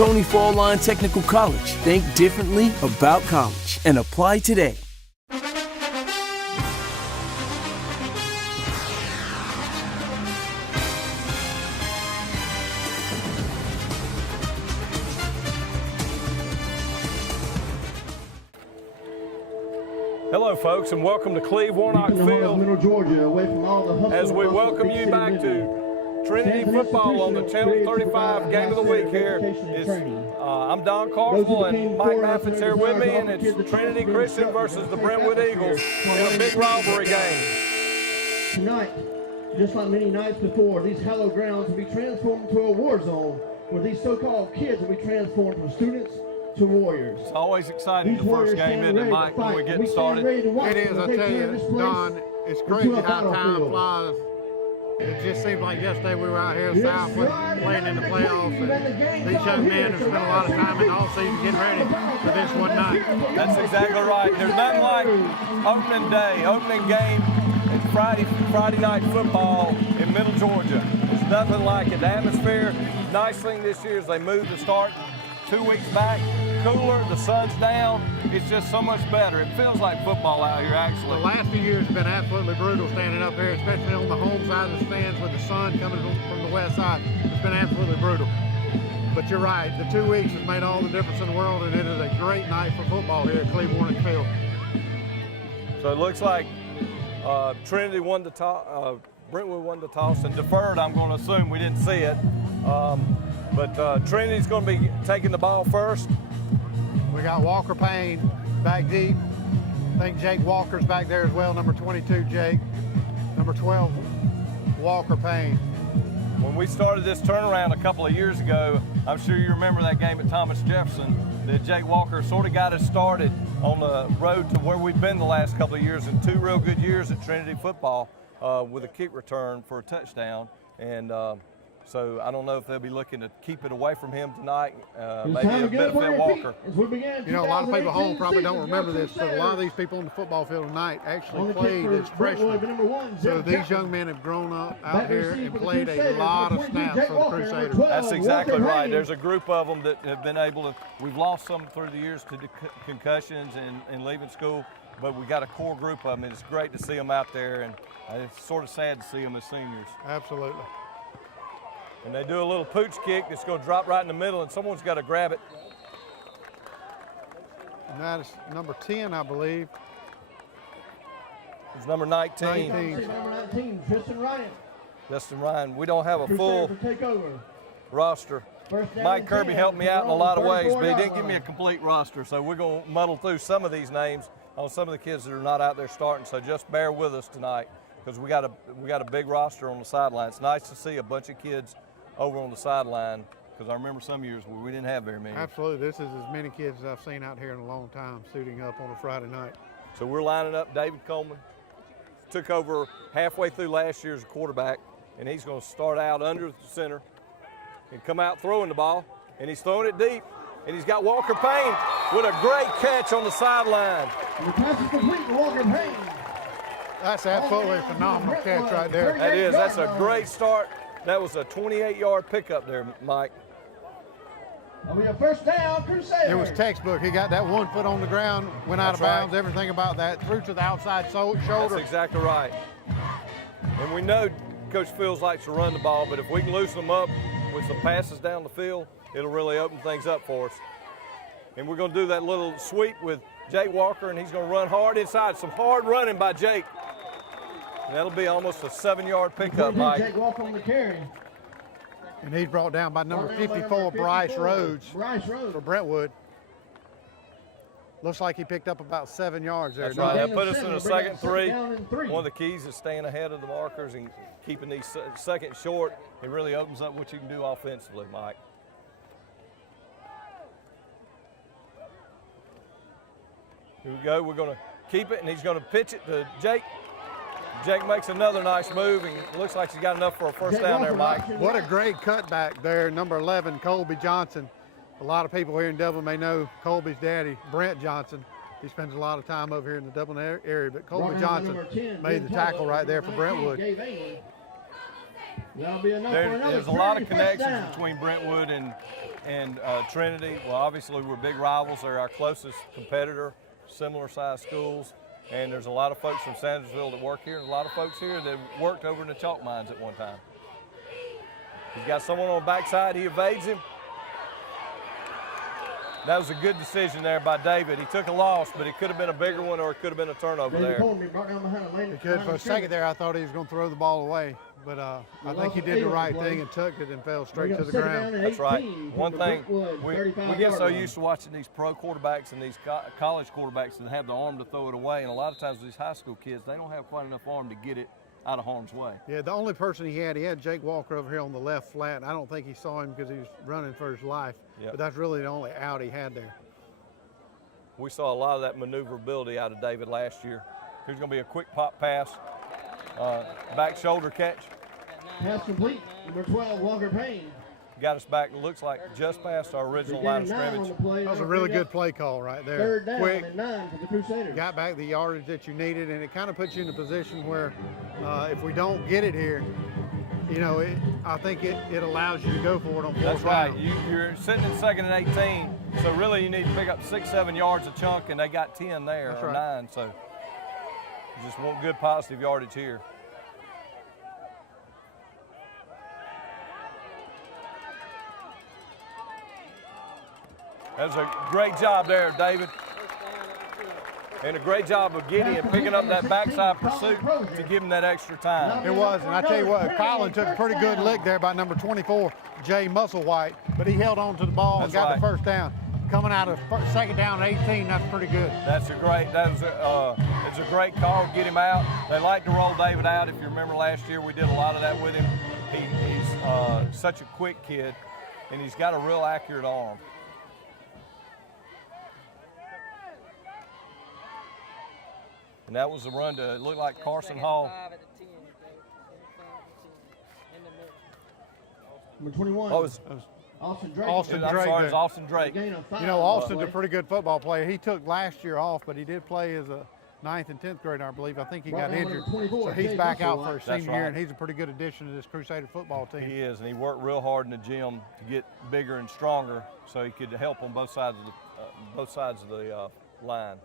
Coney Fall Line Technical College. Think differently about college and apply today. Hello, folks, and welcome to Cleve Warnock Field as we welcome you back to Trinity football on the Channel 35 Game of the Week here. I'm Don Carswell, and Mike Maffitt's here with me, and it's Trinity Christian versus the Brentwood Eagles in a big rivalry game. Tonight, just like many nights before, these hallowed grounds will be transformed into a war zone where these so-called kids will be transformed from students to warriors. It's always exciting the first game, isn't it, Mike, when we get started? It is, I tell you, Don, it's crazy how time flies. It just seems like yesterday we were out here in Southwood playing in the playoffs, and these young men have spent a lot of time in the off-season getting ready for this one night. That's exactly right. There's nothing like opening day, opening game, and Friday night football in Middle Georgia. There's nothing like it. The atmosphere, nice thing this year is they moved the start 2 weeks back, cooler, the sun's down. It's just so much better. It feels like football out here, actually. The last few years have been absolutely brutal standing up here, especially on the home side of the stands with the sun coming from the west side. It's been absolutely brutal. But you're right, the 2 weeks has made all the difference in the world, and it is a great night for football here at Cleve Warnock Field. So it looks like Trinity won the toss, Brentwood won the toss and deferred, I'm going to assume. We didn't see it. But Trinity's going to be taking the ball first. We got Walker Payne back deep. I think Jake Walker's back there as well, number 22, Jake. Number 12, Walker Payne. When we started this turnaround a couple of years ago, I'm sure you remember that game at Thomas Jefferson, that Jake Walker sort of got us started on the road to where we've been the last couple of years, and 2 real good years at Trinity football with a kick return for a touchdown. And so I don't know if they'll be looking to keep it away from him tonight. Maybe a benefit Walker. You know, a lot of people at home probably don't remember this, but a lot of these people on the football field tonight actually played as freshmen. So these young men have grown up out here and played a lot of snaps for the Crusaders. That's exactly right. There's a group of them that have been able to, we've lost some through the years to concussions and leaving school, but we got a core group of them, and it's great to see them out there, and it's sort of sad to see them as seniors. Absolutely. And they do a little pooch kick that's going to drop right in the middle, and someone's got to grab it. And that is number 10, I believe. It's number 19. Number 19, Justin Ryan. Justin Ryan. We don't have a full roster. Mike Kirby helped me out in a lot of ways, but he didn't give me a complete roster, so we're going to muddle through some of these names on some of the kids that are not out there starting, so just bear with us tonight because we got a big roster on the sideline. It's nice to see a bunch of kids over on the sideline, because I remember some years where we didn't have very many. Absolutely. This is as many kids as I've seen out here in a long time suiting up on a Friday night. So we're lining up. David Coleman took over halfway through last year as a quarterback, and he's going to start out under the center and come out throwing the ball, and he's throwing it deep, and he's got Walker Payne with a great catch on the sideline. The pass is complete to Walker Payne. That's absolutely a phenomenal catch right there. That is. That's a great start. That was a 28-yard pickup there, Mike. It'll be a first down, Crusaders. It was textbook. He got that 1 foot on the ground, went out of bounds, everything about that, threw to the outside shoulder. That's exactly right. And we know Coach Fields likes to run the ball, but if we can loosen them up with some passes down the field, it'll really open things up for us. And we're going to do that little sweep with Jake Walker, and he's going to run hard inside. Some hard running by Jake. And that'll be almost a 7-yard pickup, Mike. Jake Walker on the carry. And he's brought down by number 54, Bryce Rhodes for Brentwood. Looks like he picked up about 7 yards there. That's right. That put us in a second three. One of the keys is staying ahead of the markers and keeping these seconds short. It really opens up what you can do offensively, Mike. Here we go. We're going to keep it, and he's going to pitch it to Jake. Jake makes another nice move, and it looks like he's got enough for a first down there, Mike. What a great cutback there, number 11, Colby Johnson. A lot of people here in Dublin may know Colby's daddy, Brent Johnson. He spends a lot of time over here in the Dublin area, but Colby Johnson made the tackle right there for Brentwood. There's a lot of connections between Brentwood and and Trinity, well, obviously we're big rivals. They're our closest competitor, similar sized schools. And there's a lot of folks from Sandersville that work here, and a lot of folks here that worked over in the chalk mines at one time. He's got someone on the backside, he evades him. That was a good decision there by David. He took a loss, but it could have been a bigger one or it could have been a turnover there. Because for a second there, I thought he was going to throw the ball away, but I think he did the right thing and tucked it and fell straight to the ground. That's right. One thing, we get so used to watching these pro quarterbacks and these college quarterbacks that have the arm to throw it away, and a lot of times these high school kids, they don't have quite enough arm to get it out of harm's way. Yeah, the only person he had Jake Walker over here on the left flat. I don't think he saw him because he was running for his life, but that's really the only out he had there. We saw a lot of that maneuverability out of David last year. Here's going to be a quick pop pass, back shoulder catch. Pass complete, number 12, Walker Payne. Got us back, looks like just past our original line of scrimmage. That was a really good play call right there. Third down Quick, and 9 for the Crusaders. got back the yardage that you needed, and it kind of puts you in a position where if we don't get it here, you know, I think it allows you to go for it on fourth That's right. down. You're sitting in 2nd and 18, so really you need to pick up 6-7 yards a chunk, and they got 10 there, That's or right. 9, so you just want good positive yardage here. That was a great job there, David. And a great job of Gideon picking up that backside pursuit to give him that extra time. It was, and I tell you what, Colin took a pretty good lick there by number 24, Jay Musselwhite, but he held on to the ball and got the first down. Coming out of second down and 18, that's pretty good. It's a great call, get him out. They like to roll David out. If you remember last year, we did a lot of that with him. He's such a quick kid, and he's got a real accurate arm. And that was the run to, it looked like Carson Hall. Number 21. Austin Drake. Austin I'm Drake. sorry, it's Austin Drake. Gain of 5 You know, Austin's a play. pretty good football player. He took last year off, but he did play as a 9th and 10th grader, I believe. I think he got Right now, injured. number 24, So he's Jay back out Musselwhite. for his That's senior year, right. and he's a pretty good addition to this Crusader football team. He is, and he worked real hard in the gym to get bigger and stronger, so he could help on both sides of the line.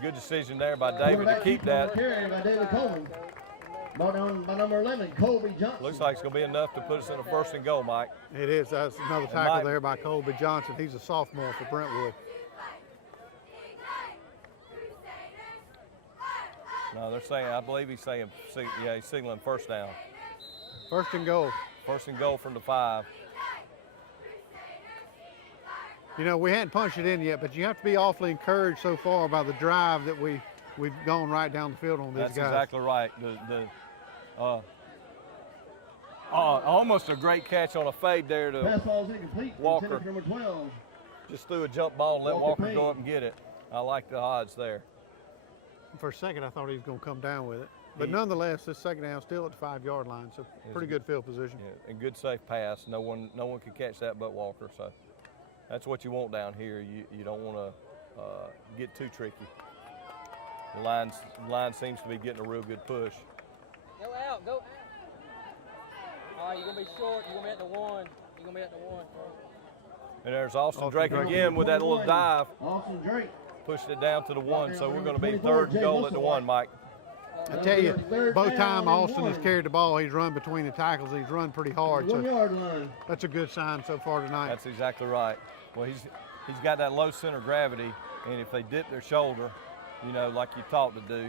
Good decision there by David to keep that. Carry by David Coleman. Ball down by number 11, Colby Johnson. Looks like it's going to be enough to put us in a 1st and goal, Mike. It is. That's another tackle there by Colby Johnson. He's a sophomore for Brentwood. No, they're saying, I believe he's saying, yeah, he's signaling 1st down. 1st and goal. 1st and goal from the 5. You know, we hadn't punched it in yet, but you have to be awfully encouraged so far by the drive that we've gone right down the field on these That's guys. exactly right. Almost a great catch on a fade there Pass to ball's incomplete. Walker. Intended for number 12. just threw a jump ball and let Walker Walker go Payne. up and get it. I like the odds there. For a second, I thought he was going to come down with it. But nonetheless, this second down still at the 5-yard line, so pretty good field position. Yeah, and good safe pass. No one could catch that but Walker. So that's what you want down here. You don't want to get too tricky. The line seems to be getting a real good push. Go out, go out. All right, you're going to be short. You're going to be at the 1. You're going to be at the 1. And there's Austin Austin Drake Drake. again with that little dive. Austin Drake. Pushed it down to the 1, so we're going to be 3rd and goal at the 1, Mike. I tell you, both down times and Austin has 1. carried the ball, he's run between the tackles. He's run pretty hard, 1 so yard line. that's a good sign so far tonight. That's exactly right. Well, he's got that low center of gravity, and if they dip their shoulder, you know, like you taught to do,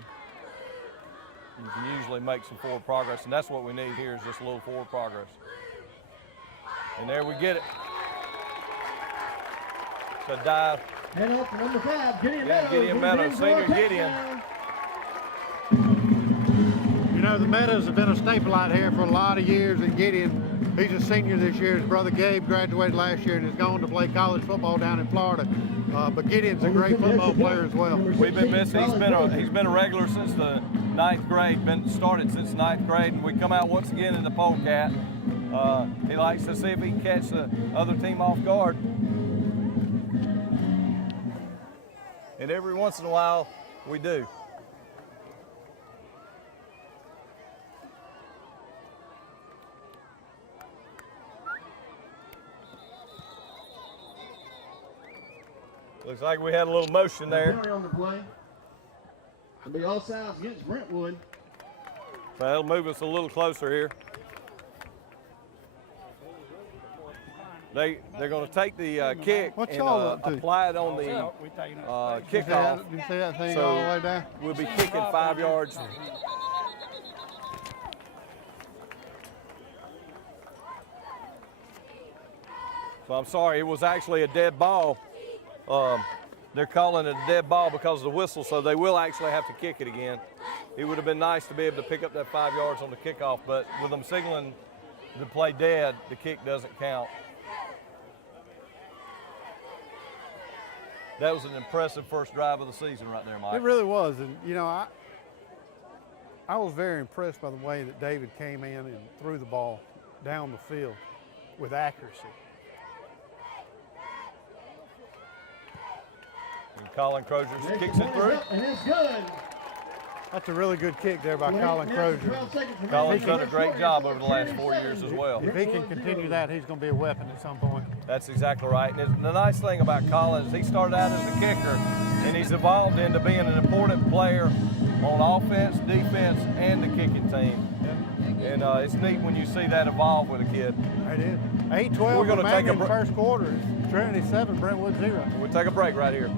you can usually make some forward progress, and that's what we need here is just a little forward progress. And there we get it. It's a dive. Head off to number 5, Gideon Yeah, Meadows. Gideon Meadows, senior Gideon. You know, the Meadows have been a staple out here for a lot of years, and Gideon, he's a senior this year. His brother Gabe graduated last year and has gone to play college football down in Florida. But Gideon's a great football player as well. We've been missing. He's been a regular since the 9th grade. Started since 9th grade, and we come out once again in the polecat. He likes to see if he can catch the other team off guard. And every once in a while, we do. Looks like we had a little motion there. Penalty on the play. It'll be offsides against Brentwood. So that'll move us a little closer here. They're going to take the kick and apply it on the kickoff. Did you see that thing So all the way down? we'll be kicking 5 yards. So I'm sorry, it was actually a dead ball. They're calling it a dead ball because of the whistle, so they will actually have to kick it again. It would have been nice to be able to pick up that 5 yards on the kickoff, but with them signaling the play dead, the kick doesn't count. That was an impressive first drive of the season right there, Mike. It really was, and you know, I was very impressed by the way that David came in and threw the ball down the field with accuracy. And Colin Crozier kicks it through. And it's good. That's a really good kick there by Colin Crozier. Colin's done a great job over the last 4 years as well. If he can continue that, he's going to be a weapon at some point. That's exactly right. And the nice thing about Colin is he started out as a kicker, and he's evolved into being an important player on offense, defense, and the kicking team. And it's neat when you see that evolve with a kid. It is. 8-12 We're gonna take a in the first quarter. Trinity 7, Brentwood 0. We'll take a break right here.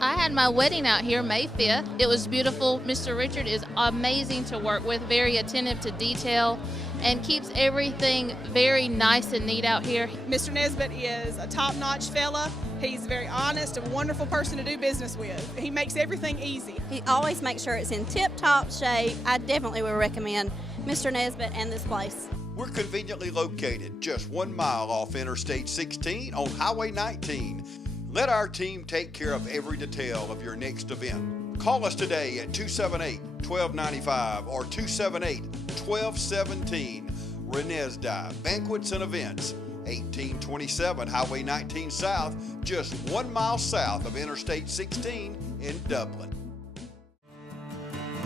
I had my wedding out here May 5th. It was beautiful. Mr. Richard is amazing to work with, very attentive to detail, and keeps everything very nice and neat out here. Mr. Nesbitt is a top-notch fella. He's very honest, a wonderful person to do business with. He makes everything easy. He always makes sure it's in tip-top shape. I definitely would recommend Mr. Nesbitt and this place. We're conveniently located just 1 mile off Interstate 16 on Highway 19. Let our team take care of every detail of your next event. Call us today at 278-1295 or 278-1217. Renesda Banquets and Events, 1827 Highway 19 South, just 1 mile south of Interstate 16 in Dublin.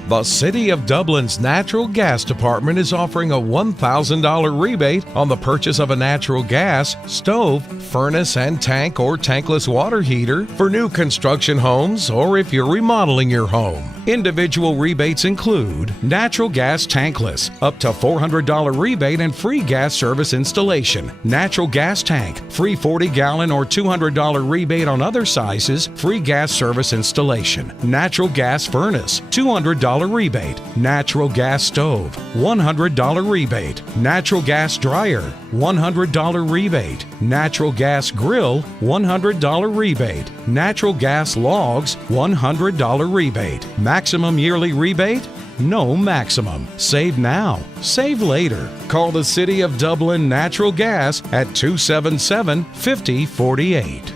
The City of Dublin's Natural Gas Department is offering a $1,000 rebate on the purchase of a natural gas, stove, furnace and tank or tankless water heater for new construction homes or if you're remodeling your home. Individual rebates include natural gas tankless, up to $400 rebate and free gas service installation. Natural gas tank, free 40-gallon or $200 rebate on other sizes, free gas service installation. Natural gas furnace, $200 rebate. Natural gas stove, $100 rebate. Natural gas dryer, $100 rebate. Natural gas grill, $100 rebate. Natural gas logs, $100 rebate. Maximum yearly rebate? No maximum. Save now. Save later. Call the City of Dublin Natural Gas at 277-5048.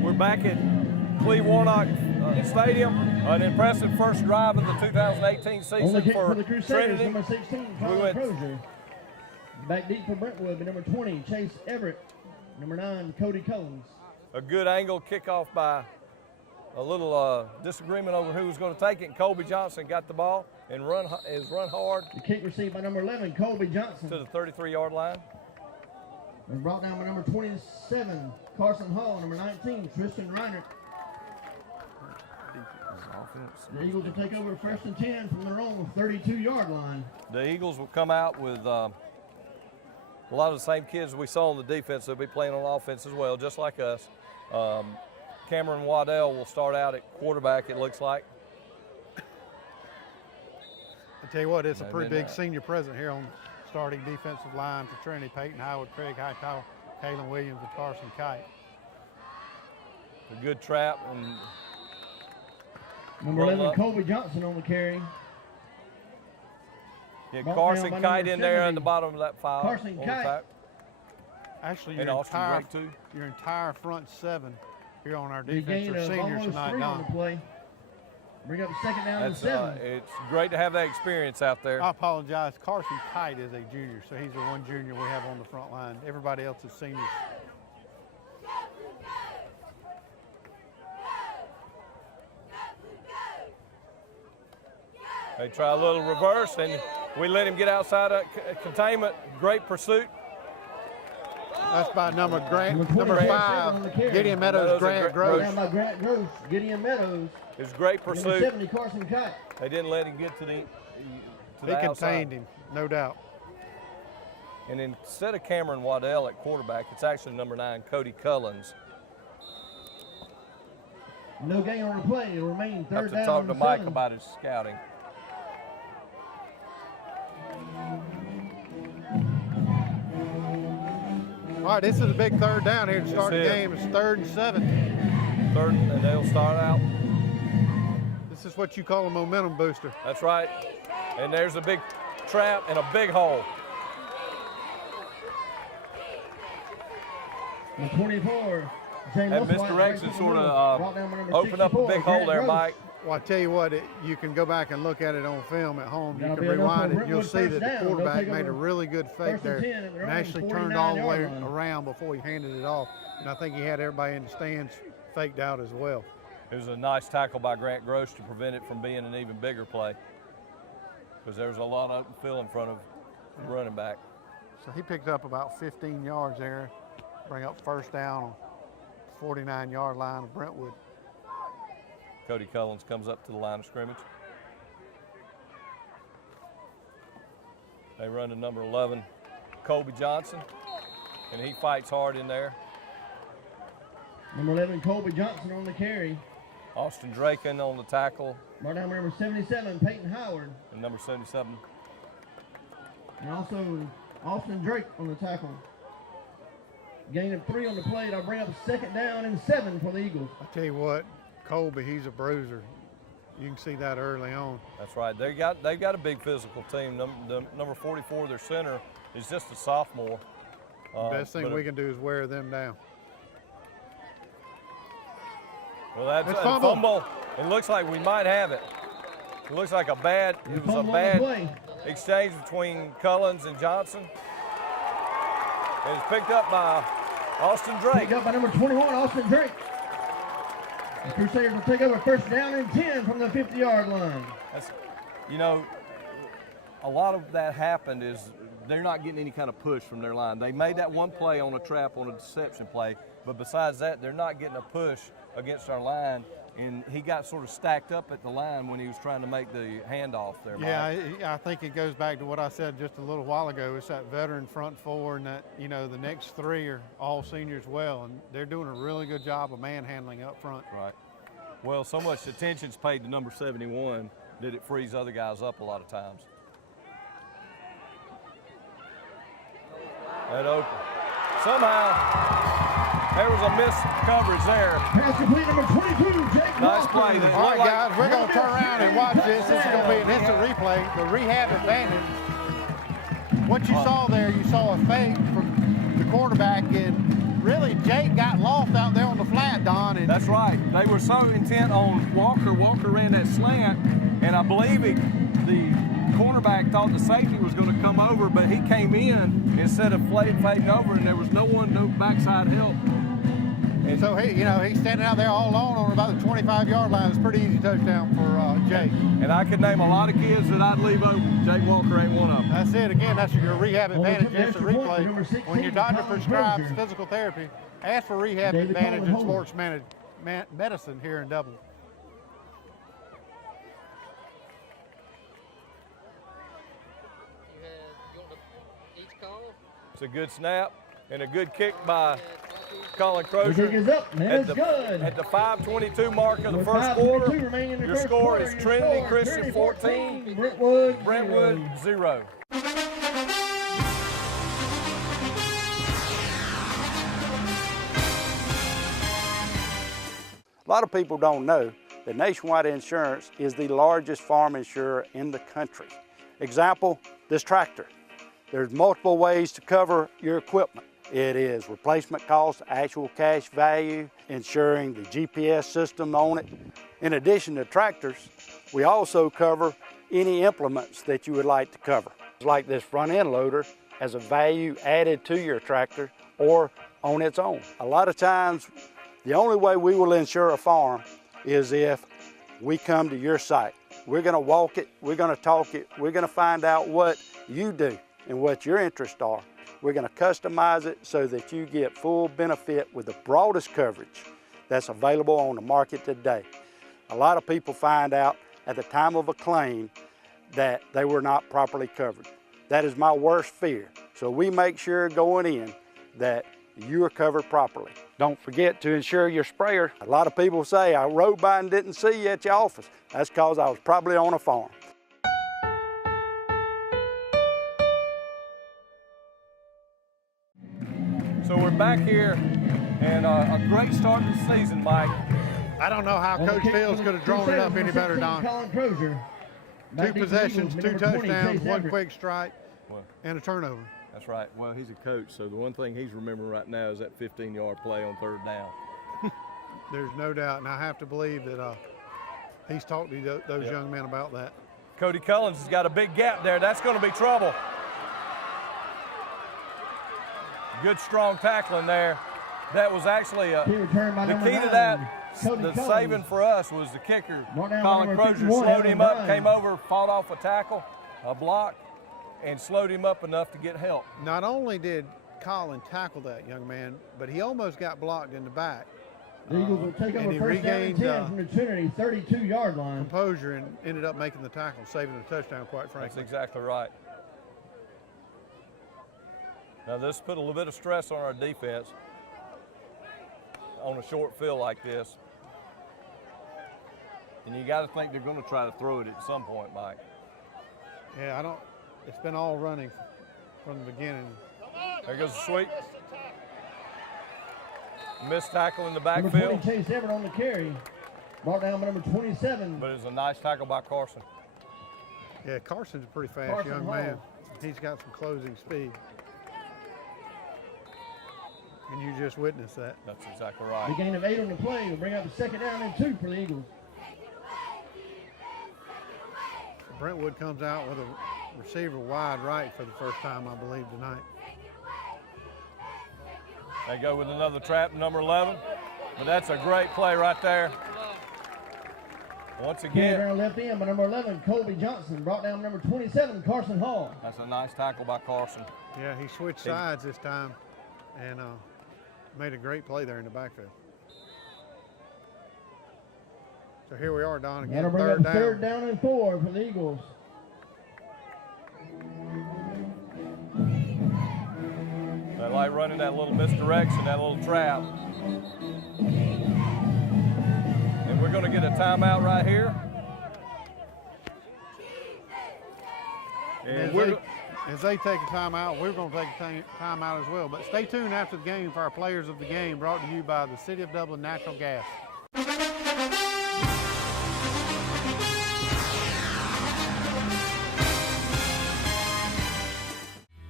We're back at Cleve Warnock Stadium. An impressive first drive of the 2018 season for the Crusaders, Trinity. number 16, Colin Crozier. Back deep for Brentwood, but number 20, Chase Everett. Number 9, Cody Collins. A good angle kickoff by a little disagreement over who was going to take it. And Colby Johnson got the ball and run hard. The kick received by number 11, Colby Johnson. To the 33-yard line. And brought down by number 27, Carson Hall. Number 19, Tristan Reiner. The Eagles will take over first and 10 from their own 32-yard line. The Eagles will come out with a lot of the same kids we saw on the defense. They'll be playing on offense as well, just like us. Cameron Waddell will start out at quarterback, it looks like. I tell you what, it's a pretty big senior present here on starting defensive line for Trinity. Peyton Howard, Craig Hightower, Kalen Williams, and Carson Kite. A good trap. And number 11, Colby Johnson on the carry. Yeah, Carson Kite in there on the bottom of that file. Carson Kite. Actually, your entire front seven here on our defense are seniors tonight, Don. Bring up second down and 7. It's great to have that experience out there. I apologize. Carson Kite is a junior, so he's the one junior we have on the front line. Everybody else is seniors. They try a little reverse, and we let him get outside of containment. Great pursuit. That's by number 5, Gideon Meadows, Grant Gross. Down by Grant Gross, Gideon Meadows. It was great Number pursuit. 70, Carson Kite. They didn't let him get to the They outside. contained him, no doubt. And instead of Cameron Waddell at quarterback, it's actually number 9, Cody Cullens. No gain on the play. It'll remain I have third to down. talk on to the Mike 7. about his scouting. All right, this is a big third down here to start the This is. game. It's 3rd and 7. Third, and they'll start out. This is what you call a momentum booster. That's right. And there's a big trap and a big hole. The 24. And misdirection sort of opened up a big hole there, Mike. Well, I tell you what, you can go back and look at it on film at home. You That'll can be enough rewind for it. You'll Brentwood see that first the down. quarterback They'll take made a over really good fake first there and 10 at their and own actually turned all the way 49-yard line. around before he handed it off. And I think he had everybody in the stands faked out as well. It was a nice tackle by Grant Gross to prevent it from being an even bigger play, because there was a lot of open field in front of the running back. So he picked up about 15 yards there, bring up first down on 49-yard line of Brentwood. Cody Cullens comes up to the line of scrimmage. They run to number 11, Colby Johnson, and he fights hard in there. Number 11, Colby Johnson on the carry. Austin Draken on the tackle. Right down number 77, Peyton Howard. And number 77. And also Austin Drake on the tackle. Gain of 3 on the play. That'll bring up 2nd down and 7 for the Eagles. I tell you what, Colby, he's a bruiser. You can see that early on. That's right. They've got a big physical team. Number 44, their center, is just a sophomore. Best thing we can do is wear them down. Well, that's a fumble. It looks like we might have it. It looks like it was a bad exchange between Cullens and Johnson. It's picked up by Austin Drake. Picked up by number 21, Austin Drake. The Crusaders will take over 1st down and 10 from the 50-yard line. A lot of that happened is they're not getting any kind of push from their line. They made that one play on a trap, on a deception play, but besides that, they're not getting a push against our line, and he got sort of stacked up at the line when he was trying to make the handoff there, Mike. Yeah, I think it goes back to what I said just a little while ago. It's that veteran front 4, and that, the next 3 are all seniors well, and they're doing a really good job of manhandling up front. Right. Well, so much attention's paid to number 71 that it frees other guys up a lot of times. That open. Somehow, there was a missed coverage there. Pass complete, number 22, Jake Nice Walker. play. All right, guys, we're going to turn around and watch this. This is going to be an instant replay. The rehab advantage. What you saw there, you saw a fake from the quarterback, and really Jake got lost out there on the flat, Don. And that's right. They were so intent on Walker. Walker ran that slant, and I believe the cornerback thought the safety was going to come over, but he came in instead of fading over, and there was no backside help. And so he's standing out there all alone on about the 25-yard line. It's a pretty easy touchdown for Jake. And I could name a lot of kids that I'd leave open. Jake Walker ain't one of them. That's it. Again, that's your rehab advantage. It's a replay. 16, When your doctor Colin prescribes Frazier. physical therapy, ask for rehab David advantage in Colin sports medicine here in Dublin. It's a good snap and a good kick by Colin Crozier. The kick is up, and At it's the, good. at the 5:22 mark of the With first 5:22 quarter, remaining in the your first score quarter, is your Trinity score, Christian 14, Brentwood 0. A lot of people don't know that Nationwide Insurance is the largest farm insurer in the country. Example, this tractor. There's multiple ways to cover your equipment. It is replacement cost, actual cash value, insuring the GPS system on it. In addition to tractors, we also cover any implements that you would like to cover. Like this front end loader has a value added to your tractor or on its own. A lot of times, the only way we will insure a farm is if we come to your site. We're going to walk it, we're going to talk it, we're going to find out what you do and what your interests are. We're going to customize it so that you get full benefit with the broadest coverage that's available on the market today. A lot of people find out at the time of a claim that they were not properly covered. That is my worst fear. So we make sure going in that you are covered properly. Don't forget to insure your sprayer. A lot of people say, I rode by and didn't see you at your office. That's because I was probably on a farm. So we're back here, and a great start to the season, Mike. I don't know how Coach Fields could have drawn it up any better, Don. 2 possessions, 2 touchdowns, 1 quick strike, and a turnover. That's right. Well, he's a coach, so the one thing he's remembering right now is that 15-yard play on 3rd down. There's no doubt, and I have to believe that he's talked to those young men about that. Cody Cullins has got a big gap there. That's going to be trouble. Good, strong tackling there. That was actually the key to that. The saving for us was the kicker, Colin Crozier, slowed him up, came over, fought off a tackle, a block, and slowed him up enough to get help. Not only did Colin tackle that young man, but he almost got blocked in the back. The Eagles will take over first down and 10 from the Trinity 32-yard line. Composure and ended up making the tackle, saving the touchdown, quite frankly. That's exactly right. Now this put a little bit of stress on our defense on a short field like this. And you got to think they're going to try to throw it at some point, Mike. Yeah, it's been all running from the beginning. There goes the sweep. Missed tackle in the backfield. Number 20, Chase Everett on the carry. Brought down by number 27. But it was a nice tackle by Carson. Yeah, Carson's a pretty fast young man. He's got some closing speed. And you just witnessed that. That's exactly right. The gain of 8 on the play will bring up the 2nd down and 2 for the Eagles. Brentwood comes out with a receiver wide right for the first time, I believe, tonight. They go with another trap, number 11. But that's a great play right there. Once again. Around left end by number 11, Colby Johnson. Brought down number 27, Carson Hall. That's a nice tackle by Carson. Yeah, he switched sides this time and made a great play there in the backfield. So here we are, Don, again, third down. 3rd down and 4 for the Eagles. They like running that little misdirection, that little trap. And we're going to get a timeout right here. And as they take a timeout, we're going to take a timeout as well. But stay tuned after the game for our players of the game, brought to you by the City of Dublin Natural Gas.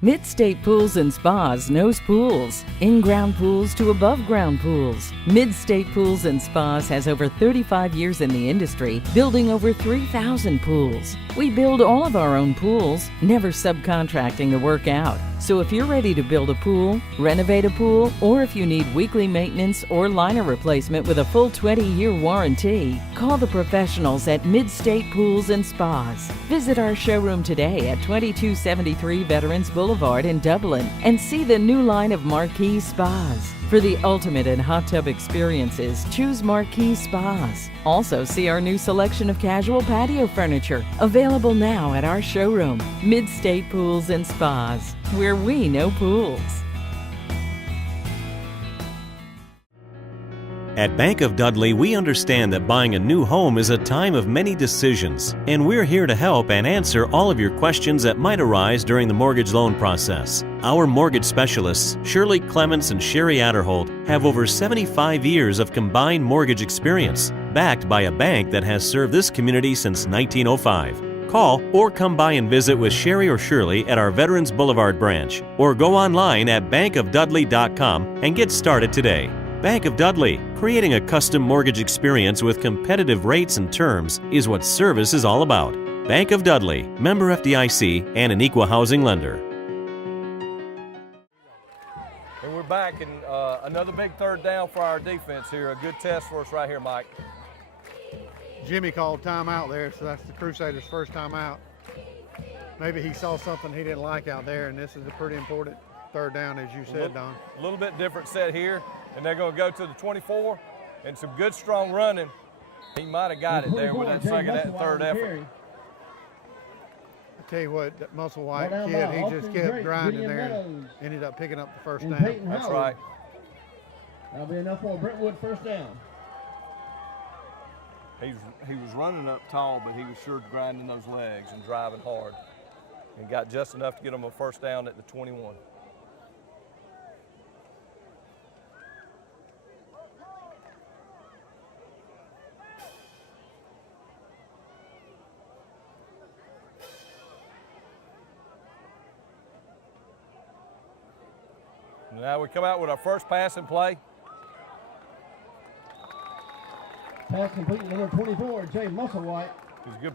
Mid-State Pools and Spas knows pools, in-ground pools to above-ground pools. Mid-State Pools and Spas has over 35 years in the industry, building over 3,000 pools. We build all of our own pools, never subcontracting the work out. So if you're ready to build a pool, renovate a pool, or if you need weekly maintenance or liner replacement with a full 20-year warranty, call the professionals at Mid-State Pools and Spas. Visit our showroom today at 2273 Veterans Boulevard in Dublin and see the new line of Marquee Spas. For the ultimate in hot tub experiences, choose Marquee Spas. Also see our new selection of casual patio furniture, available now at our showroom, Mid-State Pools and Spas, where we know pools. At Bank of Dudley, we understand that buying a new home is a time of many decisions, and we're here to help and answer all of your questions that might arise during the mortgage loan process. Our mortgage specialists, Shirley Clements and Sherry Adderholt, have over 75 years of combined mortgage experience, backed by a bank that has served this community since 1905. Call or come by and visit with Sherry or Shirley at our Veterans Boulevard branch, or go online at bankofdudley.com and get started today. Bank of Dudley, creating a custom mortgage experience with competitive rates and terms is what service is all about. Bank of Dudley, member FDIC, and an equal housing lender. And we're back, and another big 3rd down for our defense here. A good test for us right here, Mike. Jimmy called timeout there, so that's the Crusaders' first timeout. Maybe he saw something he didn't like out there, and this is a pretty important third down, as you said, Don. A little bit different set here, and they're going to go to the 24, and some good, strong running. He might have got it there with that second and third effort. I tell you what, that Muscle White kid, he just kept grinding there and ended up picking up the first down. That's right. That'll be enough for a Brentwood first down. He was running up tall, but he was sure grinding those legs and driving hard. And got just enough to get him a first down at the 21. Now we come out with our first passing play. Pass complete, number 24, Jay Musselwhite. He's good.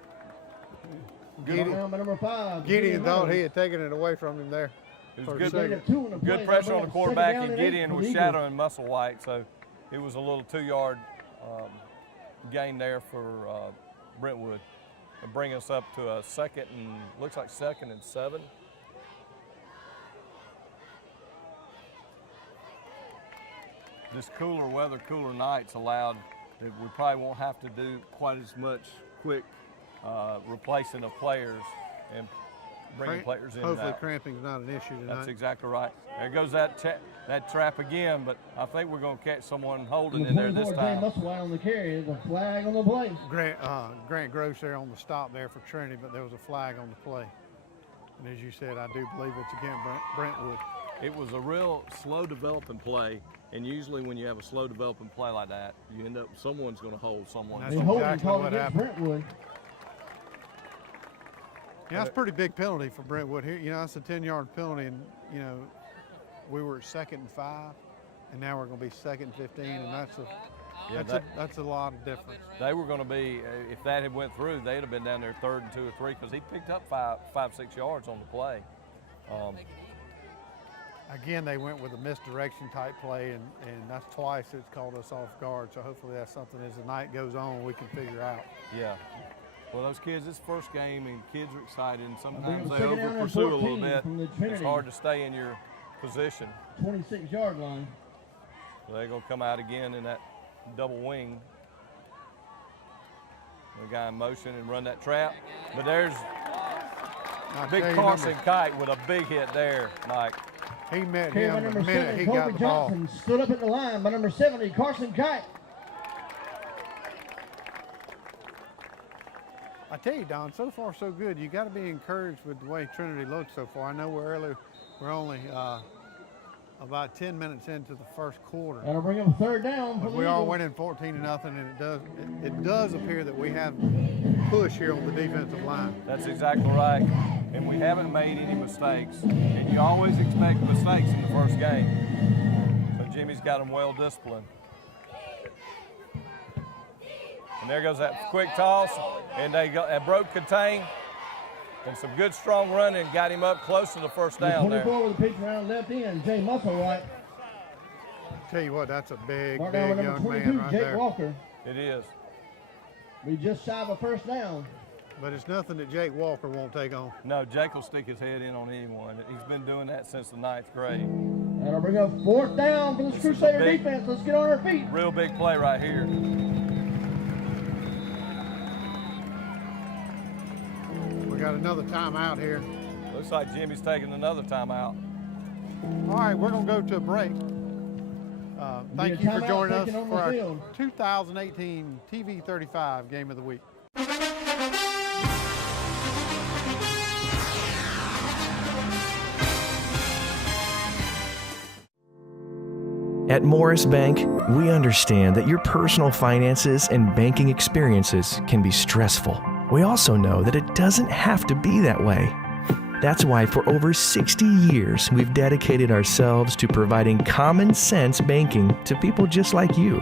Down by number 5. Gideon thought he had taken it away from him there. It was good pressure on the quarterback, and Gideon was shadowing Musselwhite, so it was a little 2-yard gain there for Brentwood. And bring us up to a looks like second and 7. This cooler weather, cooler nights allowed that we probably won't have to do quite as much quick replacing of players and bringing players in. Hopefully cramping is not an issue tonight. That's exactly right. There goes that trap again, but I think we're going to catch someone holding in there this time. Musselwhite on the carry, the flag on the play. Grant Gross there on the stop there for Trinity, but there was a flag on the play. And as you said, I do believe it's against Brentwood. It was a real slow developing play, and usually when you have a slow developing play like that, you end up someone's going to hold someone. That's exactly what happened. Brentwood. Yeah, that's a pretty big penalty for Brentwood here. You know, that's a 10-yard penalty, and you know, we were at 2nd and 5, and now we're going to be 2nd and 15, and that's a lot of difference. They were going to be, if that had went through, they'd have been down there 3rd and 2 or 3 because he picked up 5-6 yards on the play. Again, they went with a misdirection type play, and that's twice it's called us off guard. So hopefully that's something as the night goes on we can figure out. Yeah. Well, those kids, this first game, and kids are excited, and sometimes they over-pursue a little bit. It's hard to stay in your position. 26-yard line. So they're going to come out again in that double wing. The guy in motion and run that trap. But there's big Carson Kite with a big hit there, Mike. He met him the minute he got the ball. Johnson stood up at the line by number 70, Carson Kite. I tell you, Don, so far so good. You got to be encouraged with the way Trinity looks so far. I know we're only about 10 minutes into the first quarter. That'll bring up 3rd down. But we are winning 14-0, and it does appear that we have push here on the defensive line. That's exactly right. And we haven't made any mistakes. And you always expect mistakes in the first game. So Jimmy's got them well disciplined. And there goes that quick toss, and they broke contain, and some good strong running got him up close to the first down there. 24 with the pitch around left end, Jay Musselwhite. Tell you what, that's a big young man right Jake there. Walker. It is. We just shy of a first down. But it's nothing that Jake Walker won't take on. No, Jake will stick his head in on anyone. He's been doing that since the 9th grade. That'll bring up 4th down for this Crusader defense. Let's get on our feet. Real big play right here. We got another timeout here. Looks like Jimmy's taking another timeout. All right, we're going to go to a break. Thank you for joining us for our 2018 TV 35 Game of the Week. At Morris Bank, we understand that your personal finances and banking experiences can be stressful. We also know that it doesn't have to be that way. That's why for over 60 years, we've dedicated ourselves to providing common sense banking to people just like you.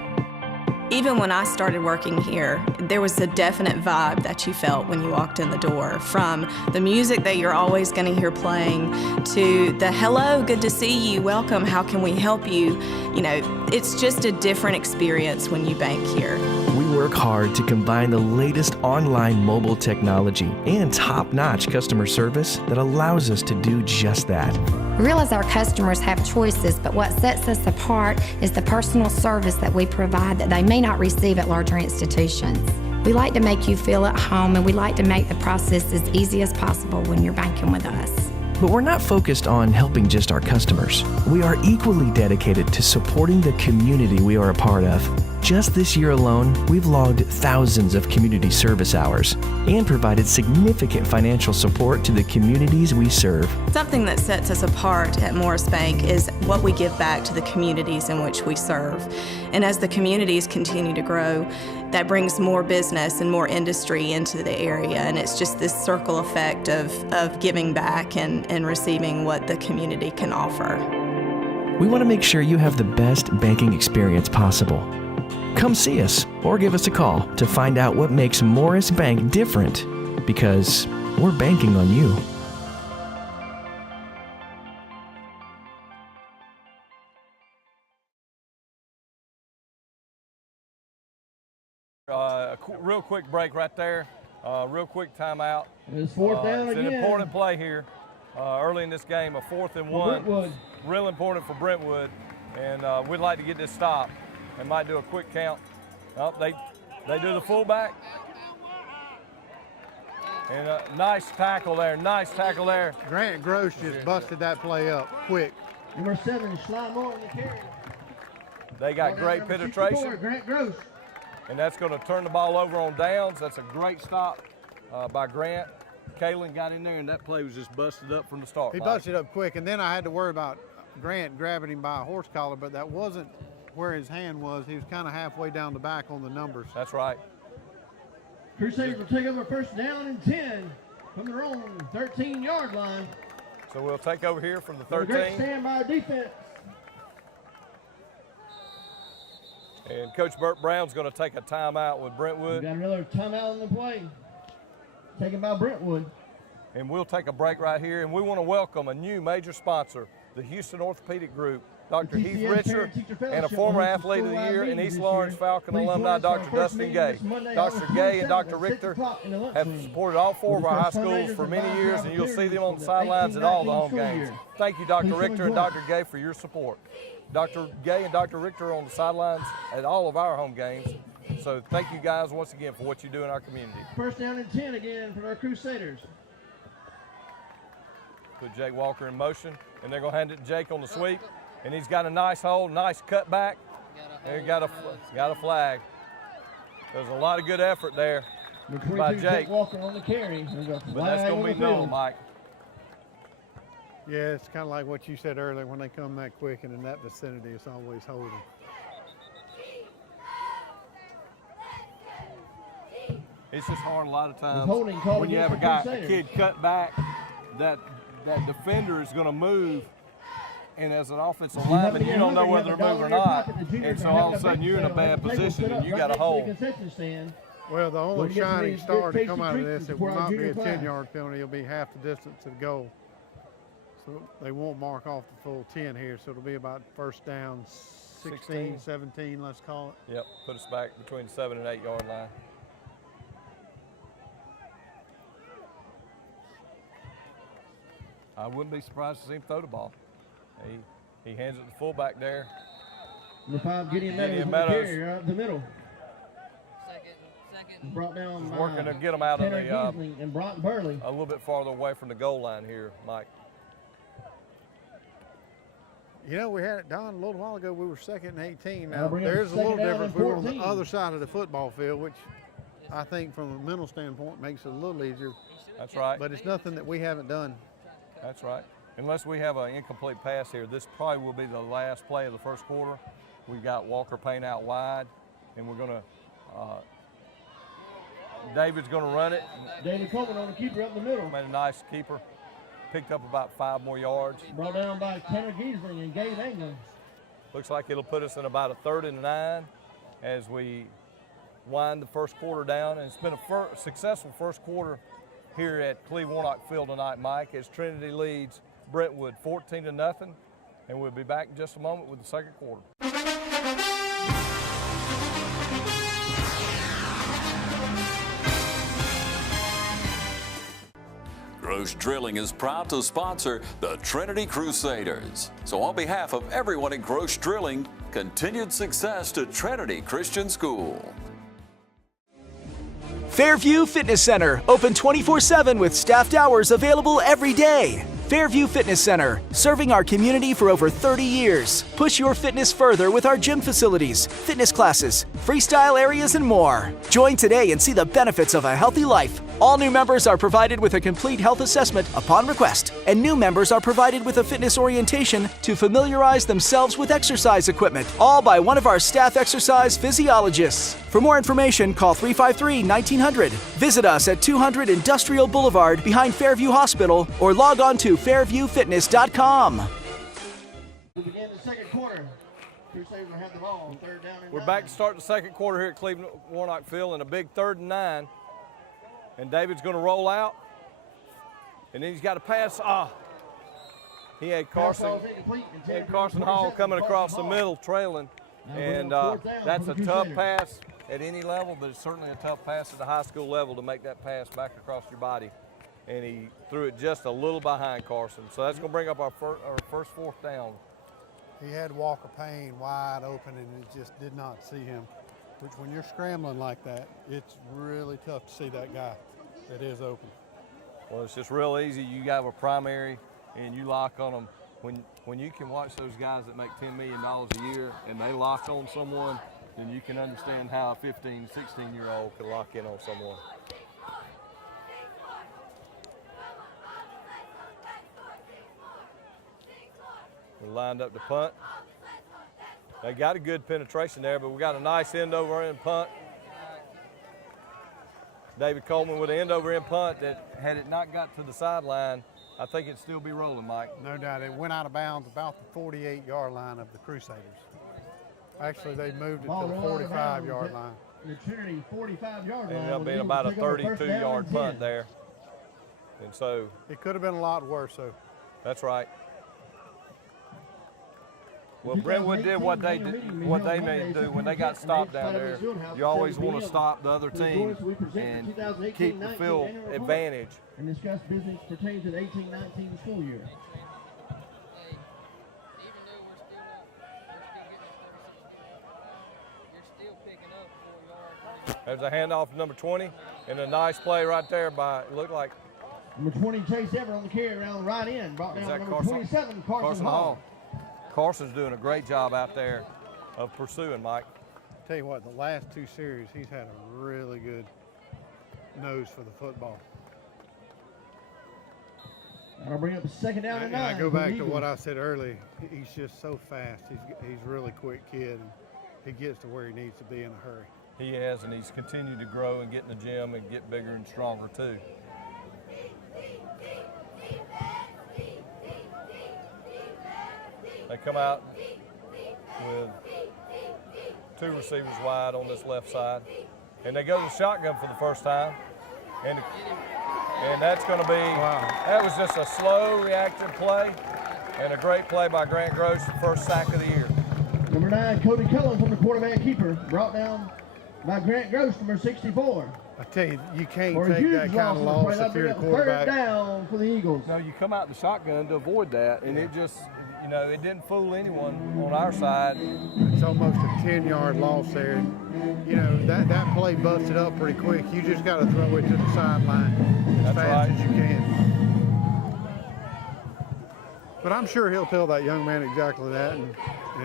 Even when I started working here, there was a definite vibe that you felt when you walked in the door, from the music that you're always going to hear playing to the hello, good to see you, welcome, how can we help you? You know, it's just a different experience when you bank here. We work work hard to combine the latest online mobile technology and top-notch customer service that allows us to do just that. We realize our customers have choices, but what sets us apart is the personal service that we provide that they may not receive at larger institutions. We like to make you feel at home, and we like to make the process as easy as possible when you're banking with us. But we're not focused on helping just our customers. We are equally dedicated to supporting the community we are a part of. Just this year alone, we've logged thousands of community service hours and provided significant financial support to the communities we serve. Something that sets us apart at Morris Bank is what we give back to the communities in which we serve. And as the communities continue to grow, that brings more business and more industry into the area, and it's just this circle effect of giving back and receiving what the community can offer. We want to make sure you have the best banking experience possible. Come see us or give us a call to find out what makes Morris Bank different, because we're banking on you. Real quick break right there. Real quick timeout. It's fourth down it's again. An important play here early in this game, a 4th and 1. Brentwood. Real important for Brentwood, and we'd like to get this stop. They might do a quick count. Oh, they do the fullback. And nice tackle there, nice tackle there. Grant Gross just busted that play up quick. Number 7, Schleimore on the carry. They got great penetration. Grant Gross. And that's going to turn the ball over on downs. That's a great stop by Grant. Kalen got in there, and that play was just busted up from the start. He busted up quick, and then I had to worry about Grant grabbing him by a horse collar, but that wasn't where his hand was. He was kind of halfway down the back on the numbers. That's right. Crusaders will take over first down and 10 from their own 13-yard line. So we'll take over here from the 13. Great stand by defense. And Coach Burt Brown's going to take a timeout with Brentwood. We got another timeout on the play, taken by Brentwood. And we'll take a break right here, and we want to welcome a new major sponsor, the Houston Orthopedic Group. Dr. Heath Richer and a former Athlete of the Year and East Lawrence Falcon alumni, Dr. Dustin Gay. Dr. Gay and Dr. Richter have supported all 4 of our high schools for many years, and you'll see them on the sidelines at all the home games. Thank you, Dr. Richter and Dr. Gay, for your support. Dr. Gay and Dr. Richter are on the sidelines at all of our home games. So thank you guys once again for what you do in our community. First down and 10 again for our Crusaders. Put Jake Walker in motion, and they're going to hand it to Jake on the sweep. And he's got a nice hold, nice cutback. He got a flag. There's a lot of good effort there by Jake. Walker on the carry. But that's going to be known, Mike. Yeah, it's kind of like what you said earlier. When they come that quick and in that vicinity, it's always holding. It's just hard a lot of times when you have a kid cut back, that defender is going to move. And as an offensive lineman, you don't know whether they're moving or not. And so all of a sudden you're in a bad position and you got a hold. Well, the only shining star to come out of this, it will not be a 10-yard penalty. It'll be half the distance to the goal. So they won't mark off the full 10 here. So it'll be about first down 16, 17, let's call it. Yep, put us back between the 7 and 8 yard line. I wouldn't be surprised to see him throw the ball. He hands it to the fullback there. The 5, Gideon Meadows right up the middle. Brought down He's working to get them out of the and Broughton Burley. A little bit farther away from the goal line here, Mike. You know, we had it, Don, a little while ago, we were 2nd and 18. Now, there's a little difference. We were on the other side of the football field, which I think from a mental standpoint makes it a little easier. That's right. But it's nothing that we haven't done. That's right. Unless we have an incomplete pass here, this probably will be the last play of the first quarter. We've got Walker Payne out wide, and we're going to David's going to run it. David Coleman on the keeper up the middle. Made a nice keeper. Picked up about 5 more yards. Brought down by Tanner Giesling and Gabe England. Looks like it'll put us in about a 3rd and 9 as we wind the first quarter down. And it's been a successful first quarter here at Cleve Warnock Field tonight, Mike, as Trinity leads Brentwood 14-0. And we'll be back in just a moment with the second quarter. Gross Drilling is proud to sponsor the Trinity Crusaders. So on behalf of everyone at Gross Drilling, continued success to Trinity Christian School. Fairview Fitness Center, open 24/7 with staffed hours available every day. Fairview Fitness Center, serving our community for over 30 years. Push your fitness further with our gym facilities, fitness classes, freestyle areas, and more. Join today and see the benefits of a healthy life. All new members are provided with a complete health assessment upon request, and new members are provided with a fitness orientation to familiarize themselves with exercise equipment, all by one of our staff exercise physiologists. For more information, call 353-1900. Visit us at 200 Industrial Boulevard behind Fairview Hospital or log on to fairviewfitness.com. We begin the second quarter. Crusaders will have the ball. Third down and We're back to start the second quarter here at Cleveland Warnock Field in a big 3rd and 9. And David's going to roll out. And then he's got to pass. He had Carson Hall coming across the middle, trailing. And that's a tough pass at any level, but it's certainly a tough pass at the high school level to make that pass back across your body. And he threw it just a little behind Carson. So that's going to bring up our first 4th down. He had Walker Payne wide open, and it just did not see him. Which, when you're scrambling like that, it's really tough to see that guy that is open. Well, it's just real easy. You have a primary, and you lock on them. When you can watch those guys that make $10 million a year, and they lock on someone, then you can understand how a 15, 16-year-old can lock in on someone. We're lined up to punt. They got a good penetration there, but we got a nice end-over-end punt. David Coleman with an end-over-end punt that, had it not got to the sideline, I think it'd still be rolling, Mike. No doubt. It went out of bounds about the 48-yard line of the Crusaders. Actually, they moved it to the 45-yard line. The Trinity 45-yard line. Ended up being about a 32-yard punt there. And so. It could have been a lot worse, though. That's right. Well, Brentwood did what they made do when they got stopped down there. You always want to stop the other team and keep the field advantage. And discuss business pertaining to the 18-19 school year. There's a handoff to number 20, and a nice play right there by, it looked like. Number 20, Chase Everett on the carry around the right end. Brought down number 27, Carson Hall. Carson's doing a great job out there of pursuing, Mike. Tell you what, the last 2 series, he's had a really good nose for the football. I'll bring up a 2nd down and 9. I go back to what I said earlier. He's just so fast. He's a really quick kid. And he gets to where he needs to be in a hurry. He has, and he's continued to grow and get in the gym and get bigger and stronger too. They come out with 2 receivers wide on this left side. And they go to the shotgun for the first time. And that's going to be, that was just a slow reactive play and a great play by Grant Gross, the first sack of the year. Number 9, Cody Cullen from the quarterback keeper, brought down by Grant Gross, number 64. I tell you, you can't take that kind of loss if you're the quarterback. 3rd down for the Eagles. No, you come out the shotgun to avoid that, and it just, you know, it didn't fool anyone on our side. It's almost a 10-yard loss there. You know, that play busted up pretty quick. You just got to throw it to the sideline as fast as you can. But I'm sure he'll tell that young man exactly that, and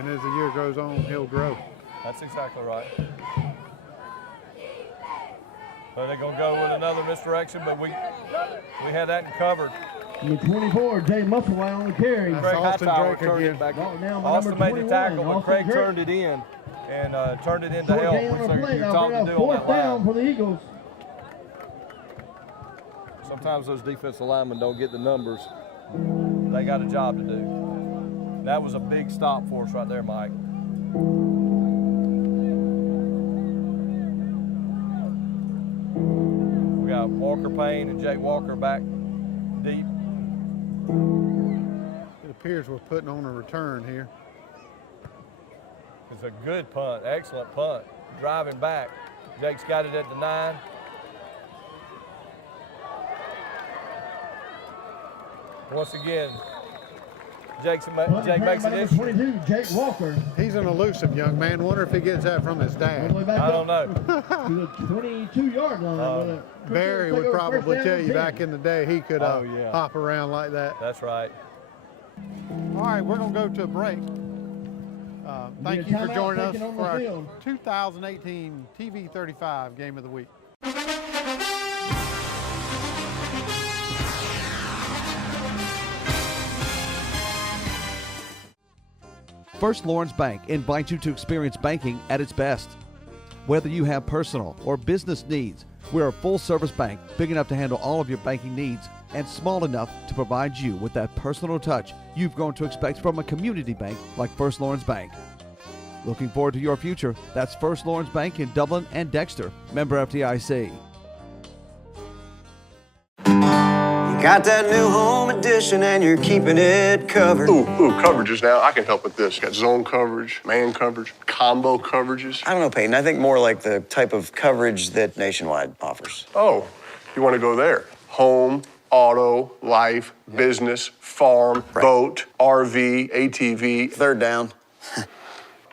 as the year goes on, he'll grow. That's exactly right. So they're going to go with another misdirection, but we had that covered. Number 24, Jay Musselwhite on the carry. Craig Hightower turned it back. Austin made the tackle, but Craig turned it in and turned it into help, which you're taught to do on that down for the Eagles. Sometimes those defensive linemen don't get the numbers. They got a job to do. That was a big stop for us right there, Mike. We got Walker Payne and Jake Walker back deep. It appears we're putting on a return here. It's a good punt, excellent punt. Driving back. Jake's got it at the 9. Once again, Jake makes it number interesting. 22, Jake Walker. He's an elusive young man. Wonder if he gets that from his dad. I don't know. To the 22-yard line. Barry would probably tell you back in the day he could hop around like that. That's right. All right, we're going to go to a break. Thank you for joining us for our 2018 TV 35 Game of the Week. First Lawrence Bank invites you to experience banking at its best. Whether you have personal or business needs, we're a full-service bank big enough to handle all of your banking needs and small enough to provide you with that personal touch you've grown to expect from a community bank like First Lawrence Bank. Looking forward to your future? That's First Lawrence Bank in Dublin and Dexter, member FDIC. Got that new home edition and you're keeping it covered. Ooh, coverages now. I can help with this. Got zone coverage, man coverage, combo coverages. I don't know, Peyton. I think more like the type of coverage that Nationwide offers. Oh, you want to go there? Home, auto, life, business, farm, boat, RV, ATV. Third down.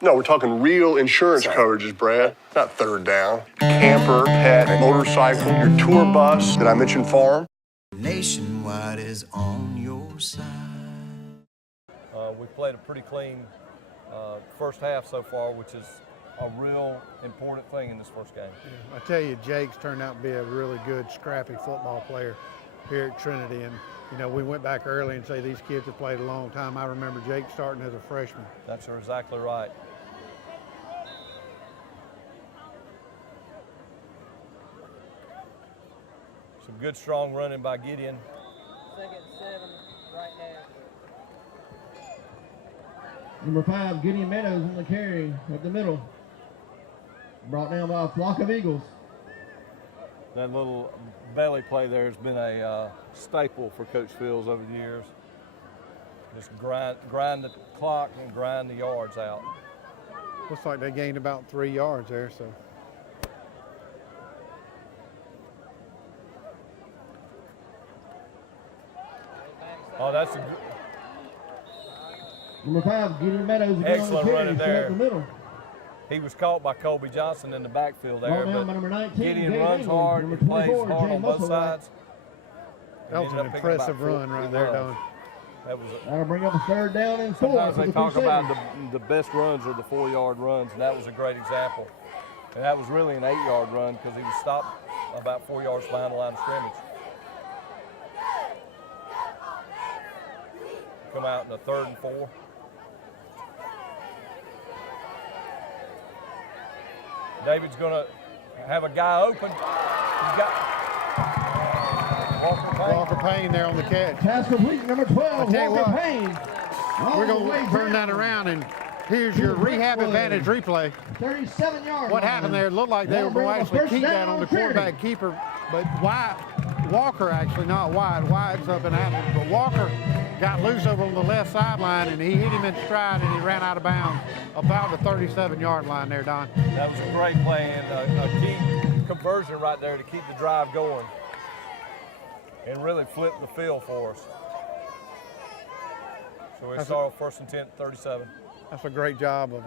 No, we're talking real insurance coverages, Brad. Not third down. Camper, pet, motorcycle, your tour bus. Did I mention farm? Nationwide is on your side. We played a pretty clean first half so far, which is a real important thing in this first game. I tell you, Jake's turned out to be a really good, scrappy football player here at Trinity. And, you know, we went back early and say these kids have played a long time. I remember Jake starting as a freshman. That's exactly right. Some good, strong running by Gideon. Second and 7, right now. Number 5, Gideon Meadows on the carry up the middle. Brought down by a flock of Eagles. That little belly play there has been a staple for Coach Fields over the years. Just grind the clock and grind the yards out. Looks like they gained about 3 yards there, so. Oh, that's a Number 5, Gideon Meadows. Excellent running there. Up the middle. He was caught by Colby Johnson in the backfield there, Brought down by but number 19, Gideon Gabe runs England. hard, Number he plays 24, hard Jay on both Musselwhite. sides. That was an impressive run right there, Don. That was That'll bring up a third down and 4. Sometimes for they the talk Crusaders. about the best runs are the 4-yard runs, and that was a great example. And that was really an 8-yard run because he was stopped about 4 yards behind the line of scrimmage. Come out in the 3rd and 4. David's going to have a guy open. He's got Walker Payne there on the catch. Pass complete, number 12, Walker Payne. We're going to turn that around, and here's your rehab advantage replay. 37 yards. What happened there? It looked like they were going to actually keep that on the quarterback keeper, but Walker actually, not Wyatt. Wyatt's up and at him, but Walker got loose over on the left sideline, and he hit him in stride, and he ran out of bounds about the 37-yard line there, Don. That was a great play and a key conversion right there to keep the drive going and really flip the field for us. So we start 1st and 10, 37. That's a great job of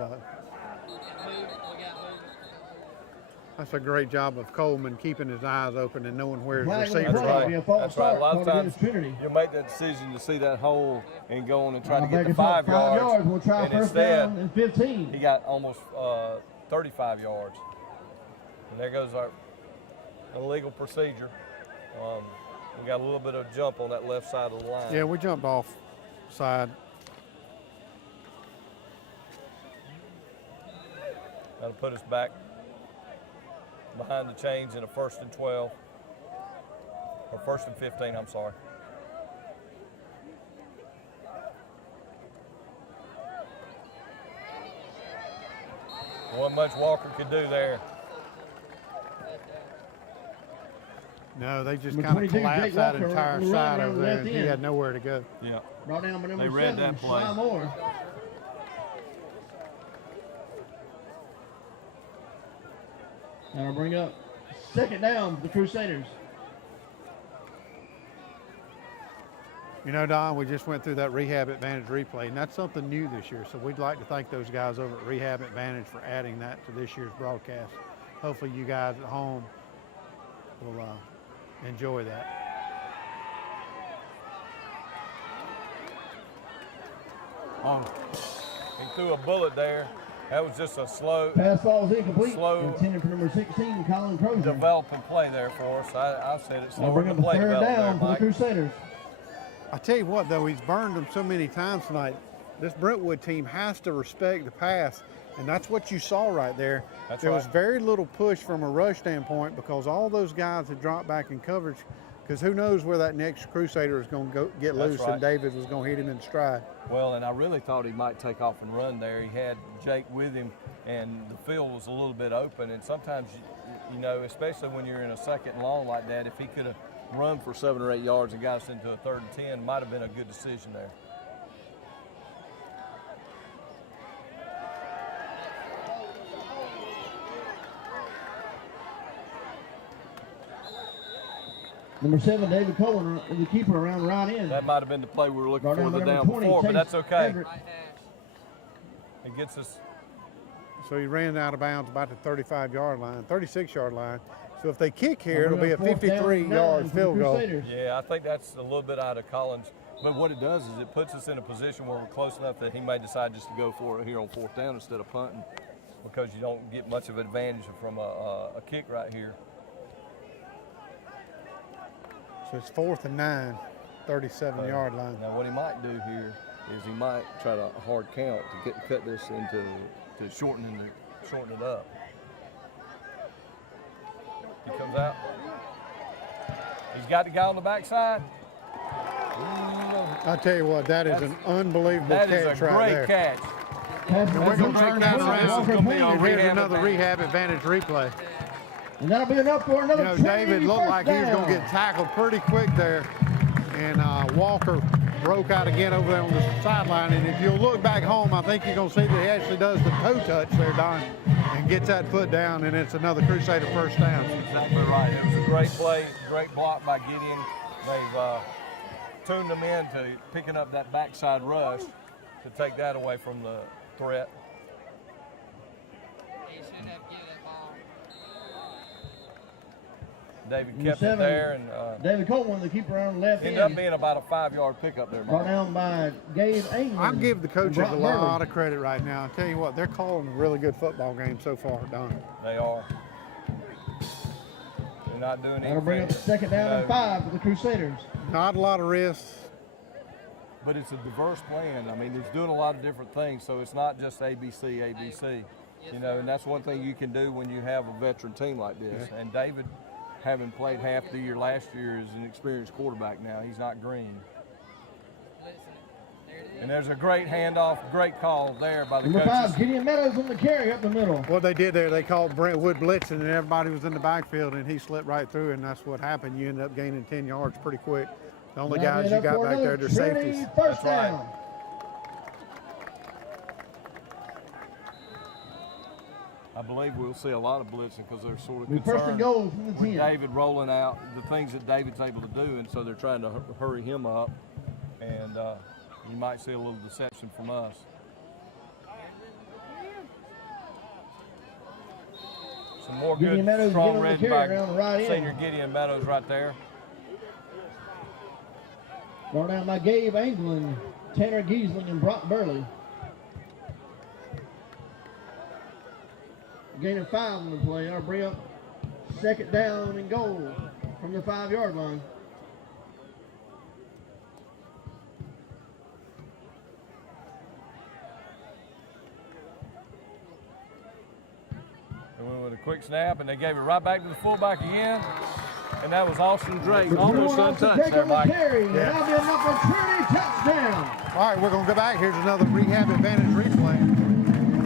That's a great job of Coleman keeping his eyes open and knowing where his receivers are. That's right. A lot of times you'll make that decision to see that hole and go on and try to get the 5 yards. We'll try and first down and 15. He got almost 35 yards. And there goes our illegal procedure. We got a little bit of jump on that left side of the line. Yeah, we jumped off side. That'll put us back behind the chains in a 1st and 12, or 1st and 15, I'm sorry. Wasn't much Walker could do there. No, they just kind of collapsed that entire side over there, and he had nowhere to go. Yeah. Brought down by number They read 7, that play. Sly Moore. That'll bring up 2nd down for the Crusaders. You know, Don, we just went through that Rehab Advantage replay, and that's something new this year. So we'd like to thank those guys over at Rehab Advantage for adding that to this year's broadcast. Hopefully you guys at home will enjoy that. He threw a bullet there. That was just a slow Pass ball is incomplete. slow Intended for number 16, Colin Crozier. developing play there for us. I said it Now slower bring than up a play third development down there, for the Mike. Crusaders. I tell you what, though, he's burned them so many times tonight. This Brentwood team has to respect the pass, and that's what you saw right there. There was very little push from a rush standpoint because all those guys had dropped back in coverage because who knows where that next Crusader is going to get That's loose, right. and David was going to hit him in stride. Well, and I really thought he might take off and run there. He had Jake with him, and the field was a little bit open. And sometimes, you know, especially when you're in a second and long like that, if he could have run for 7 or 8 yards and got us into a 3rd and 10, might have been a good decision there. Number 7, David Cohen, the keeper around right in. That might have been the play we were looking Right for down the to down number 20, before, but Chase that's okay. Everett. It gets us. So he ran out of bounds about the 35-yard line, 36-yard line. So if they kick here, it'll be a 53-yard field goal. Yeah, I think that's a little bit out of Collins. But what it does is it puts us in a position where we're close enough that he may decide just to go for it here on 4th down instead of punting, because you don't get much of an advantage from a kick right here. So it's 4th and 9, 37-yard line. Now what he might do here is he might try to hard count to cut this into shorten it up. He comes out. He's got the guy on the backside. I tell you what, that is an unbelievable catch right there. That is a great catch. And we're going to turn that around. And Here's another Rehab Advantage replay. And that'll be enough for another You know, David looked like he was down. going to get tackled pretty quick there. And Walker broke out again over there on the sideline. And if you'll look back home, I think you're going to see that he actually does the toe touch there, Don, and gets that foot down, and it's another Crusader first down. That's exactly right. It was a great play, great block by Gideon. They've tuned them in to picking up that backside rush to take that away from the threat. David Number kept 7, it there, and David Coleman, the keeper on the left ended up being about a 5-yard pickup there, Brought Mike. down by Gabe England. I'll give the coaches and a Brock lot Burley. of credit right now. I tell you what, they're calling a really good football game so far, Don. They are. They're not doing That'll bring up anything. 2nd down and 5 for the Crusaders. Not a lot of risks. But it's a diverse plan. I mean, it's doing a lot of different things, so it's not just ABC, ABC. You know, and that's one thing you can do when you have a veteran team like this. Yeah. And David, having played half the year last year, is an experienced quarterback now. He's not green. And there's a great handoff, great call there by the Number coaches. 5, Gideon Meadows on the carry up the middle. What they did there, they called Brentwood blitzing, and everybody was in the backfield, and he slipped right through, and that's what happened. You ended up gaining 10 yards pretty quick. The only Now guys being you up got for back there, another they're Trinity safeties. First That's down. I believe we'll see a lot of blitzing because they're sort of Be first and concerned goal from the with 10. David rolling out the things that David's able to do, and so they're trying to hurry him up, and you might see a little deception from us. Some more Gideon good, Meadows strong getting on the red carry by around the right senior end. Gideon Meadows right there. Brought down by Gabe England, Tanner Giesling, and Brock Burley. Gaining 5 on the play. I'll bring up 2nd down and goal from the 5-yard line. They went with a quick snap, and they gave it right back to the fullback again. And that was Austin Drake, almost untouched there, Mike. Carry. And that'll be enough for Trinity touchdown. All right, we're going to go back. Here's another Rehab Advantage replay.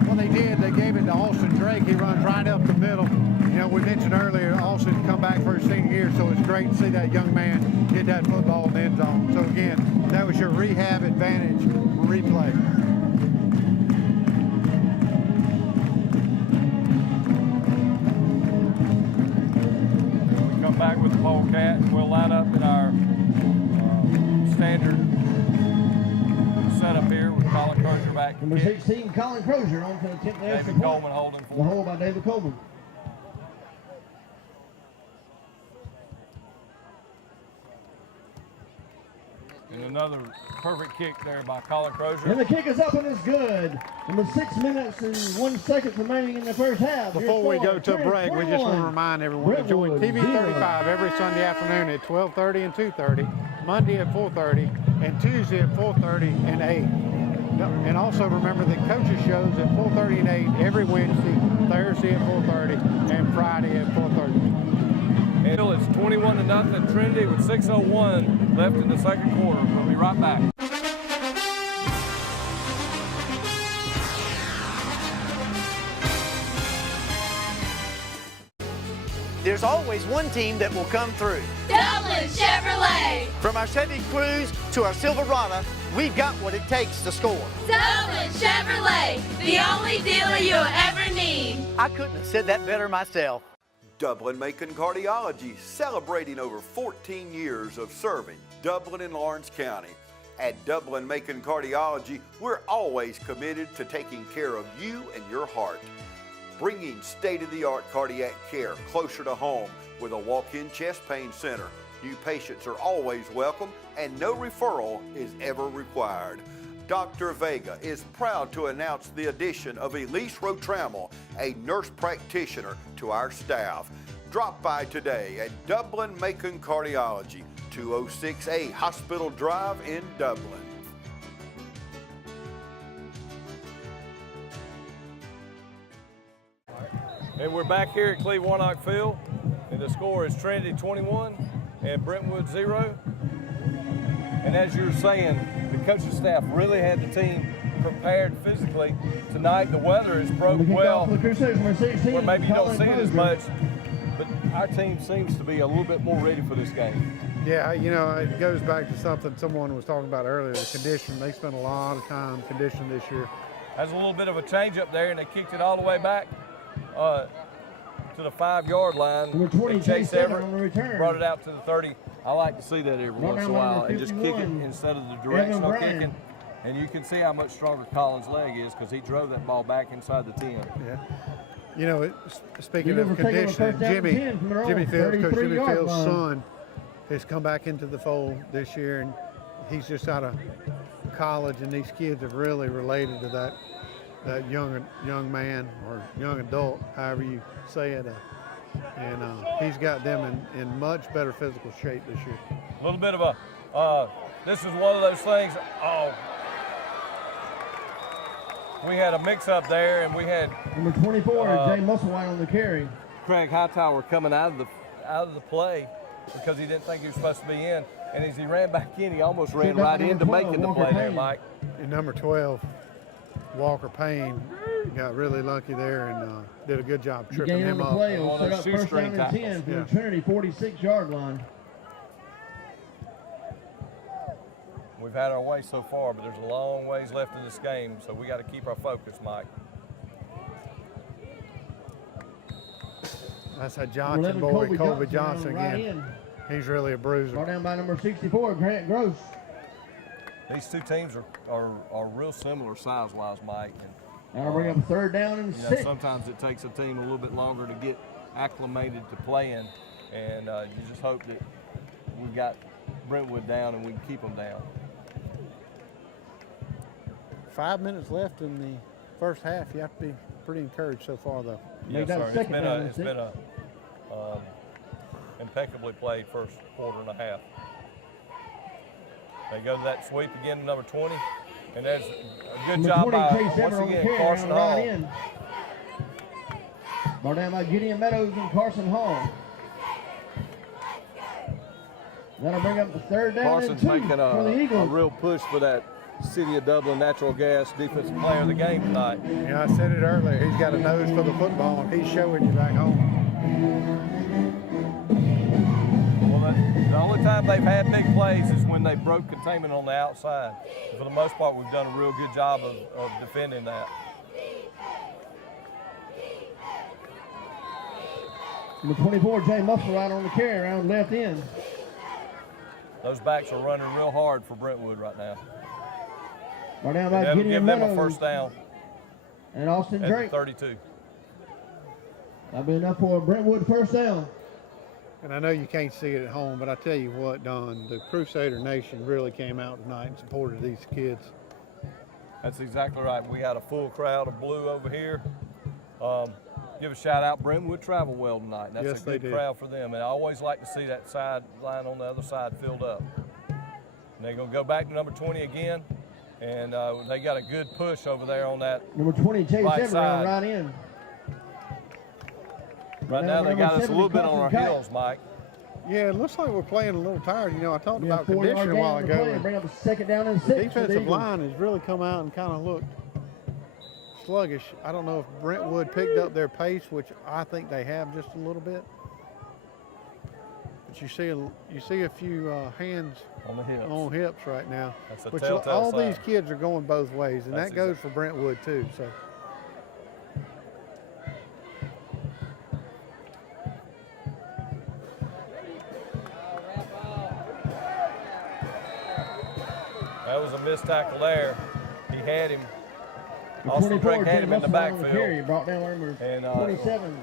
What they did, they gave it to Austin Drake. He runs right up the middle. You know, we mentioned earlier, Austin come back for his senior year, so it's great to see that young man hit that football in the end zone. So again, that was your Rehab Advantage replay. Come back with the Polecat. We'll line up in our stand standard setup here with Colin Crozier back. Number 16, Colin Crozier on to the 10th. David Coleman holding for the hold by David Coleman. And another perfect kick there by Colin Crozier. And the kick is up and it's good. And with 6 minutes and 1 second remaining in the first half. Before we go to a break, we just want to remind everyone to join TV 35 every Sunday afternoon at 12:30 and 2:30, Monday at 4:30, and Tuesday at 4:30 and 8. And also remember that coaches shows at 4:30 and 8 every Wednesday, Thursday at 4:30, and Friday at 4:30. And it's 21-0 Trinity with 6:01 left in the second quarter. We'll be right back. There's always one team that will come through. Dublin Chevrolet. From our Chevy Cruze to our Silverado, we've got what it takes to score. Dublin Chevrolet, the only dealer you'll ever need. I couldn't have said that better myself. Dublin Macon Cardiology, celebrating over 14 years of serving Dublin and Lawrence County. At Dublin Macon Cardiology, we're always committed to taking care of you and your heart. Bringing state-of-the-art cardiac care closer to home with a walk-in chest pain center. New patients are always welcome and no referral is ever required. Dr. Vega is proud to announce the addition of Elise Rotrammel, a nurse practitioner, to our staff. Drop by today at Dublin Macon Cardiology, 206A Hospital Drive in Dublin. And we're back here at Cleve Warnock Field, and the score is Trinity 21 and Brentwood 0. And as you were saying, the coaching staff really had the team prepared physically. Tonight the weather is broke well, where maybe you don't see it as much, but our team seems to be a little bit more ready for this game. Yeah, you know, it goes back to something someone was talking about earlier, the condition. They spent a lot of time conditioning this year. Has a little bit of a change up there, and they kicked it all the way back to the 5-yard line. Number 20, Chase Everett on the return. Brought it out to the 30. I like to see that every once in a while and just kick it instead of the directional kicking. And you can see how much stronger Colin's leg is because he drove that ball back inside the 10. Yeah. You know, speaking of conditioning, Jimmy Fields, Coach Jimmy Fields' son, has come back into the fold this year, and he's just out of college, and these kids have really related to that young man or young adult, however you say it, and he's got them in much better physical shape this year. A little bit of a, this is one of those things, we had a mix-up there, and we had number 24, Jay Musselwhite on the carry. Craig Hightower coming out of the play because he didn't think he was supposed to be in, and as he ran back in, he almost ran right into making the play there, Mike. And number 12, Walker Payne, got really lucky there and did a good job tripping him up. Play will set up first down and 10 for the Trinity 46-yard line. We've had our way so far, but there's a long ways left in this game, so we got to keep our focus, Mike. That's a Johnson boy, Colby Johnson again. He's really a bruiser. Brought down by number 64, Grant Gross. These two teams are real similar size-wise, Mike. Now bring up third down and 6. Sometimes it takes a team a little bit longer to get acclimated to playing, and you just hope that we've got Brentwood down and we can keep them down. 5 minutes left in the first half. You have to be pretty encouraged so far, though. Yes, sir. It's been a impeccably played first quarter and a half. They go to that sweep again, number 20, and that's a good job by, once again, Carson Hall. Brought down by Gideon Meadows and Carson Hall. That'll bring up the third down Carson's and 2 making for the Eagles. a real push for that City of Dublin Natural Gas Defensive Player of the Game tonight. Yeah, I said it earlier. He's got a nose for the football, and he's showing you back home. Well, the only time they've had big plays is when they broke containment on the outside. For the most part, we've done a real good job of defending that. Number 24, Jay Musselwhite on the carry around left end. those backs are running real hard for Brentwood right now. Right now by That'll Gideon give them a Meadows first down and Austin at Drake. the 32. That'll be enough for a Brentwood first down. And I know you can't see it at home, but I tell you what, Don, the Crusader Nation really came out tonight and supported these kids. That's exactly right. We had a full crowd of blue over here. Give a shout out, Brentwood traveled well tonight. And that's Yes, a good crowd for them. And I always like to see that side line on the other side filled up. And they're going to go back to number 20 again. And they got a good push over there on that Number 20, Chase right Everett side. right in. Right now they got us a little bit on our heels, Mike. Yeah, it looks like we're playing a little tired. You know, I talked about 4 yard condition a gain while on the ago. play and bring up a second down and 6. The for the defensive Eagles. line has really come out and kind of looked sluggish. I don't know if Brentwood picked up their pace, which I think they have just a little bit. But you see a few hands on the hips right now. That's a But telltale all sign. these kids are going both ways, and That's that goes for Brentwood too. So. That was a missed tackle there. He had him. Number Austin 24, Drake had him in the Jay Musselman on backfield. carry, brought down number And, 27,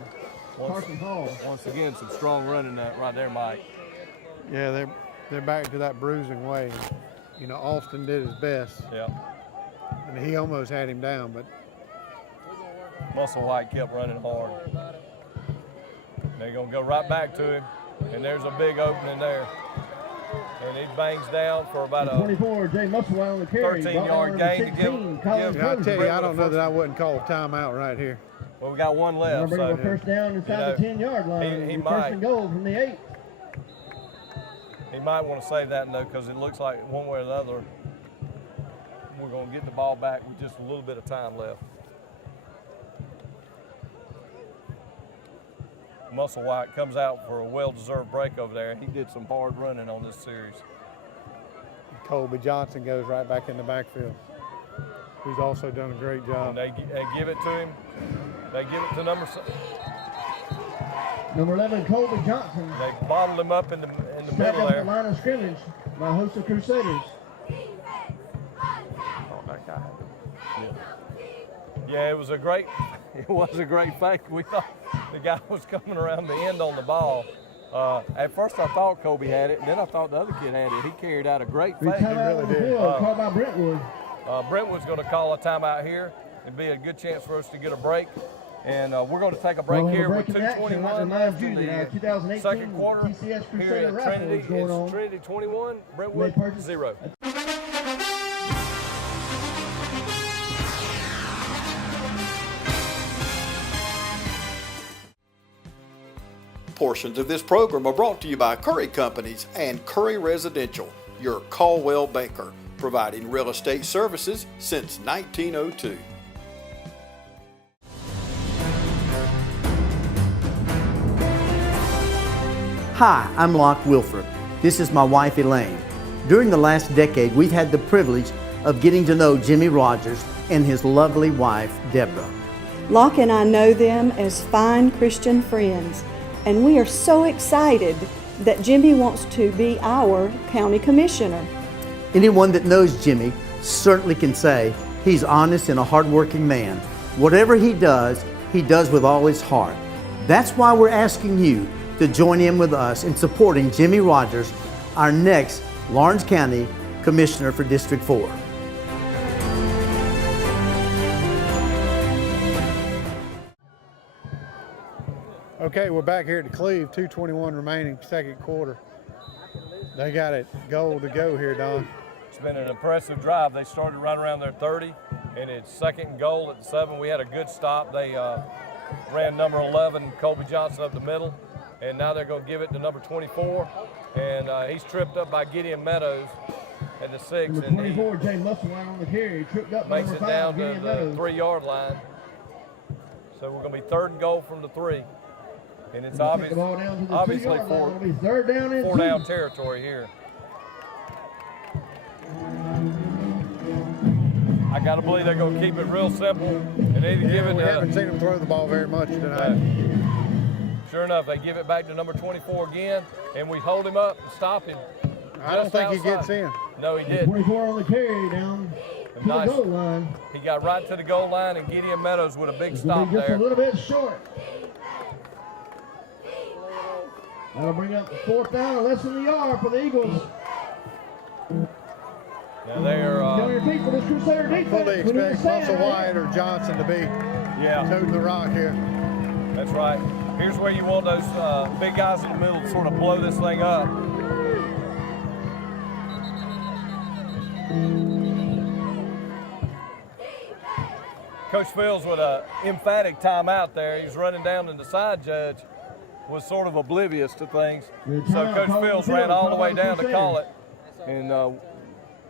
Carson Hall. Once again, some strong running right there, Mike. Yeah, they're back to that bruising way. You know, Austin did his best. Yeah. And he almost had him down, but Muscle White kept running hard. They're going to go right back to him, and there's a big opening there. And he bangs down for about a 24, Jay Musselman on the carry. 13-yard gain to give. I tell you, I don't know that I wouldn't call a timeout right here. Well, we got one left. Bring up a first down inside the 10-yard line. He First might. and goal from the 8. He might want to save that, though, because it looks like one way or the other, we're going to get the ball back with just a little bit of time left. Muscle White comes out for a well-deserved break over there. He did some hard running on this series. Colby Johnson goes right back in the backfield. He's also done a great job. And they give it to him. They give it to number 11, Colby Johnson. They bottled him up in the Back middle up there. the line of scrimmage by a host of Crusaders. Yeah, it was a great fake. We thought the guy was coming around the end on the ball. At first I thought Kobe had it, and then I thought the other kid had it. He carried out a great fake. He really did. Called by Brentwood. Brentwood's going to call a timeout here. It'd be a good chance for us to get a break. And we're going to take a break here with 2:21 left in the second quarter. TCS Here Crusader at raffle Trinity, is going on. it's Trinity 21, Brentwood 0. Portions of this program are brought to you by Curry Companies and Curry Residential, your Caldwell banker, providing real estate services since 1902. Hi, I'm Locke Wilford. This is my wife Elaine. During the last decade, we've had the privilege of getting to know Jimmy Rogers and his lovely wife, Deborah. Locke and I know them as fine Christian friends, and we are so excited that Jimmy wants to be our county commissioner. Anyone that knows Jimmy certainly can say he's honest and a hardworking man. Whatever he does with all his heart. That's why we're asking you to join in with us in supporting Jimmy Rogers, our next Lawrence County Commissioner for District 4. Okay, we're back here at the Cleve, 2:21 remaining, second quarter. They got it goal to go here, Don. It's been an impressive drive. They started right around their 30, and it's second and goal at the 7. We had a good stop. They ran number 11, Colby Johnson, up the middle, and now they're going to give it to number 24, and he's tripped up by Gideon Meadows at the 6. Number and 24, Jay Musselman on the carry. Tripped up by makes number it 5, down to Gideon the Meadows. 3-yard line. So we're going to be third and goal from the 3. And it's We'll take the ball down to the obviously 2-yard line. It'll be 3rd down and 2. 4-down territory here. I got to believe they're going to keep it real simple and either give it we to. haven't seen them throw the ball very much tonight. Sure enough, they give it back to number 24 again, and we hold him up and stop him I don't think he gets in. No, he didn't. 24 on the carry down to the goal line. He got right to the goal line, and Gideon Meadows with a big stop just there. a little bit short. That'll bring up 4th down and less than a yard for the Eagles. Now they are. Get on your feet for this Crusader defense. Fully expect Muscle White or Johnson to be toting the rock here. That's right. Here's where you want those big guys in the middle to sort of blow this thing up. Coach Fields with an emphatic timeout there. He's running down, and the side judge was sort of oblivious to things. So Coach Fields ran all the way down to call it. And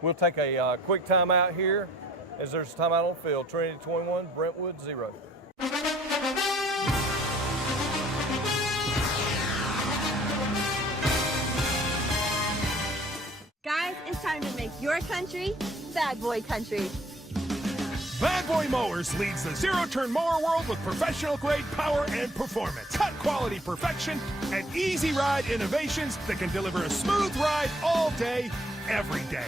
we'll take a quick timeout here as there's a timeout on the field. Trinity 21, Brentwood 0. Guys, it's time to make your country Bad Boy Country. Bad Boy Mowers leads the zero-turn mower world with professional-grade power and performance, cut-quality perfection, and easy-ride innovations that can deliver a smooth ride all day, every day.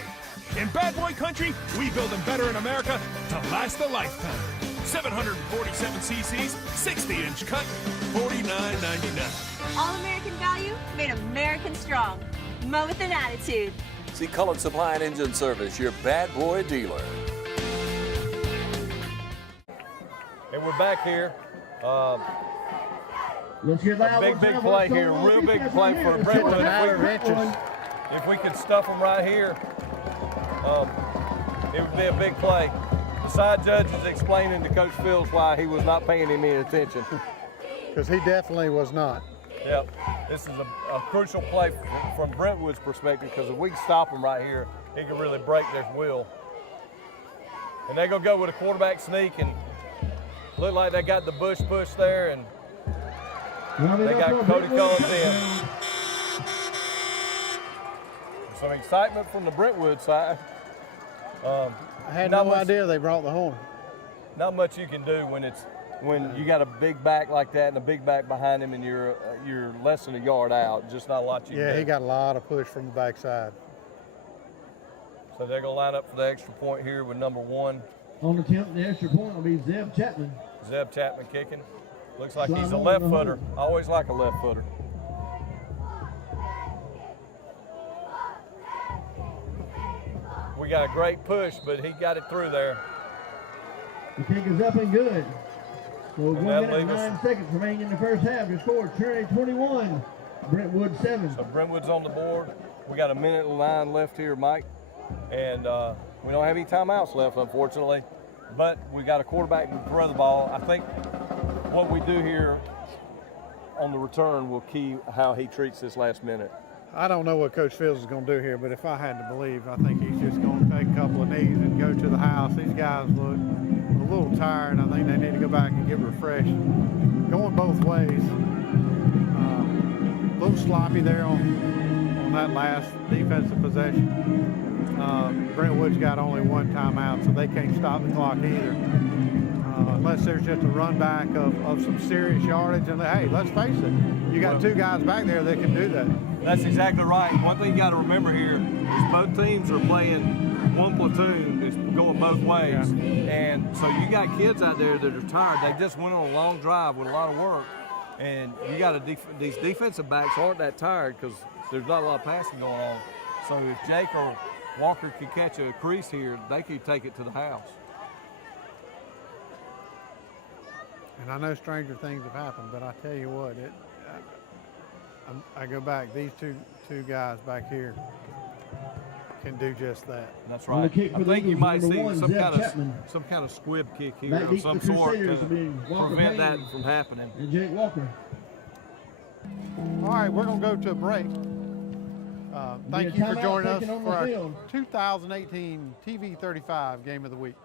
In Bad Boy Country, we build them better in America to last a lifetime. 747 cc's, 60-inch cut, $49.99. All-American value, made American strong. Mow with an attitude. See Cullen Supply and Engine Service, your Bad Boy dealer. And we're back here. Let's get that big play here. Real big play for Brentwood. If we could stuff them right here, it would be a big play. The side judge is explaining to Coach Fields why he was not paying him any attention. Because he definitely was not. Yep. This is a crucial play from Brentwood's perspective, because if we can stop them right here, it can really break their will. And they're going to go with a quarterback sneak, and look like they got the Bush push there, and they got Cody Collins in. Some excitement from the Brentwood side. I had no idea they brought the horn. Not much you can do when you got a big back like that and a big back behind him, and you're less than a yard out. Just not a lot you can do. Yeah, he got a lot of push from the backside. So they're going to line up for the extra point here with number 1. On attempt, the extra point will be Zeb Chapman. Zeb Chapman kicking. Looks like he's a left footer. I always like a left footer. We got a great push, but he got it through there. The kick is up and good. So 1 minute and 9 seconds remaining in the first half. Your score, Trinity 21, Brentwood 7. So Brentwood's on the board. We got 1 minute and 9 left here, Mike. And we don't have any timeouts left, unfortunately. But we got a quarterback to throw the ball. I think what we do here on the return will key how he treats this last minute. I don't know what Coach Fields is going to do here, but if I had to believe, I think he's just going to take a couple of knees and go to the house. These guys look a little tired. I think they need to go back and get refreshed. Going both ways. A little sloppy there on that last defensive possession. Brentwood's got only 1 timeout, so they can't stop the clock either. Unless there's just a run back of some serious yardage. And hey, let's face it, you got 2 guys back there that can do that. That's exactly right. One thing you got to remember here is both teams are playing one platoon. It's going both ways. Yeah. And so you got kids out there that are tired. They just went on a long drive with a lot of work. And you got these defensive backs aren't that tired because there's not a lot of passing going on. So if Jake or Walker could catch a crease here, they could take it to the house. And I know stranger things have happened, but I tell you what, I go back. These two guys back here can do just that. That's right. I think you might see some kind of squib kick here of some sort to prevent that from happening. And Jake Walker. All right, we're going to go to a break. Thank you for joining us for our 2018 TV 35 Game of the Week.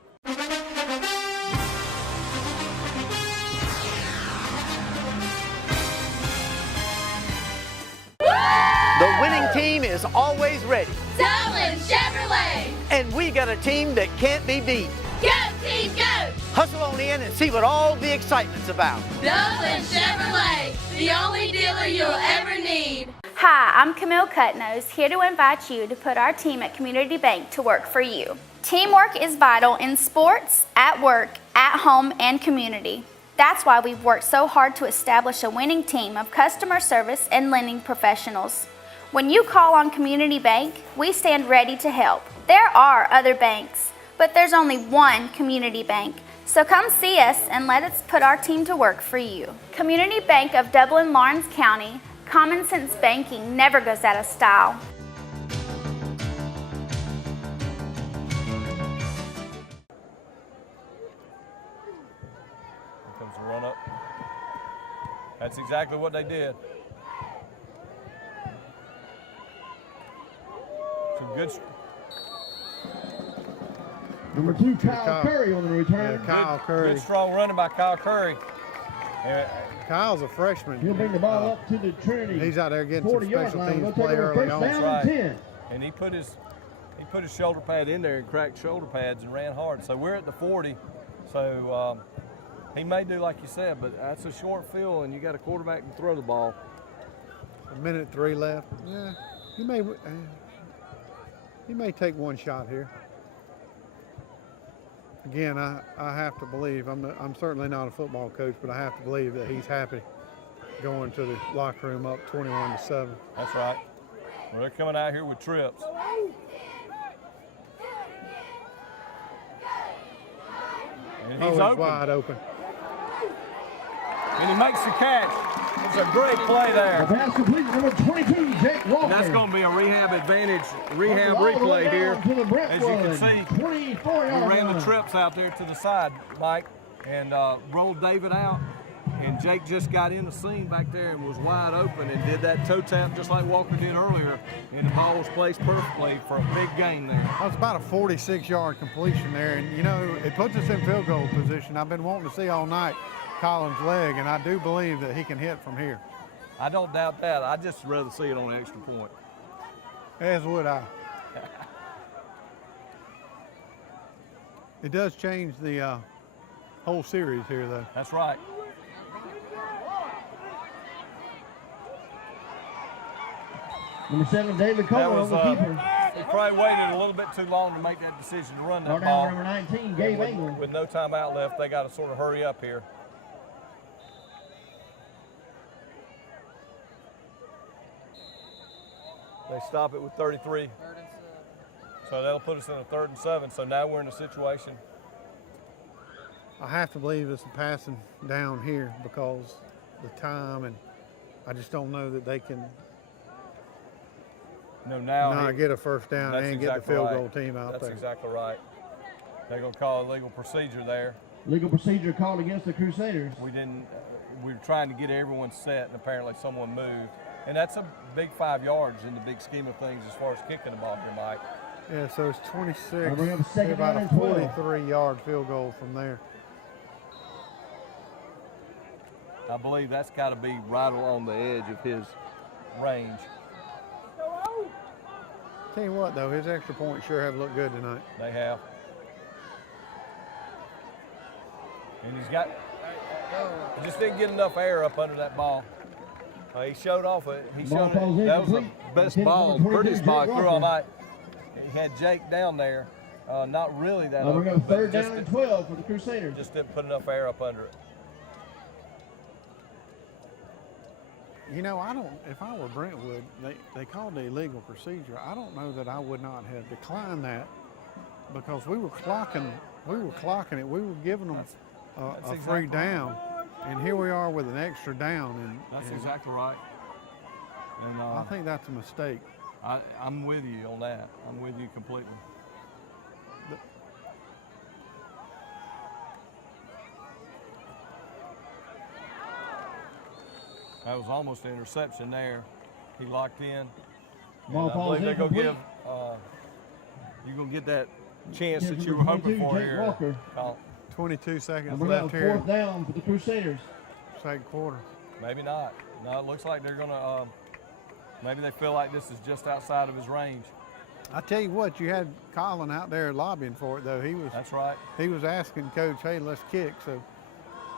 The winning team is always ready. Dublin Chevrolet. And we got a team that can't be beat. Go team, go. Hustle on in and see what all the excitement's about. Dublin Chevrolet, the only dealer you'll ever need. Hi, I'm Camille Cutnose, here to invite you to put our team at Community Bank to work for you. Teamwork is vital in sports, at work, at home, and community. That's why we've worked so hard to establish a winning team of customer service and lending professionals. When you call on Community Bank, we stand ready to help. There are other banks, but there's only one Community Bank. So come see us and let us put our team to work for you. Community Bank of Dublin, Lawrence County. Common sense banking never goes out of style. Here comes the run up. That's exactly what they did. Some good. Number 2, Kyle Curry on the return. Yeah, Kyle Curry. Good strong running by Kyle Curry. Kyle's a freshman. He'll bring the ball up to the Trinity. He's out there getting some special teams play early on. That's right. 10. And he put his shoulder pad in there and cracked shoulder pads and ran hard. So we're at the 40. So he may do like you said, but that's a short field, and you got a quarterback to throw the ball. 1:03 left. Yeah, he may take one shot here. Again, I have to believe, I'm certainly not a football coach, but I have to believe that he's happy going to the locker room up 21-7. That's right. Well, they're coming out here with trips. And he's open. Wide open. And he makes the catch. It's a great play there. The pass complete, number 22, Jake Walker. And that's going to be a rehab advantage, rehab replay here. As you can see, we ran the trips out there to the side, Mike, and rolled David out. And Jake just got in the scene back there and was wide open and did that toe tap just like Walker did earlier. And the ball was placed perfectly for a big gain there. That was about a 46-yard completion there. And, you know, it puts us in field goal position. I've been wanting to see all night Colin's leg, and I do believe that he can hit from here. I don't doubt that. I'd just rather see it on an extra point. As would I. It does change the whole series here, though. That's right. Number 7, David Coleman on the keeper. He probably waited a little bit too long to make that decision to run that ball. Number 19, Gabe England. With no timeout left, they got to sort of hurry up here. They stop it with 33. So that'll put us in a 3rd and 7. So now we're in a situation. I have to believe it's a passing down here because the time, and I just don't know that they can now get a first down and get the field goal team out there. That's exactly right. They're going to call a legal procedure there. Legal procedure called against the Crusaders. We were trying to get everyone set, and apparently someone moved. And that's a big 5 yards in the big scheme of things as far as kicking the ball here, Mike. Yeah, so it's 26. About a 43-yard field goal from there. I believe that's got to be right along the edge of his range. Tell you what, though, his extra points sure have looked good tonight. They have. And he just didn't get enough air up under that ball. He showed off it. That was the best ball, prettiest ball he threw all night. He had Jake down there, not really that. We're going to 3rd down and 12 for the Crusaders. Just didn't put enough air up under it. You know, if I were Brentwood, they called the illegal procedure. I don't know that I would not have declined that because we were clocking it. We were giving them a free down. And here we are with an extra down. And that's exactly right. And I think that's a mistake. I'm with you on that. I'm with you completely. That was almost an interception there. He locked in. Ball falls they're going to give, you're going to get that chance that you were hoping for here. Walker. 22 seconds and we're left here. 4th down for the Crusaders. 2nd quarter. Maybe not. No, it looks like they're going to, maybe they feel like this is just outside of his range. I tell you what, you had Colin out there lobbying for it, though. That's right. He was asking Coach, hey, let's kick. So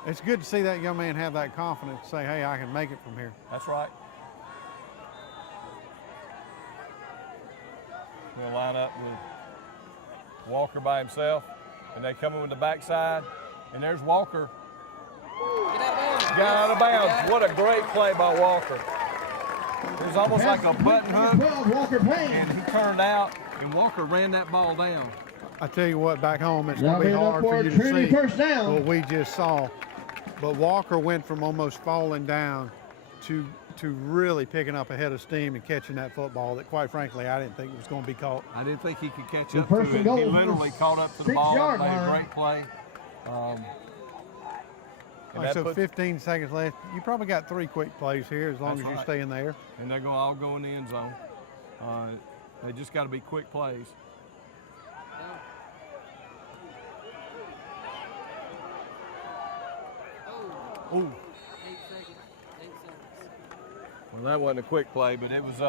it's good to see that young man have that confidence to say, hey, I can make it from here. That's right. We'll line up with Walker by himself, and they come in with the backside, and there's Walker. Got out of bounds. What a great play by Walker. It was almost like a button hook, and he turned out, and Walker ran that ball down. I tell you what, back home, it's going to be hard for you to see first down. what we just saw. But Walker went from almost falling down to really picking up a head of steam and catching that football that, quite frankly, I didn't think was going to be caught. I didn't think he could catch up to it. He literally caught up to the ball, made a great play. So 15 seconds left. You probably got 3 quick plays here as long as you stay in there. And they're going to all go in the end zone. They just got to be quick plays. Ooh. Well, that wasn't a quick play, but it was.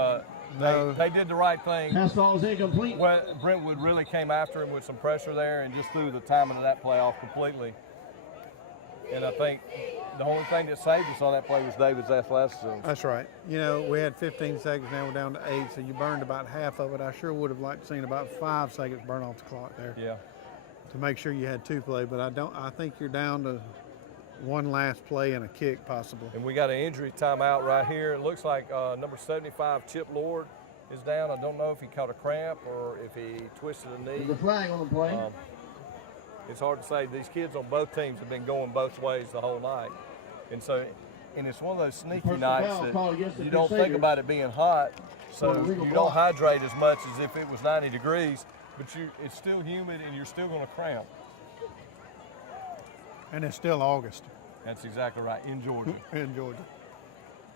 They did the right thing. Pass ball is incomplete. Well, Brentwood really came after him with some pressure there and just threw the timing of that play off completely. And I think the only thing that saved us on that play was David's athleticism. That's right. You know, we had 15 seconds, now we're down to 8, so you burned about half of it. I sure would have liked to seen about 5 seconds burn off the clock there. Yeah. To make sure you had 2 plays, but I think you're down to 1 last play and a kick possibly. And we got an injury timeout right here. It looks like number 75, Chip Lord, is down. I don't know if he caught a cramp or if he twisted a knee. There's a flag on the play. It's hard to say. These kids on both teams have been going both ways the whole night. And so, and it's one of those sneaky nights that you don't think about it being hot, so you don't hydrate as much as if it was 90 degrees, but it's still humid and you're still going to cramp. And it's still August. That's exactly right, in Georgia. In Georgia.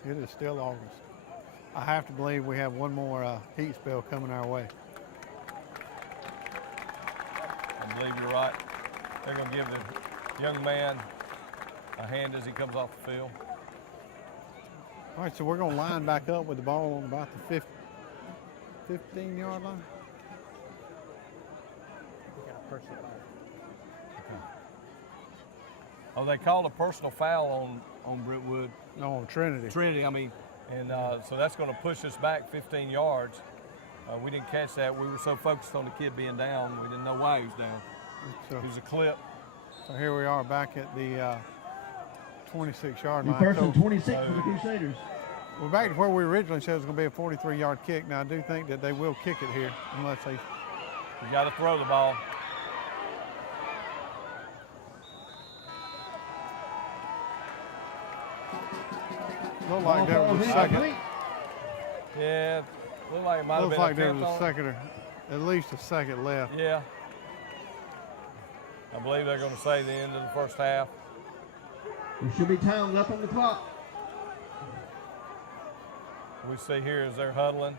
It is still August. I have to believe we have one more heat spell coming our way. I believe you're right. They're going to give the young man a hand as he comes off the field. All right, so we're going to line back up with the ball on about the 15-yard line. Oh, they called a personal foul on Brentwood. No, on Trinity. Trinity, I mean, and so that's going to push us back 15 yards. We didn't catch that. We were so focused on the kid being down, we didn't know why he was down. So, it was a clip. So here we are back at the 26-yard line. First and 26 for the Crusaders. We're back to where we originally said it was going to be a 43-yard kick. Now, I do think that they will kick it here unless they... You got to throw the ball. Looked like there was a second. Yeah, looked like it might have been like there was a second, or at least a second left. Yeah. I believe they're going to say the end of the first half. There should be time left on the clock. We see here as they're huddling.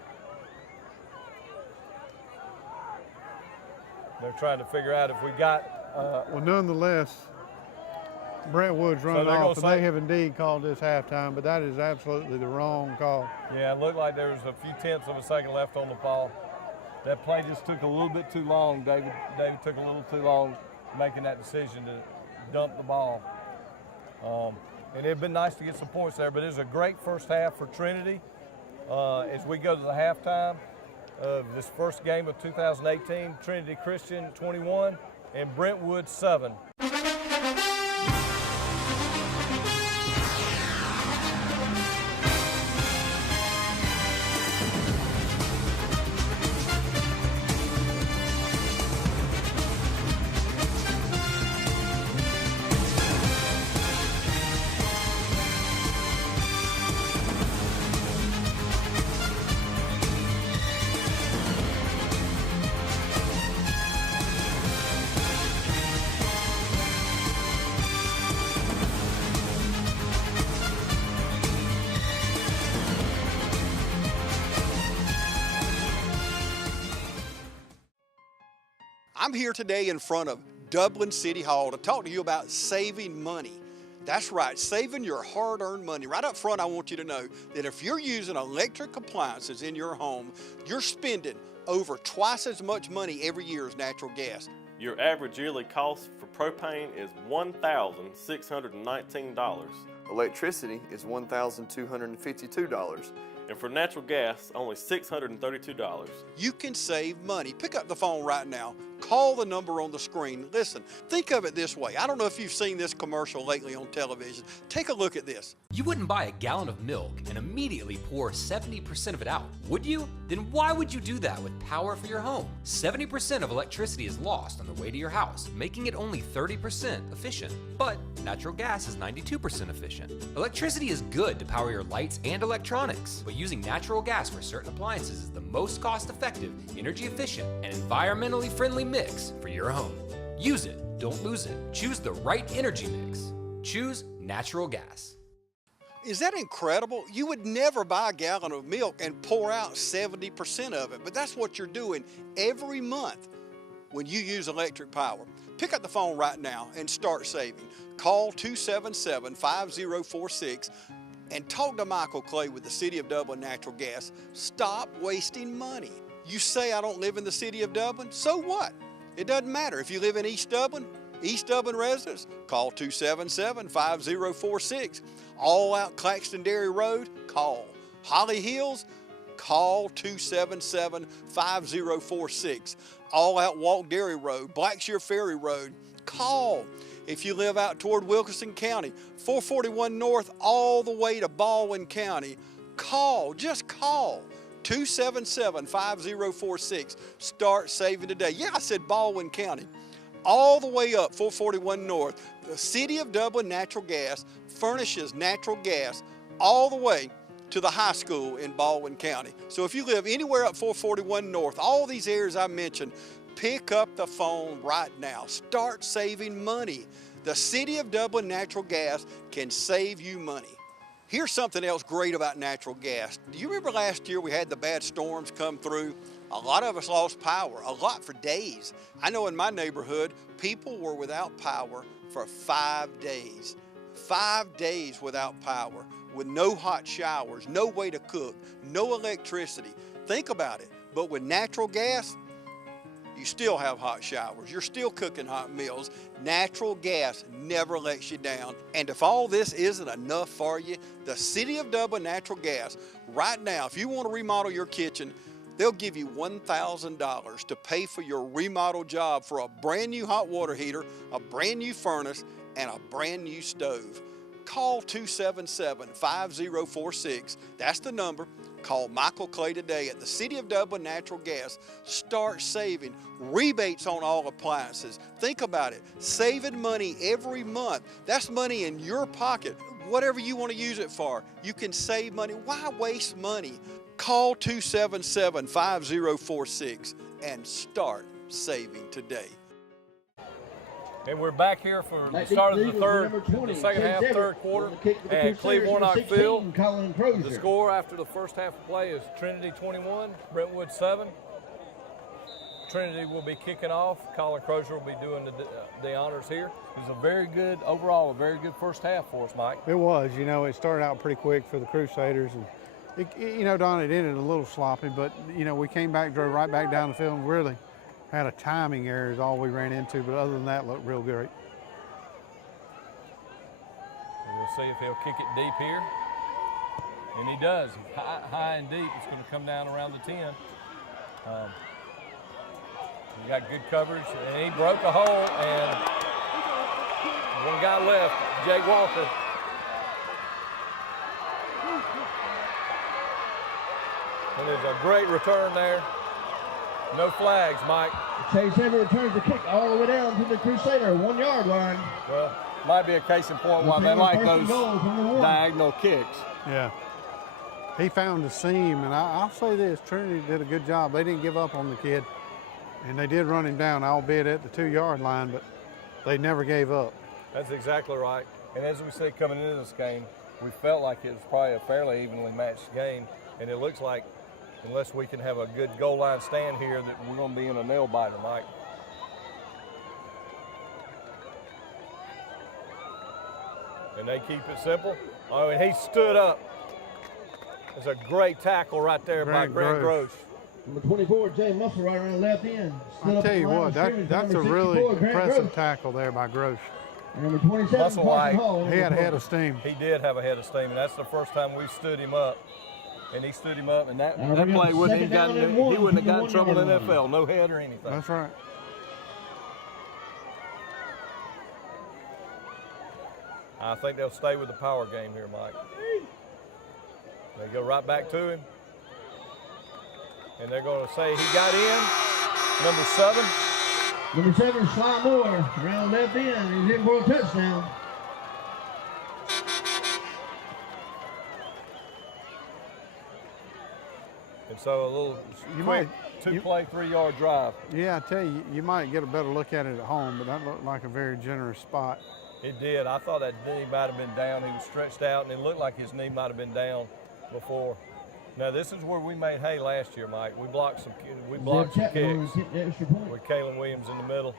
They're trying to figure out if we got... well, nonetheless, Brentwood's running off, and they have indeed called this halftime, but that is absolutely the wrong call. Yeah, it looked like there was a few tenths of a second left on the ball. That play just took a little bit too long. David took a little too long making that decision to dump the ball. And it'd been nice to get some points there, but it was a great first half for Trinity. As we go to the halftime of this first game of 2018, Trinity Christian 21 and Brentwood 7. I'm here today in front of Dublin City Hall to talk to you about saving money. That's right, saving your hard-earned money. Right up front, I want you to know that if you're using electric appliances in your home, you're spending over twice as much money every year as natural gas. Your average yearly cost for propane is $1,619. Electricity is $1,252, And for natural gas, only $632. You can save money. Pick up the phone right now. Call the number on the screen. Listen, think of it this way. I don't know if you've seen this commercial lately on television. Take a look at this. You wouldn't buy a gallon of milk and immediately pour 70% of it out, would you? Then why would you do that with power for your home? 70% of electricity is lost on the way to your house, making it only 30% efficient. But natural gas is 92% efficient. Electricity is good to power your lights and electronics, but using natural gas for certain appliances is the most cost-effective, energy-efficient, and environmentally friendly mix for your home. Use it, don't lose it. Choose the right energy mix. Choose natural gas. Is that incredible? You would never buy a gallon of milk and pour out 70% of it, but that's what you're doing every month when you use electric power. Pick up the phone right now and start saving. Call 277-5046 and talk to Michael Clay with the City of Dublin Natural Gas. Stop wasting money. You say I don't live in the City of Dublin, so what? It doesn't matter. If you live in East Dublin residents, call 277-5046. All out Claxton Dairy Road, call. Holly Hills, call 277-5046. All out Walk Dairy Road, Blackshear Ferry Road, call. If you live out toward Wilkinson County, 441 North all the way to Baldwin County, call, just call. 277-5046. Start saving today. Yeah, I said Baldwin County. All the way up 441 North. The City of Dublin Natural Gas furnishes natural gas all the way to the high school in Baldwin County. So if you live anywhere up 441 North, all these areas I mentioned, pick up the phone right now. Start saving money. The City of Dublin Natural Gas can save you money. Here's something else great about natural gas. Do you remember last year we had the bad storms come through? A lot of us lost power, a lot for days. I know in my neighborhood, people were without power for 5 days. 5 days without power, with no hot showers, no way to cook, no electricity. Think about it. But with natural gas, you still have hot showers. You're still cooking hot meals. Natural gas never lets you down. And if all this isn't enough for you, the City of Dublin Natural Gas, right now, if you want to remodel your kitchen, they'll give you $1,000 to pay for your remodel job for a brand new hot water heater, a brand new furnace, and a brand new stove. Call 277-5046. That's the number. Call Michael Clay today at the City of Dublin Natural Gas. Start saving. Rebates on all appliances. Think about it. Saving money every month. That's money in your pocket. Whatever you want to use it for, you can save money. Why waste money? Call 277-5046 and start saving today. And we're back here for the start of the second half, third quarter at Cleveland Field. The score after the first half of play is Trinity 21, Brentwood 7. Trinity will be kicking off. Colin Crozier will be doing the honors here. It was a very good first half for us, Mike. It was. You know, it started out pretty quick for the Crusaders, and Don, it ended a little sloppy, but we came back, drove right back down the field, and really had a timing error is all we ran into, but other than that, looked real great. We'll see if he'll kick it deep here. And he does. High and deep. It's going to come down around the 10. He got good coverage, and he broke a hole, and one guy left, Jake Walker. And there's a great return there. No flags, Mike. Chase Everett returns the kick all the way down to the Crusader 1 yard line. Well, might be a case in point why they like those diagonal kicks. Yeah. He found the seam, and I'll say this, Trinity did a good job. They didn't give up on the kid, and they did run him down, albeit at the 2 yard line, but they never gave up. That's exactly right. And as we said coming into this game, we felt like it was probably a fairly evenly matched game, and it looks like unless we can have a good goal line stand here, that we're going to be in a nail biter, Mike. And they keep it simple. Oh, and he stood up. It's a great tackle right there by Grant Gross. Number 24, Jay Muscle, right around the left end. I'll tell you what, that's a really impressive tackle there by Gross. Number 27, White, he had a head of steam. He did have a head of steam, and that's the first time we stood him up. and he stood him up, and that play wouldn't have gotten, he wouldn't have gotten in trouble in the NFL, no head or anything. That's right. I think they'll stay with the power game here, Mike. They go right back to him, and they're going to say he got in, number 7. Number 7, Sly Moore, around left end. He's in for a touchdown. And so a little quick 2-play, 3-yard drive. Yeah, I tell you, you might get a better look at it at home, but that looked like a very generous spot. It did. I thought that knee might have been down. He was stretched out, and it looked like his knee might have been down before. Now this is where we made hay last year, Mike. We blocked some kicks with Kalen Williams in the middle.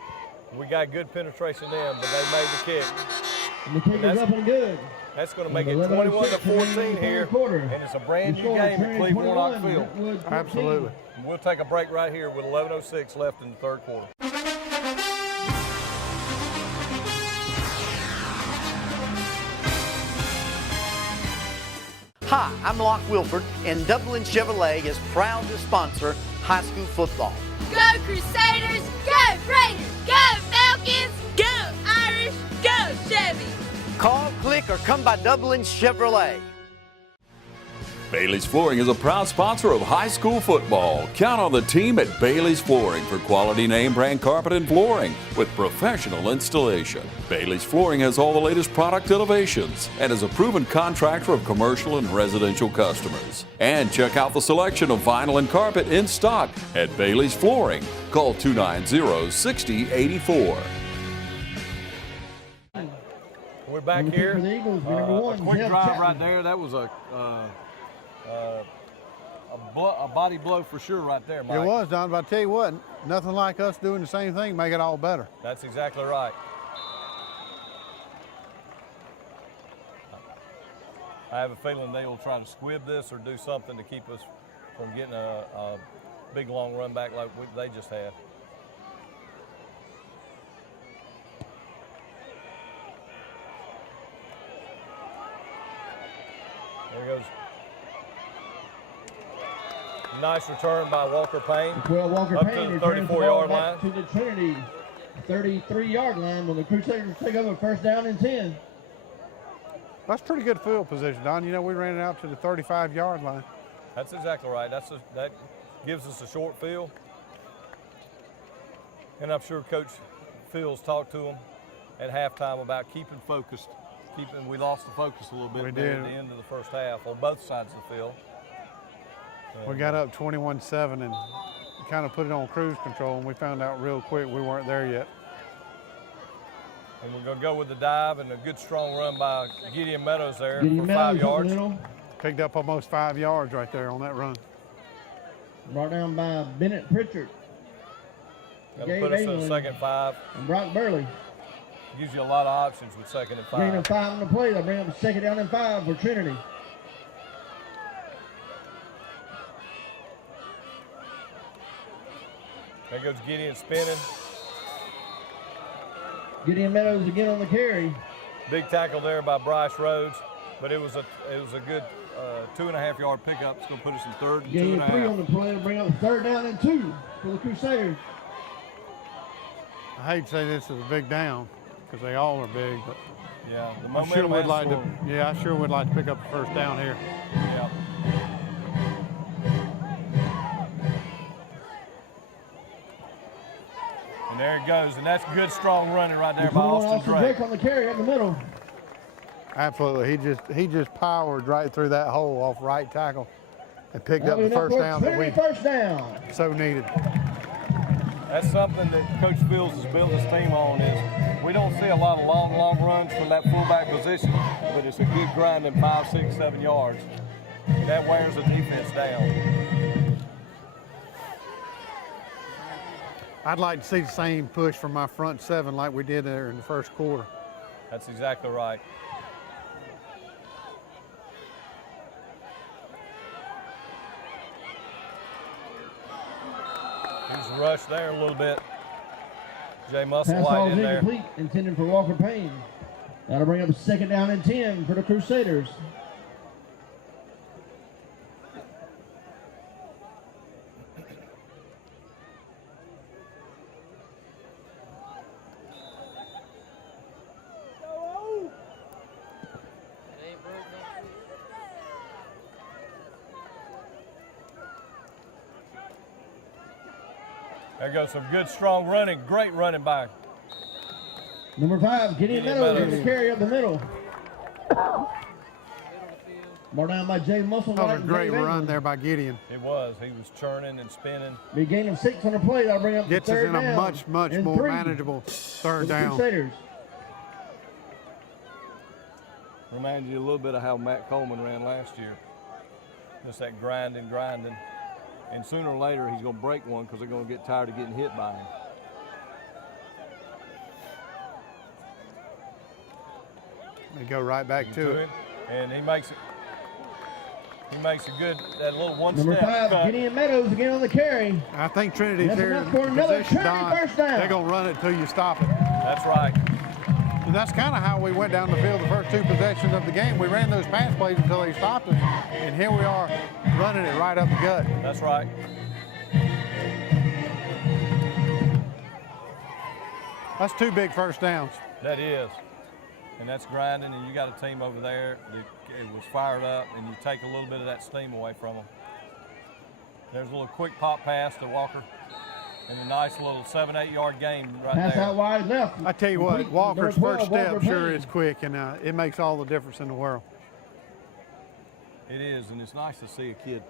We got good penetration in, but they made the kick. And the kick is up and good. That's going to make it 21-14 here, and it's a brand new game at Cleveland Warnock Field. Absolutely. We'll take a break right here with 11:06 left in the third quarter. Hi, I'm Locke Wilford, and Dublin Chevrolet is proud to sponsor high school football. Go Crusaders, go Raiders, go Falcons, go Irish, go Chevy. Call, click, or come by Dublin Chevrolet. Bailey's Flooring is a proud sponsor of high school football. Count on the team at Bailey's Flooring for quality name brand carpet and flooring with professional installation. Bailey's Flooring has all the latest product innovations and is a proven contractor of commercial and residential customers. And check out the selection of vinyl and carpet in stock at Bailey's Flooring. Call 290-6084. We're back here. A quick drive right there. That was a body blow for sure right there, Mike. It was, Don, but I tell you what, nothing like us doing the same thing make it all better. That's exactly right. I have a feeling they will try to squib this or do something to keep us from getting a big long run back like they just had. There goes. Nice return by Walker Payne. Well, Walker up Payne to the 34-yard line. To the Trinity 33-yard line when the Crusaders take over first down and 10. That's pretty good field position, Don. You know, we ran it out to the 35-yard line. That's exactly right. That gives us a short field. And I'm sure Coach Fields talked to them at halftime about keeping focused. We lost the focus a little bit at the end of the first half on both sides of the field. We got up 21-7 and kind of put it on cruise control, and we found out real quick we weren't there yet. And we're going to go with the dive and a good strong run by Gideon Meadows there for 5 yards. Picked up almost 5 yards right there on that run. Brought down by Bennett Pritchard. That'll put us in the second 5. And Brock Burley. Gives you a lot of options with second and 5. Gain of 5 on the play. They'll bring up the second down and 5 for Trinity. There goes Gideon spinning. Gideon Meadows again on the carry. Big tackle there by Bryce Rhodes, but it was a good 2.5-yard pickup. It's going to put us in third and 2.5. Gain of 3 on the play to bring up third down and 2 for the Crusaders. I hate to say this is a big down because they all are big, but yeah, the I momentum sure would has like to. slowed. Yeah, I sure would like to pick up the first down here. Yeah. And there it goes, and that's good strong running right there by Austin Drake. On the carry up the middle. Absolutely, he just powered right through that hole off right tackle and picked up the first down that we so needed. That's something that Coach Fields has built his team on is we don't see a lot of long runs from that fullback position, but it's a good grinding 5, 6, 7 yards. And that wears the defense down. I'd like to see the same push from my front 7 like we did there in the first quarter. That's exactly right. He's rushed there a little bit. Jay Musselwhite in there. Incomplete, intended for Walker Payne. That'll bring up a second down and 10 for the Crusaders. There goes some good, strong running. Great running back. Number 5, Gideon Meadows in the carry up the middle. Brought down by Jay Muscle. That was a great run there by Gideon. It was. He was churning and spinning. Big gain of 6 on the play. That'll bring up Gets the third us in down. a much and more 3 manageable third for the down. Crusaders. Reminds you a little bit of how Matt Coleman ran last year. Just that grinding. And sooner or later, he's going to break one because they're going to get tired of getting hit by him. They go right back to it. And he makes it. He makes a good, that little one Number step. 5, Gideon Meadows again on the carry. I think Trinity's That's here enough in for another position, Trinity Don. first down. They're going to run it until you stop it. That's right. And that's kind of how we went down the field the first 2 possessions of the game. We ran those pass plays until they stopped us, and here we are running it right up the gut. That's right. That's 2 big first downs. That is. And that's grinding, and you got a team over there that it was fired up, and you take a little bit of that steam away from them. There's a little quick pop pass to Walker, and a nice little 7-8 yard gain right Pass there. out wide left. I tell you what, Walker's Number 12, first step Walker sure Payne. is quick, and it makes all the difference in the world. It is, and it's nice to see a kid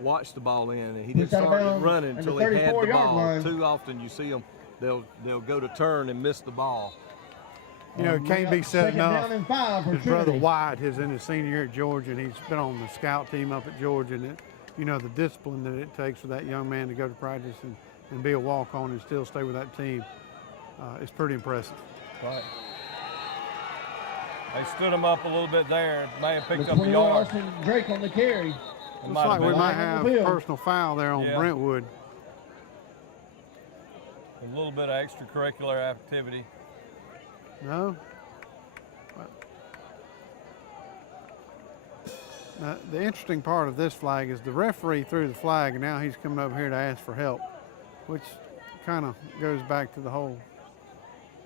watch the ball in, and he Push didn't out of start bounds running at until the he had the 34-yard ball. line. Too often you see them, they'll go to turn and miss the ball. You know, it can't be said enough. Second down and 5 for His brother Trinity. Wyatt is in his senior year at Georgia, and he's been on the scout team up at Georgia. And you know, the discipline that it takes for that young man to go to practice and be a walk-on and still stay with that team is pretty impressive. Right. They stood him up a little bit there. May have picked The up a 20 yard. Austin Drake on the carry. Looks like we might have field. personal foul there on Yeah. Brentwood. A little bit of extracurricular activity. No? Now, the interesting part of this flag is the referee threw the flag, and now he's coming over here to ask for help, which kind of goes back to the whole,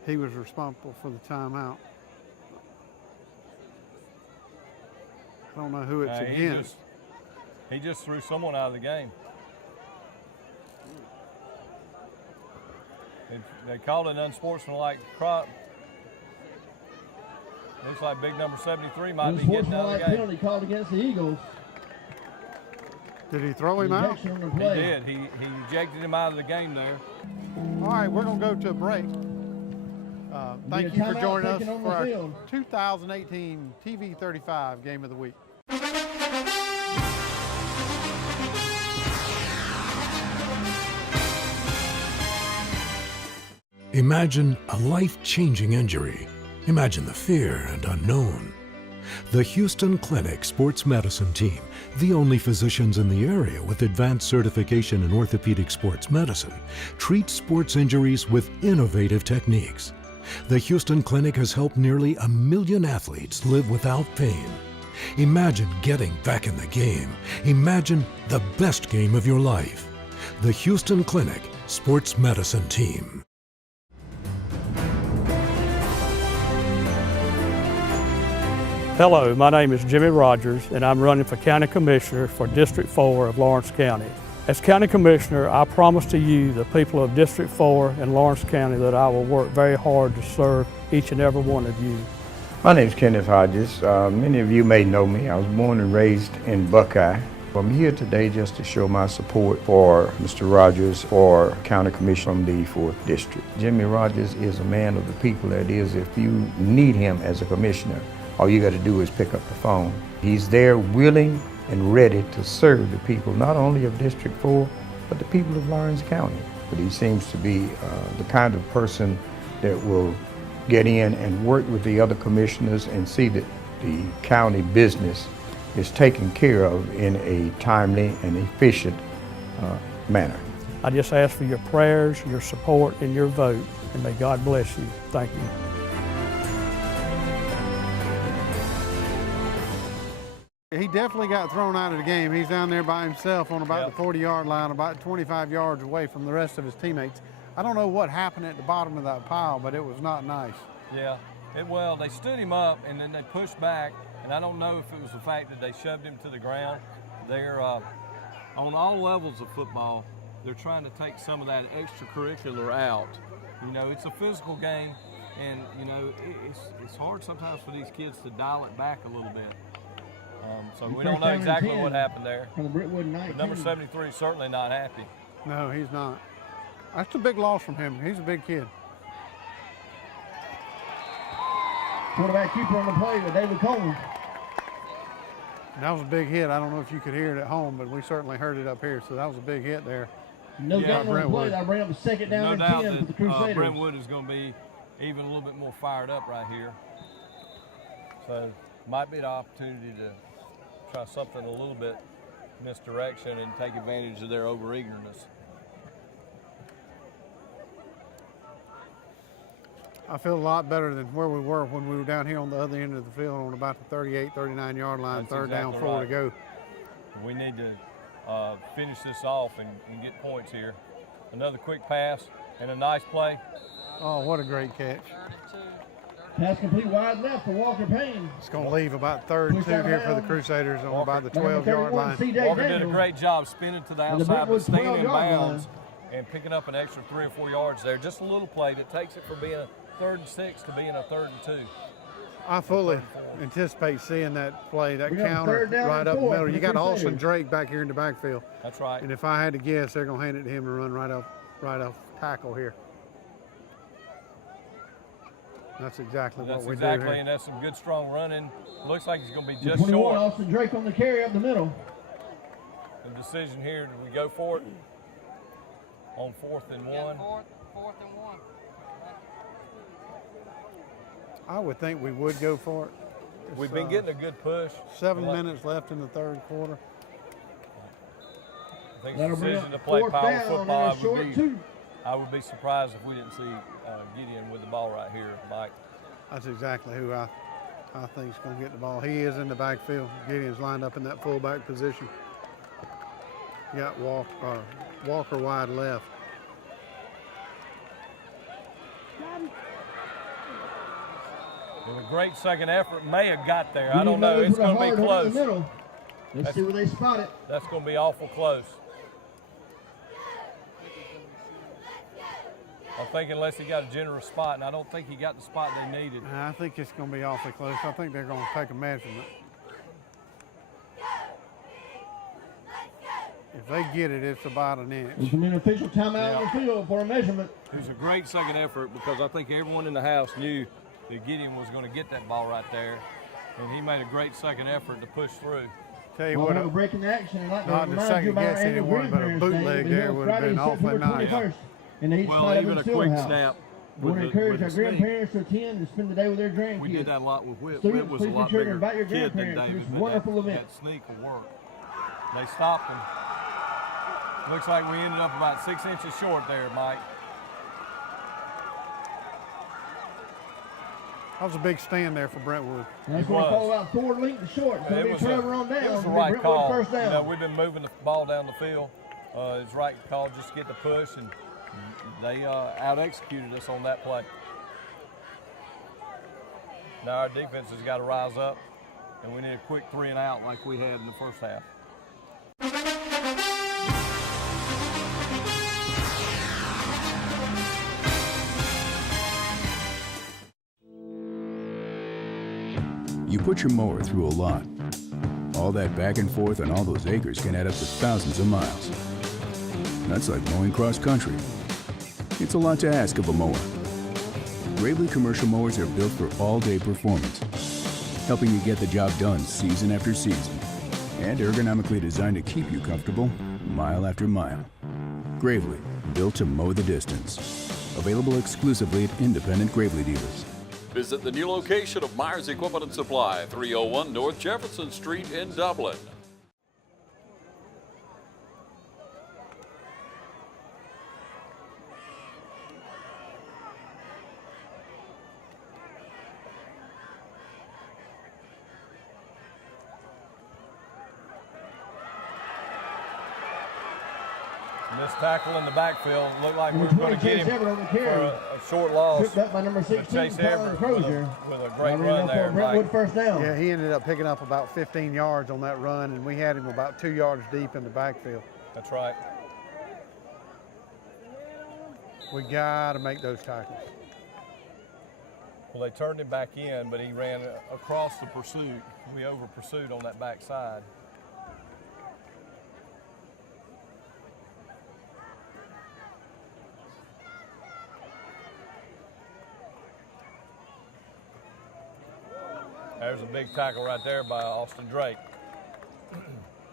he was responsible for the timeout. I don't know who it's against. He just threw someone out of the game. They called it an unsportsmanlike crop. Looks like big number 73 might be getting out of the game. Penalty called against the Eagles. Did he throw him out? Ejection on the He play. did. He ejected him out of the game there. All right, we're going to go to a break. Thank you for timeout joining us taken on for the our field. 2018 TV 35 Game of the Week. Imagine a life-changing injury. Imagine the fear and unknown. The Houston Clinic Sports Medicine Team, the only physicians in the area with advanced certification in orthopedic sports medicine, treats sports injuries with innovative techniques. The Houston Clinic has helped nearly 1 million athletes live without pain. Imagine getting back in the game. Imagine the best game of your life. The Houston Clinic Sports Medicine Team. Hello, my name is Jimmy Rogers, and I'm running for County Commissioner for District 4 of Lawrence County. As County Commissioner, I promise to you, the people of District 4 and Lawrence County, that I will work very hard to serve each and every one of you. My name is Kenneth Hodges. Many of you may know me. I was born and raised in Buckeye. I'm here today just to show my support for Mr. Rogers for County Commissioner from the 4th District. Jimmy Rogers is a man of the people. That is, if you need him as a commissioner, all you got to do is pick up the phone. He's there willing and ready to serve the people, not only of District 4, but the people of Lawrence County. But he seems to be the kind of person that will get in and work with the other commissioners and see that the county business is taken care of in a timely and efficient manner. I just ask for your prayers, your support, and your vote, and may God bless you. Thank you. He definitely got thrown out of the game. He's down there by himself on about the 40-yard line, about 25 yards away from the rest of his teammates. I don't know what happened at the bottom of that pile, but it was not nice. Yeah, well, they stood him up and then they pushed back, and I don't know if it was the fact that they shoved him to the ground. They're on all levels of football. they're trying to take some of that extracurricular out. You know, it's a physical game, and you know it's hard sometimes for these kids to dial it back a little bit. So we don't know exactly what happened there. From the Brentwood 19. But number 73 is certainly not happy. No, he's not. That's a big loss from him. He's a big kid. Quarterback keeper on the play with David Coleman. That was a big hit. I don't know if you could hear it at home, but we certainly heard it up here. So that was a big hit there. No doubt on the play. That'll bring up a second down and 10 for the Crusaders. Brentwood is going to be even a little bit more fired up right here. So might be the opportunity to try something a little bit misdirection and take advantage of their over-eagerness. I feel a lot better than where we were when we were down here on the other end of the field on about the 38, 39-yard line, That's third exactly down, 4 to go. We need to finish this off and get points here. Another quick pass and a nice play. Oh, what a great catch. Pass complete wide left for Walker Payne. It's going to leave about third and 2 here for the Crusaders on about the 12-yard line. Walker did a great job spinning to the outside, but staying in bounds and picking up an extra 3 or 4 yards there. Just a little play that takes it from being a 3rd and 6 to being a 3rd and 2. I fully anticipate seeing that play, that counter right up the middle. You got Austin Drake back here in the backfield. That's right. And if I had to guess, they're going to hand it to him and run right off tackle here. That's exactly what we do here. And that's some good, strong running. Looks like he's going to be just 21, short. Austin Drake on the carry up the middle. The decision here, do we go for it on 4th and 1? 4th and 1. I would think we would go for it. We've been getting a good push. 7 minutes left in the 3rd quarter. I think the decision to play power football I would be surprised if we didn't see Gideon with the ball right here, Mike. That's exactly who I think is going to get the ball. He is in the backfield. Gideon's lined up in that fullback position. You got Walker wide left. And a great second effort. May have got there. I don't know. It's going to be close. Let's see where they spot it. That's going to be awful close. I think unless he got a generous spot, and I don't think he got the spot they needed. I think it's going to be awfully close. I think they're going to take a measurement. If they get it, it's about an inch. It's an official timeout on the field for a measurement. It was a great second effort because I think everyone in the house knew that Gideon was going to get that ball right there, and he made a great second effort to push through. Tell you what, breaking the action. Not to second guess anyone, but a bootleg there would have been awfully nice. Well, even a quick snap. We want to encourage our grandparents to attend and spend the day with their grandkids. We did that a lot with Whit. Students, Whit was a please lot be sure to bigger invite your kid than grandparents to David. this wonderful event. That sneak will work. They stopped him. Looks like we ended up about 6 inches short there, Mike. That was a big stand there for Brentwood. That's going to fall out forward link to short. It's going to be Trevor on down. It was the right call. First down. You know, we've been moving the ball down the field. It's the right call just to get the push, and they out-executed us on that play. Now our defense has got to rise up, and we need a quick 3 and out like we had in the first half. You put your mower through a lot. All that back and forth on all those acres can add up to thousands of miles. That's like mowing cross country. It's a lot to ask of a mower. Gravely commercial mowers are built for all-day performance, helping you get the job done season after season, and ergonomically designed to keep you comfortable mile after mile. Gravely, built to mow the distance. Available exclusively at independent Gravely dealers. Visit the new location of Myers Equipment and Supply, 301 North Jefferson Street in Dublin. Missed tackle in the backfield. Looked like we were going to get him for a short loss. Tripped up by number 16, Chase Everett with a great run there. Brentwood first down. Yeah, he ended up picking up about 15 yards on that run, and we had him about 2 yards deep in the backfield. That's right. We got to make those tackles. Well, they turned him back in, but he ran across the pursuit. We over-pursued on that back side. There's a big tackle right there by Austin Drake.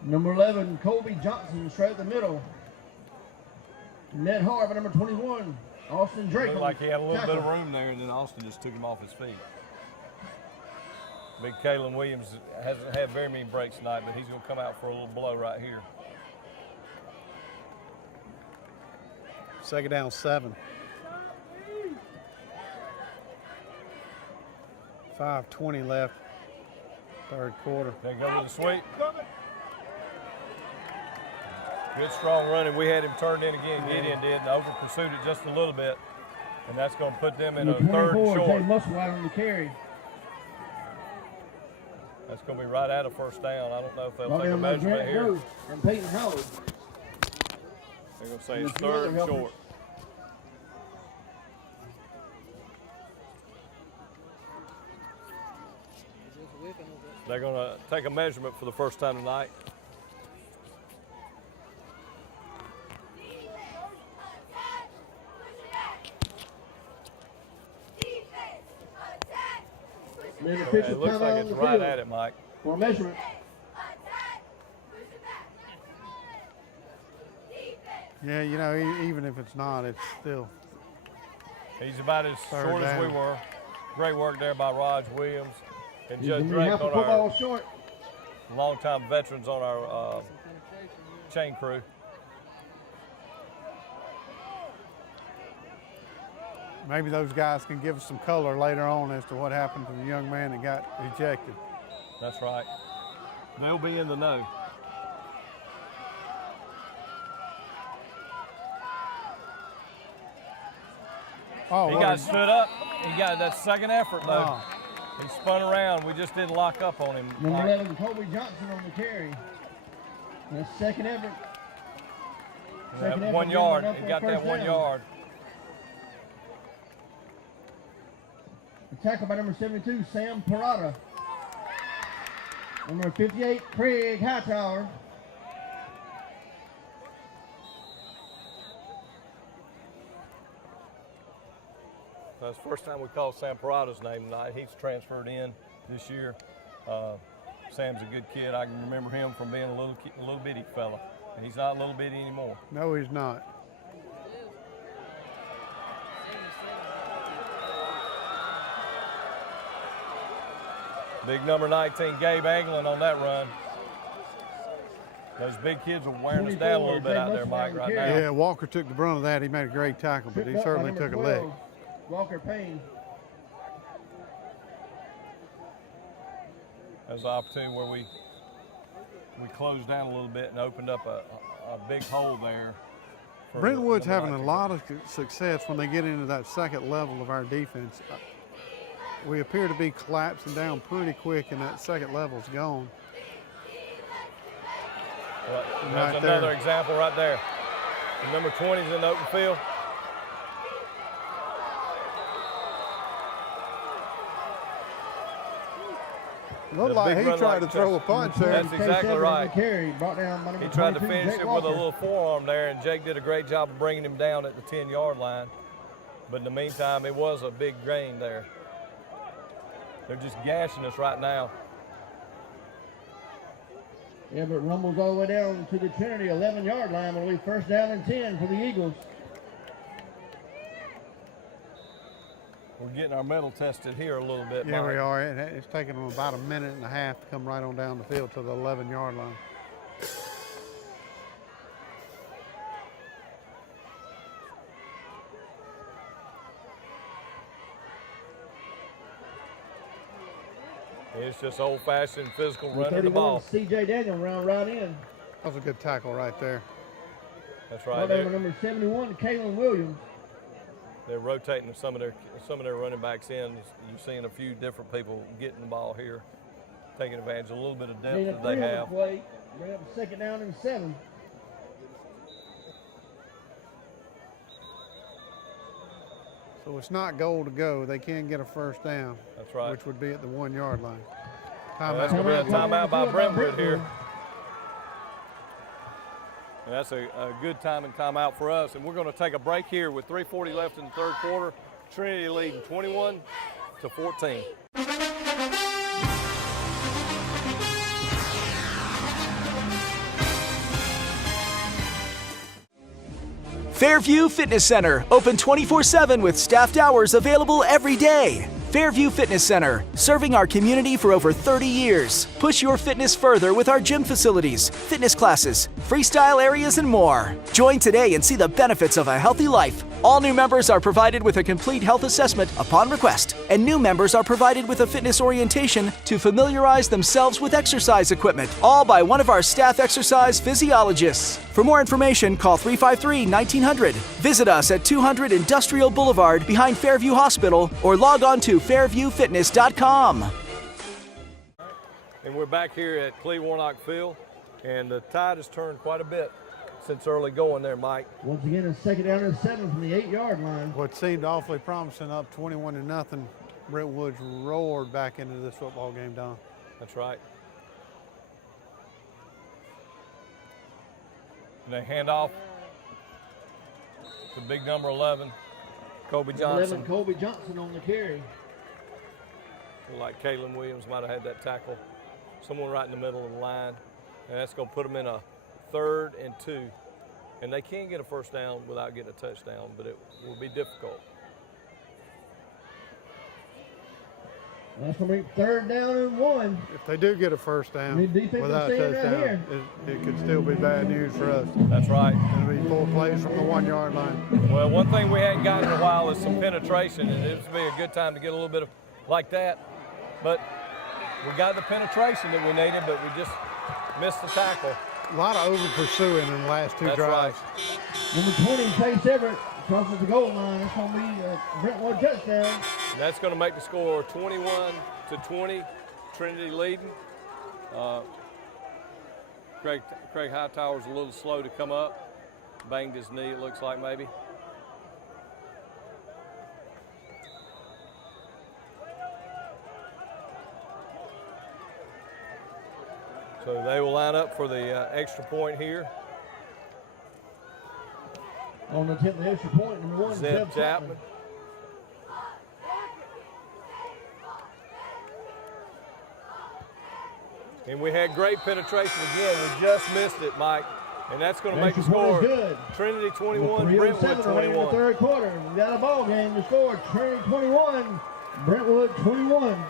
Number 11, Colby Johnson, straight up the middle. Net hard by number 21, Austin Drake. Looked like he had a little bit of room there, and then Austin just took him off his feet. Big Kalen Williams hasn't had very many breaks tonight, but he's going to come out for a little blow right here. 2nd down, 7. 5:20 left, 3rd quarter. They go with the sweep. Good strong running. We had him turned in again. Gideon did, and over pursued it just a little bit, and that's going to put them in a 3rd and short. Jay Muswell on the carry. That's going to be right at a 1st down. I don't know if they'll take a measurement here. And Peyton Howard. They're going to say it's 3rd and short. They're going to take a measurement for the first time tonight. It looks like it's right at it, Mike. For measurement. Yeah, you know, even if it's not, it's still. He's about as short as we were. Great work there by Raj Williams and Judge Drake on our longtime veterans on our chain crew. Maybe those guys can give us some color later on as to what happened to the young man that got ejected. That's right. They'll be in the know. Oh, he got stood up. He got that 2nd effort, though. Oh. He spun around. We just didn't lock up on him. Number 11, Colby Johnson on the carry. That's 2nd effort. That 1 yard. He got that 1 yard. Tackle by number 72, Sam Parada. Number 58, Craig Hightower. That's the first time we called Sam Parada's name tonight. He's transferred in this year. Sam's a good kid. I can remember him from being a little bitty fella. And he's not a little bitty anymore. No, he's not. Big number 19, Gabe Anglin on that run. Those big kids are wearing us down a little bit out there, Mike, right now. Yeah, Walker took the brunt of that. He made a great tackle, but he certainly took a lick. Walker Payne. That was an opportunity where we closed down a little bit and opened up a big hole there. Brentwood's having a lot of success when they get into that 2nd level of our defense. We appear to be collapsing down pretty quick, and that 2nd level's gone. Well, that's right, another example right there. The number 20's in the open field. Looked like he tried to throw a punch there. That's exactly right. He tried to finish it with a little forearm there, and Jake did a great job of bringing him down at the 10-yard line. But in the meantime, it was a big gain there. They're just gashing us right now. Yeah, but rumbles all the way down to the Trinity 11-yard line. It'll be 1st down and 10 for the Eagles. We're getting our metal tested here a little bit, Yeah, Mike. we are. It's taking them about a minute and a half to come right on down the field to the 11-yard line. It's just old-fashioned physical running the ball. C.J. Daniel round right in. That was a good tackle right there. That's right. Number 71, Kalen Williams. They're rotating some of their running backs in. You're seeing a few different people getting the ball here, taking advantage of a little bit of depth that they have. Play. Bring up 2nd down and 7. So it's not goal to go. They can get a first down. That's right. Which would be at the 1 yard line. Well, that's going to be a timeout by Brentwood here. And that's a good time and timeout for us. And we're going to take a break here with 3:40 left in the third quarter. Trinity leading 21-14. Fairview Fitness Center, open 24/7 with staffed hours available every day. Fairview Fitness Center, serving our community for over 30 years. Push your fitness further with our gym facilities, fitness classes, freestyle areas, and more. Join today and see the benefits of a healthy life. All new members are provided with a complete health assessment upon request, and new members are provided with a fitness orientation to familiarize themselves with exercise equipment, all by one of our staff exercise physiologists. For more information, call 353-1900. Visit us at 200 Industrial Boulevard behind Fairview Hospital or log on to fairviewfitness.com. And we're back here at Cleve Warnock Field, and the tide has turned quite a bit since early going there, Mike. Once again, it's second down and 7 from the 8-yard line. What seemed awfully promising, up 21-0. Brentwood's roared back into this football game, Don. That's right. And they hand off to big number 11, Kobe Johnson. 11, Kobe Johnson on the carry. Like Kalen Williams might have had that tackle. Someone right in the middle of the line. And that's going to put them in a 3rd and 2. And they can get a first down without getting a touchdown, but it will be difficult. That's going to be 3rd down and 1. If they do get a first down without a touchdown, it could still be bad news for us. That's right. It'll be 4 plays from the 1 yard line. Well, one thing we hadn't gotten in a while is some penetration, and this would be a good time to get a little bit of like that. But we got the penetration that we needed, but we just missed the tackle. A lot of over pursuing in the last 2 drives. Right. Number 20, Chase Everett, crosses the goal line. It's going to be a Brentwood touchdown. That's going to make the score 21-20, Trinity leading. Craig Hightower's a little slow to come up. Banged his knee, it looks like, maybe. So they will line up for the extra point here. On the attempt, the extra point, number 1, Zeb Chapman. And we had great penetration again. We just missed it, Mike. And that's going to make the score Trinity 21, Brentwood 21. In the third quarter. We got a ball game to score. Trinity 21, Brentwood 21.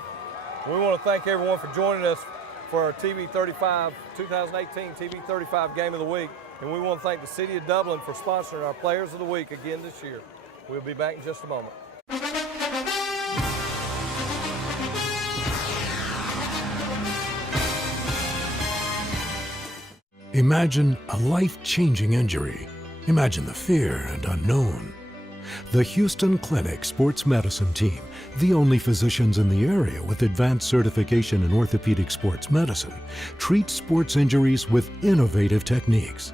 We want to thank everyone for joining us for our TV 35, 2018 TV 35 Game of the Week. And we want to thank the City of Dublin for sponsoring our Players of the Week again this year. We'll be back in just a moment. Imagine a life-changing injury. Imagine the fear and unknown. The Houston Clinic Sports Medicine Team, the only physicians in the area with advanced certification in orthopedic sports medicine, treats sports injuries with innovative techniques.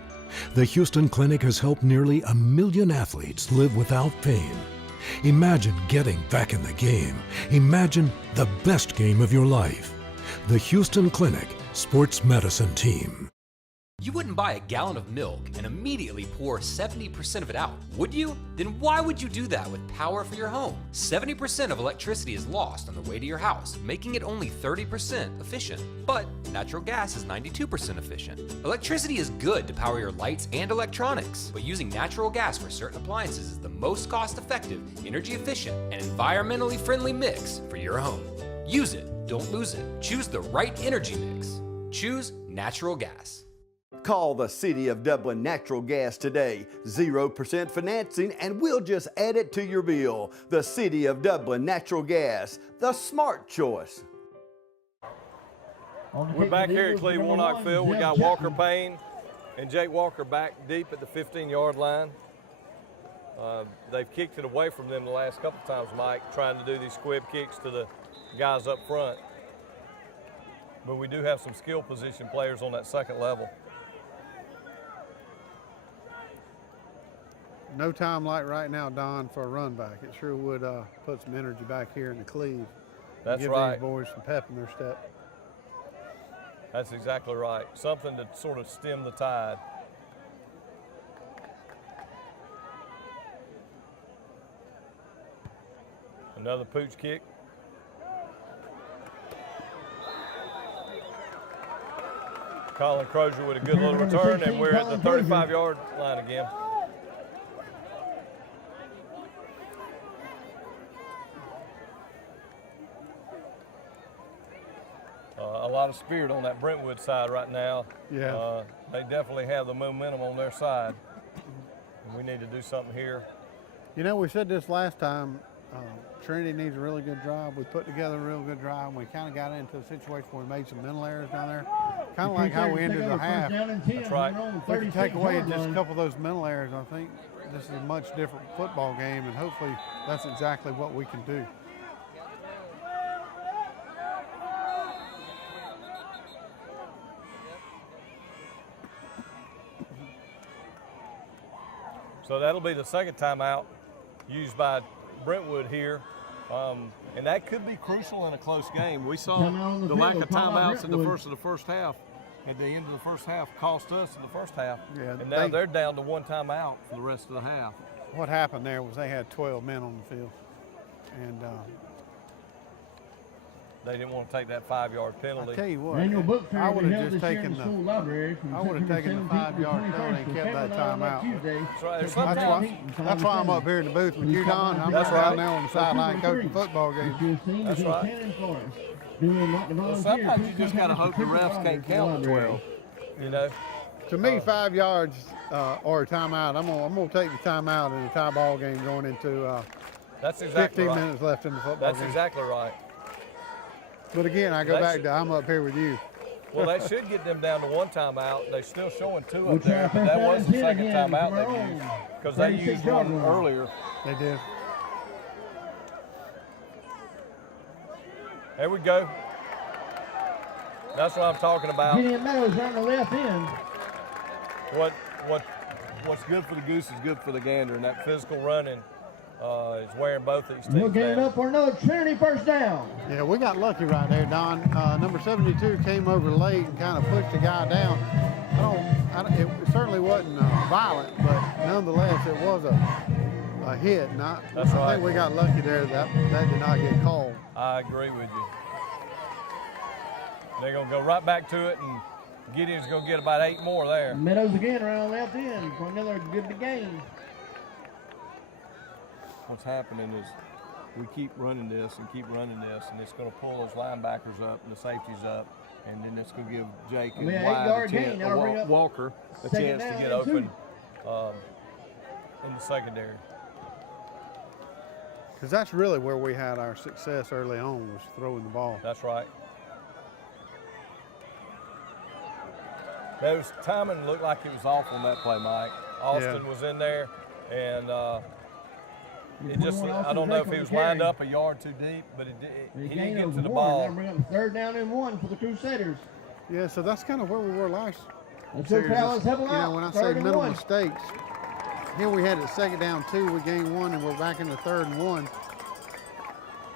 The Houston Clinic has helped nearly 1 million athletes live without pain. Imagine getting back in the game. Imagine the best game of your life. The Houston Clinic Sports Medicine Team. You wouldn't buy a gallon of milk and immediately pour 70% of it out, would you? Then why would you do that with power for your home? 70% of electricity is lost on the way to your house, making it only 30% efficient. But natural gas is 92% efficient. Electricity is good to power your lights and electronics, but using natural gas for certain appliances is the most cost-effective, energy-efficient, and environmentally friendly mix for your home. Use it, don't lose it. Choose the right energy mix. Choose natural gas. Call the City of Dublin Natural Gas today. 0% financing and we'll just add it to your bill. The City of Dublin Natural Gas, the smart choice. We're back here at Cleve Warnock Field. We got Walker Payne and Jake Walker back deep at the 15-yard line. They've kicked it away from them the last couple times, Mike, trying to do these squib kicks to the guys up front. But we do have some skill position players on that second level. no time like right now, Don, for a run back. It sure would put some energy back here in the cleave. That's give right. These boys some pep in their step. That's exactly right. Something to sort of stem the tide. Another pooch kick. Colin Crozier with a good little return, and we're at the 35-yard line again. A lot of spirit on that Brentwood side right now. Yeah. They definitely have the momentum on their side. And we need to do something here. You know, we said this last time, Trinity needs a really good drive. We put together a real good drive. We kind of got into a situation where we made some mental errors down there. Kind of like how we ended the half. That's right. If we can take away just a couple of those mental errors, I think this is a much different football game, and hopefully that's exactly what we can do. So that'll be the second timeout used by Brentwood here. And that could be crucial in a close game. We saw the lack of timeouts in the first half. At the end of the first half cost us in the first half. Yeah, and now they're down to one timeout for the rest of the half. What happened there was they had 12 men on the field. And they didn't want to take that 5-yard penalty. I tell you what, I would have just taken the 5-yard penalty and kept that timeout. That's why I'm up here in the booth with you, Don. I'm not down there on the sideline coaching football games. That's right. Well, sometimes you just got to hope the refs can't count the 12, you know. To me, 5 yards or a timeout, I'm gonna take the timeout in a tie ball game going into that's exactly 15 right. minutes left in the football That's game. exactly right. But again, I go back to I'm up here with you. Well, they should get them down to one timeout. They're still showing 2 up there, but that was the second timeout they used because they used one earlier. They did. There we go. That's what I'm talking about. Gideon Meadows on the left end. What's good for the goose is good for the gander, and that physical running is wearing both these teams We'll get it up for another Trinity first down. Yeah, we got lucky right there, Don. Number 72 came over late and kind of pushed the guy down. It certainly wasn't violent, but nonetheless, it was a hit. That's right. I think we got lucky there that did not get called. I agree with you. They're going to go right back to it, and Gideon's going to get about 8 more there. Meadows again around left end for another good gain. What's happening is we keep running this, and it's going to pull those linebackers up and the safeties up, and then it's going to give Jake and Walker a chance to get open in the secondary. Because that's really where we had our success early on, was throwing the ball. That's right. Those timing looked like it was off on that play, Mike. Austin was in there, and I don't know if he was lined up a yard too deep, but he didn't get to the ball. Bring up 3rd down and 1 for the Crusaders. Yeah, so that's kind of where we were last year. When I say mental mistakes, here we had it 2nd down 2, we gained 1, and we're back into 3rd and 1.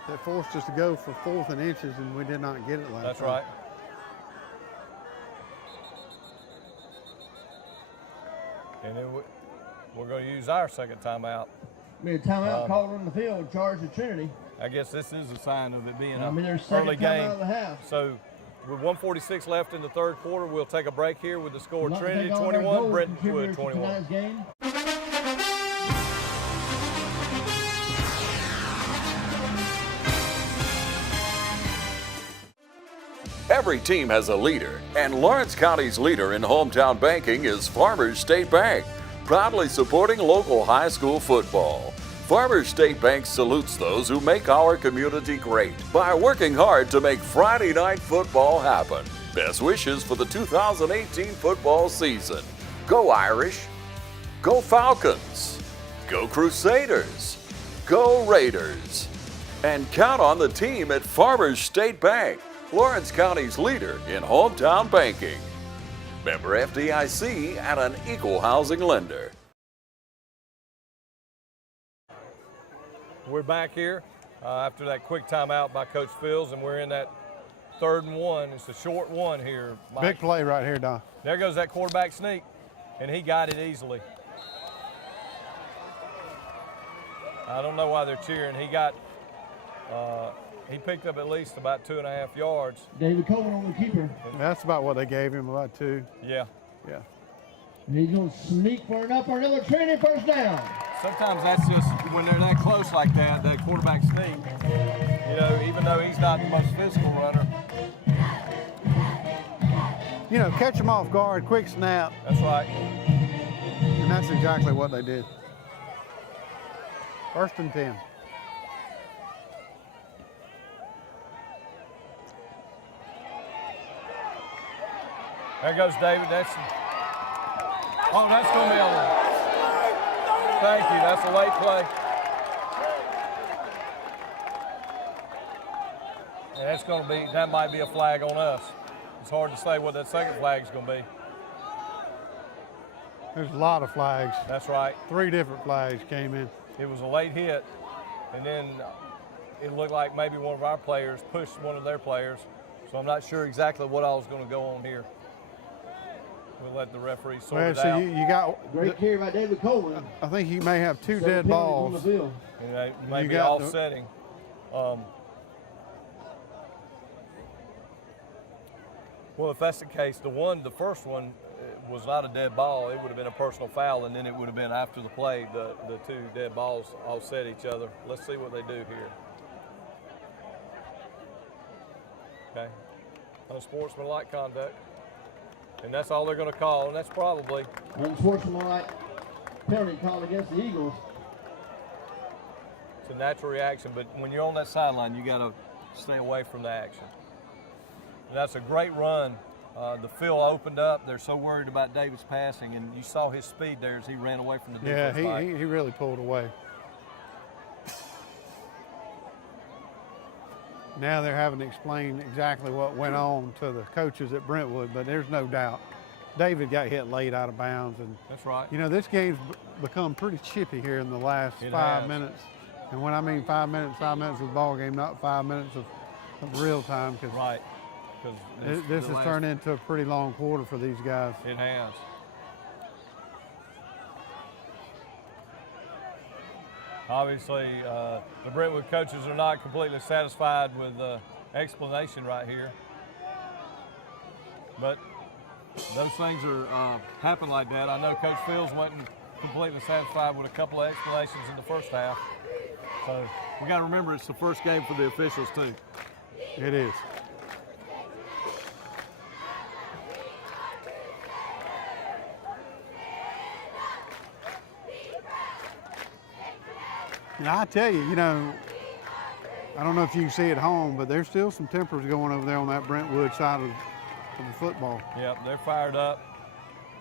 That forced us to go for 4th and inches, and we did not get it last time. That's right. And then we're going to use our second timeout. A timeout called on the field, charge to Trinity. I guess this is a sign of it being an there's early game. Of the half. So with 1:46 left in the 3rd quarter, we'll take a break here with the score Trinity 21, Brentwood 21. Every team has a leader, and Lawrence County's leader in hometown banking is Farmers State Bank, proudly supporting local high school football. Farmers State Bank salutes those who make our community great by working hard to make Friday night football happen. Best wishes for the 2018 football season. Go Irish, go Falcons, go Crusaders, go Raiders, and count on the team at Farmers State Bank, Lawrence County's leader in hometown banking. Member FDIC and an equal housing lender. We're back here after that quick timeout by Coach Fields, and we're in that 3rd and 1. It's a short one here, Mike. Big play right here, Don. There goes that quarterback sneak, and he got it easily. I don't know why they're cheering. He picked up at least about 2.5 yards. David Coleman on the keeper. That's about what they gave him, about 2. Yeah. Yeah. And he's going to sneak for another Trinity first down. Sometimes that's just when they're that close like that quarterback sneak, you know, even though he's not the most physical runner. You know, catch them off guard, quick snap. That's right. And that's exactly what they did. 1st and 10. There goes David. That's going to be a... Thank you. That's a late play. And that might be a flag on us. It's hard to say what that second flag is going to be. There's a lot of flags. That's right. 3 different flags came in. It was a late hit, and then it looked like maybe one of our players pushed one of their players. So I'm not sure exactly what all is going to go on here. We'll let the referee sort it out. You got great carry by David Coleman. I think you may have 2 dead balls. And they may be offsetting. Well, if that's the case, the first one was not a dead ball. It would have been a personal foul, and then it would have been after the play. The 2 dead balls offset each other. Let's see what they do here. Okay, unsportsmanlike conduct. And that's all they're going to call, and that's probably unsportsmanlike penalty called against the Eagles. It's a natural reaction, but when you're on that sideline, you got to stay away from the action. And that's a great run. The field opened up. They're so worried about David's passing, and you saw his speed there as he ran away from the defense. Yeah, he really pulled away. Now they're having to explain exactly what went on to the coaches at Brentwood, but there's no doubt. David got hit late out of bounds. And that's right. You know, this game's become pretty chippy here in the last 5 minutes. And when I mean 5 minutes of the ball game, not 5 minutes of real time. Right. This has turned into a pretty long quarter for these guys. It has. Obviously, the Brentwood coaches are not completely satisfied with the explanation right here. But those things are happen like that. I know Coach Fields wasn't completely satisfied with a couple of explanations in the first half. So we got to remember it's the first game for the officials too. It is. And I tell you, I don't know if you can see at home, but there's still some tempers going over there on that Brentwood side of the football. Yep, they're fired up.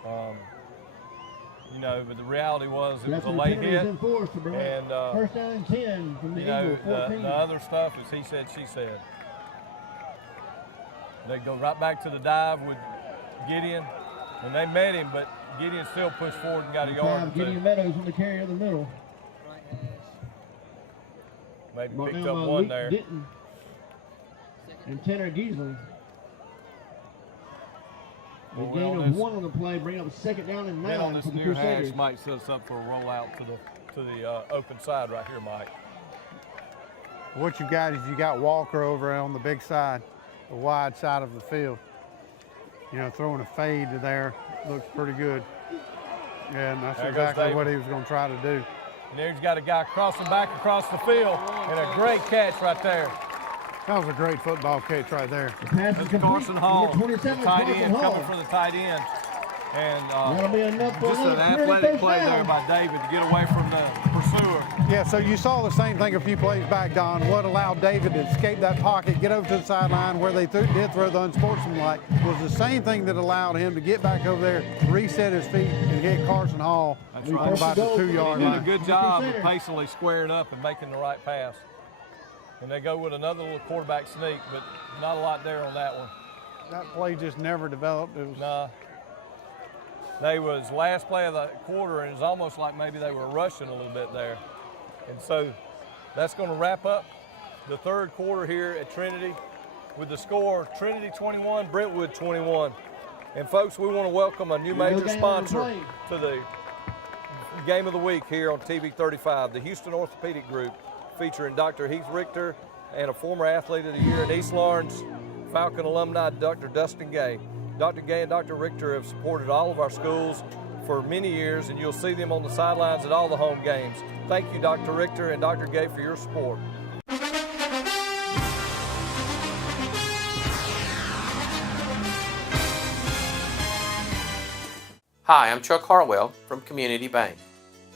But the reality was it was a late hit. And first down and 10 from the Eagles, 14. The other stuff is he said, she said. They go right back to the dive with Gideon, and they met him, but Gideon still pushed forward and got a yard or two. Gideon Meadows on the carry of the middle. Maybe picked up one there. Ditton and Tanner Giesling. The gain of 1 on the play, bring up a 2nd down and 9 on this for the near Crusaders. hash might set us up for a rollout to the open side right here, Mike. What you got is you got Walker over on the big side, the wide side of the field. Throwing a fade to there looks pretty good. And that's exactly what he was going to try to do. And there he's got a guy crossing back across the field, and a great catch right there. That was a great football catch right there. That's Carson Hall, tight end, coming for the tight end. And just an athletic play there by David to get away from the pursuer. Yeah, so you saw the same thing a few plays back, Don. What allowed David to escape that pocket, get over to the sideline where they did throw the unsportsmanlike was the same thing that allowed him to get back over there, reset his feet, and hit Carson Hall on about the 2-yard line. He did a good job of pacily squaring up and making the right pass. And they go with another little quarterback sneak, but not a lot there on that one. That play just never developed. It was... Nah. They was last play of the quarter, and it was almost like maybe they were rushing a little bit there. And so That's going to wrap up the third quarter here at Trinity with the score Trinity 21, Brentwood 21. And folks, we want to welcome a new major sponsor to the game of the week here on TV 35, the Houston Orthopedic Group, featuring Dr. Heath Richter and a former Athlete of the Year at East Lawrence Falcon alumni, Dr. Dustin Gay. Dr. Gay and Dr. Richter have supported all of our schools for many years, and you'll see them on the sidelines at all the home games. Thank you, Dr. Richter and Dr. Gay, for your support. Hi, I'm Chuck Harwell from Community Bank,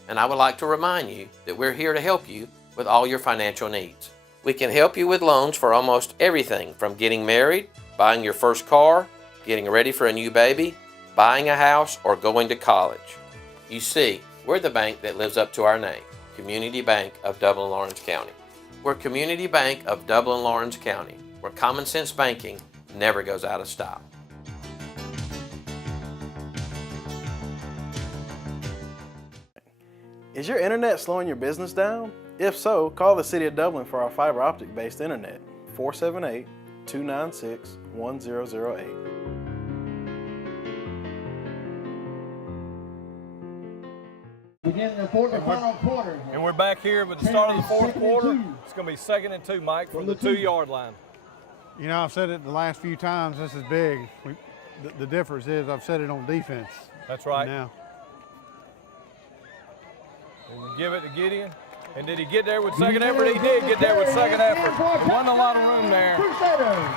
and I would like to remind you that we're here to help you with all your financial needs. We can help you with loans for almost everything from getting married, buying your first car, getting ready for a new baby, buying a house, or going to college. You see, we're the bank that lives up to our name, Community Bank of Dublin-Lawrence County. We're Community Bank of Dublin-Lawrence County, where common sense banking never goes out of style. Is your internet slowing your business down? If so, call the City of Dublin for our fiber optic based internet, 478-296-1008. Beginning the fourth and final quarter. And we're back here with the start of the fourth quarter. It's going to be 2nd and 2, Mike, from the 2-yard line. You know, I've said it the last few times, this is big. The difference is I've said it on defense. That's right. Now. And we give it to Gideon. And did he get there with second effort? He did get there with second effort. There wasn't a lot of room there.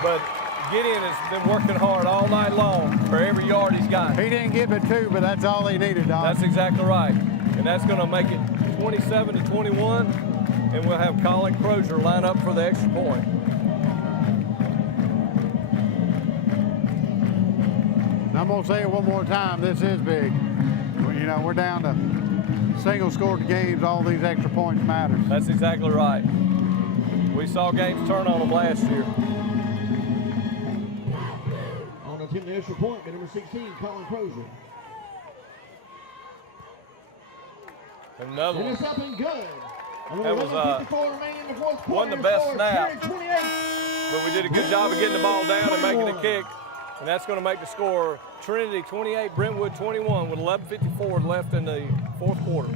But Gideon has been working hard all night long for every yard he's got. He didn't give it 2, but that's all he needed, Don. That's exactly right. And that's going to make it 27-21. And we'll have Colin Crozier line up for the extra point. I'm going to say it one more time. This is big. You know, we're down to single-scored games. All these extra points matter. That's exactly right. We saw games turn on them last year. On the extra point, number 16, Colin Crozier. Another one. And it's up and good. That was wasn't the best snap, but we did a good job of getting the ball down and making a kick. And that's going to make the score Trinity 28, Brentwood 21 with 11:54 left in the fourth quarter.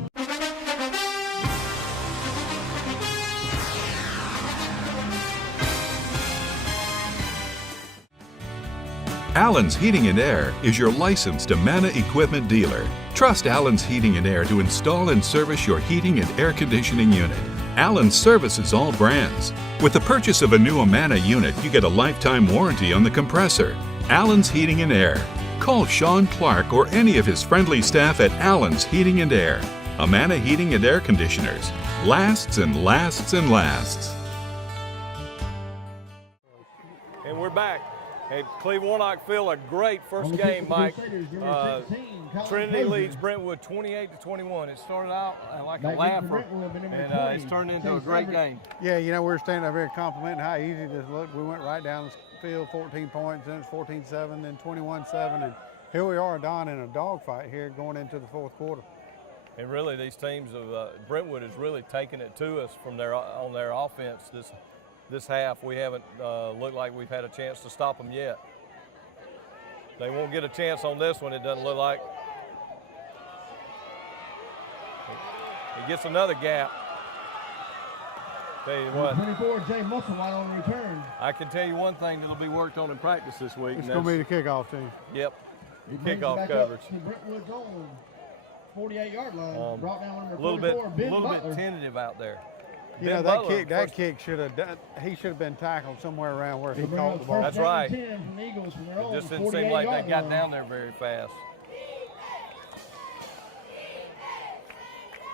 Allen's Heating and Air is your licensed Amana equipment dealer. Trust Allen's Heating and Air to install and service your heating and air conditioning unit. Allen services all brands. With the purchase of a new Amana unit, you get a lifetime warranty on the compressor. Allen's Heating and Air. Call Sean Clark or any of his friendly staff at Allen's Heating and Air. Amana Heating and Air Conditioners. Lasts and lasts and lasts. And we're back. Hey, Cleve-Warnock Field, a great first game, Mike. Trinity leads Brentwood 28-21. It started out like a laugher, and it's turned into a great game. Yeah, you know, we were standing up here complimenting how easy this looked. We went right down the field, 14 points, then it's 14-7, then 21-7, and here we are, Don, in a dogfight here going into the fourth quarter. And really, these teams of Brentwood has really taken it to us from on their offense this half. We haven't looked like we've had a chance to stop them yet. They won't get a chance on this one, it doesn't look like. He gets another gap. Tell you what. 24, Jay Musselwhite on return. I can tell you one thing that'll be worked on in practice this week. It's going to be the kickoff team. Yep, kickoff coverage. Brentwood's own 48-yard line. Brought down number 44, a Ben little Butler. bit tentative out there. You know, that kick should have done, he should have been tackled somewhere around where he caught the ball. That's right. It just didn't seem like they got down there very fast.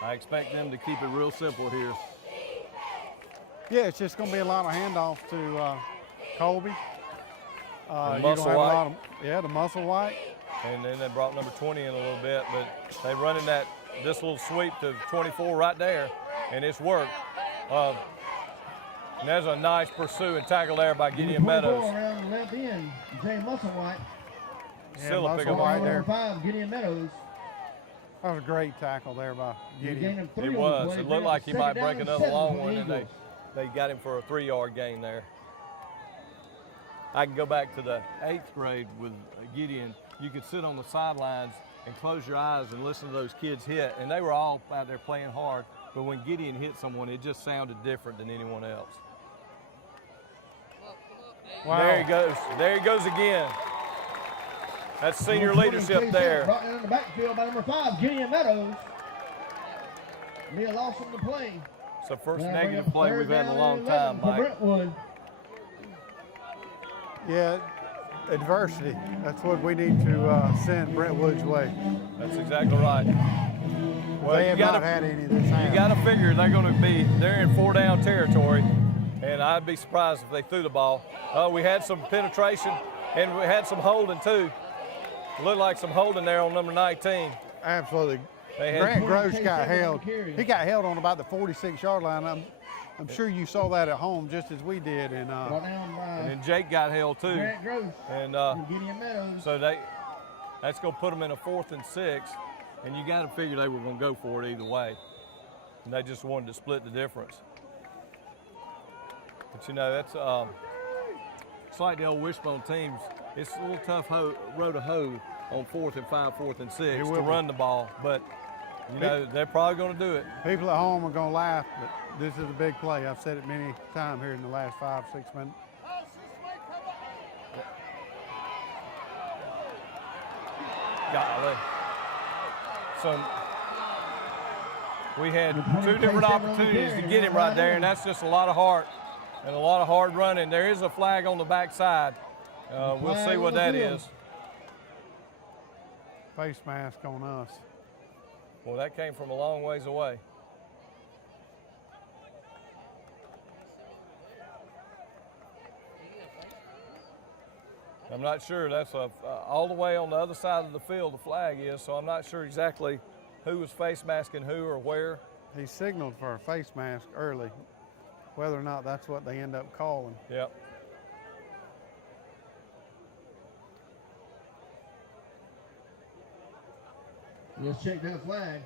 I expect them to keep it real simple here. Yeah, it's just going to be a lot of handoffs to Colby. Musselwhite. The Musselwhite. And then they brought number 20 in a little bit, but they running this little sweep to 24 right there, and it's worked. And there's a nice pursue and tackle there by Gideon Meadows. Around the left end, Jay Musselwhite. Still a pick up right there. 5, Gideon Meadows. That was a great tackle there by Gideon. It was. It looked like he might break another long one, and they got him for a 3-yard gain there. I can go back to the 8th grade with Gideon. You could sit on the sidelines and close your eyes and listen to those kids hit, and they were all out there playing hard. But when Gideon hit someone, it just sounded different than anyone else. Wow. There he goes. There he goes again. That's senior leadership there. Brought down in the backfield by number 5, Gideon Meadows. Be a loss on the play. It's the first negative play we've had in a long time, Mike. Brentwood. Yeah, adversity. That's what we need to send Brentwood's way. That's exactly right. Well, they have not had any this half. You got to figure they're in 4-down territory, and I'd be surprised if they threw the ball. We had some penetration, and we had some holding too. Looked like some holding there on number 19. Absolutely. Grant Gross got held. He got held on about the 46-yard line. I'm sure you saw that at home just as we did. And then Jake got held too. Grant Gross. And Gideon Meadows. so that's going to put them in a 4th and 6. And you got to figure they were going to go for it either way. And they just wanted to split the difference. But you know, that's it's like the old wishbone teams. It's a little tough row to hoe on 4th and 5, 4th and 6 to run the ball. But you know, they're probably going to do it. People at home are going to laugh, but this is a big play. I've said it many times here in the last 5, 6 minutes. Golly. So we had 2 different opportunities to get him right there, and that's just a lot of heart and a lot of hard running. There is a flag on the backside. We'll see what that is. Face mask on us. Well, that came from a long ways away. I'm not sure. That's all the way on the other side of the field the flag is, so I'm not sure exactly who was face masking who or where. He signaled for a face mask early. Whether or not that's what they end up calling. Yep. Let's check that flag.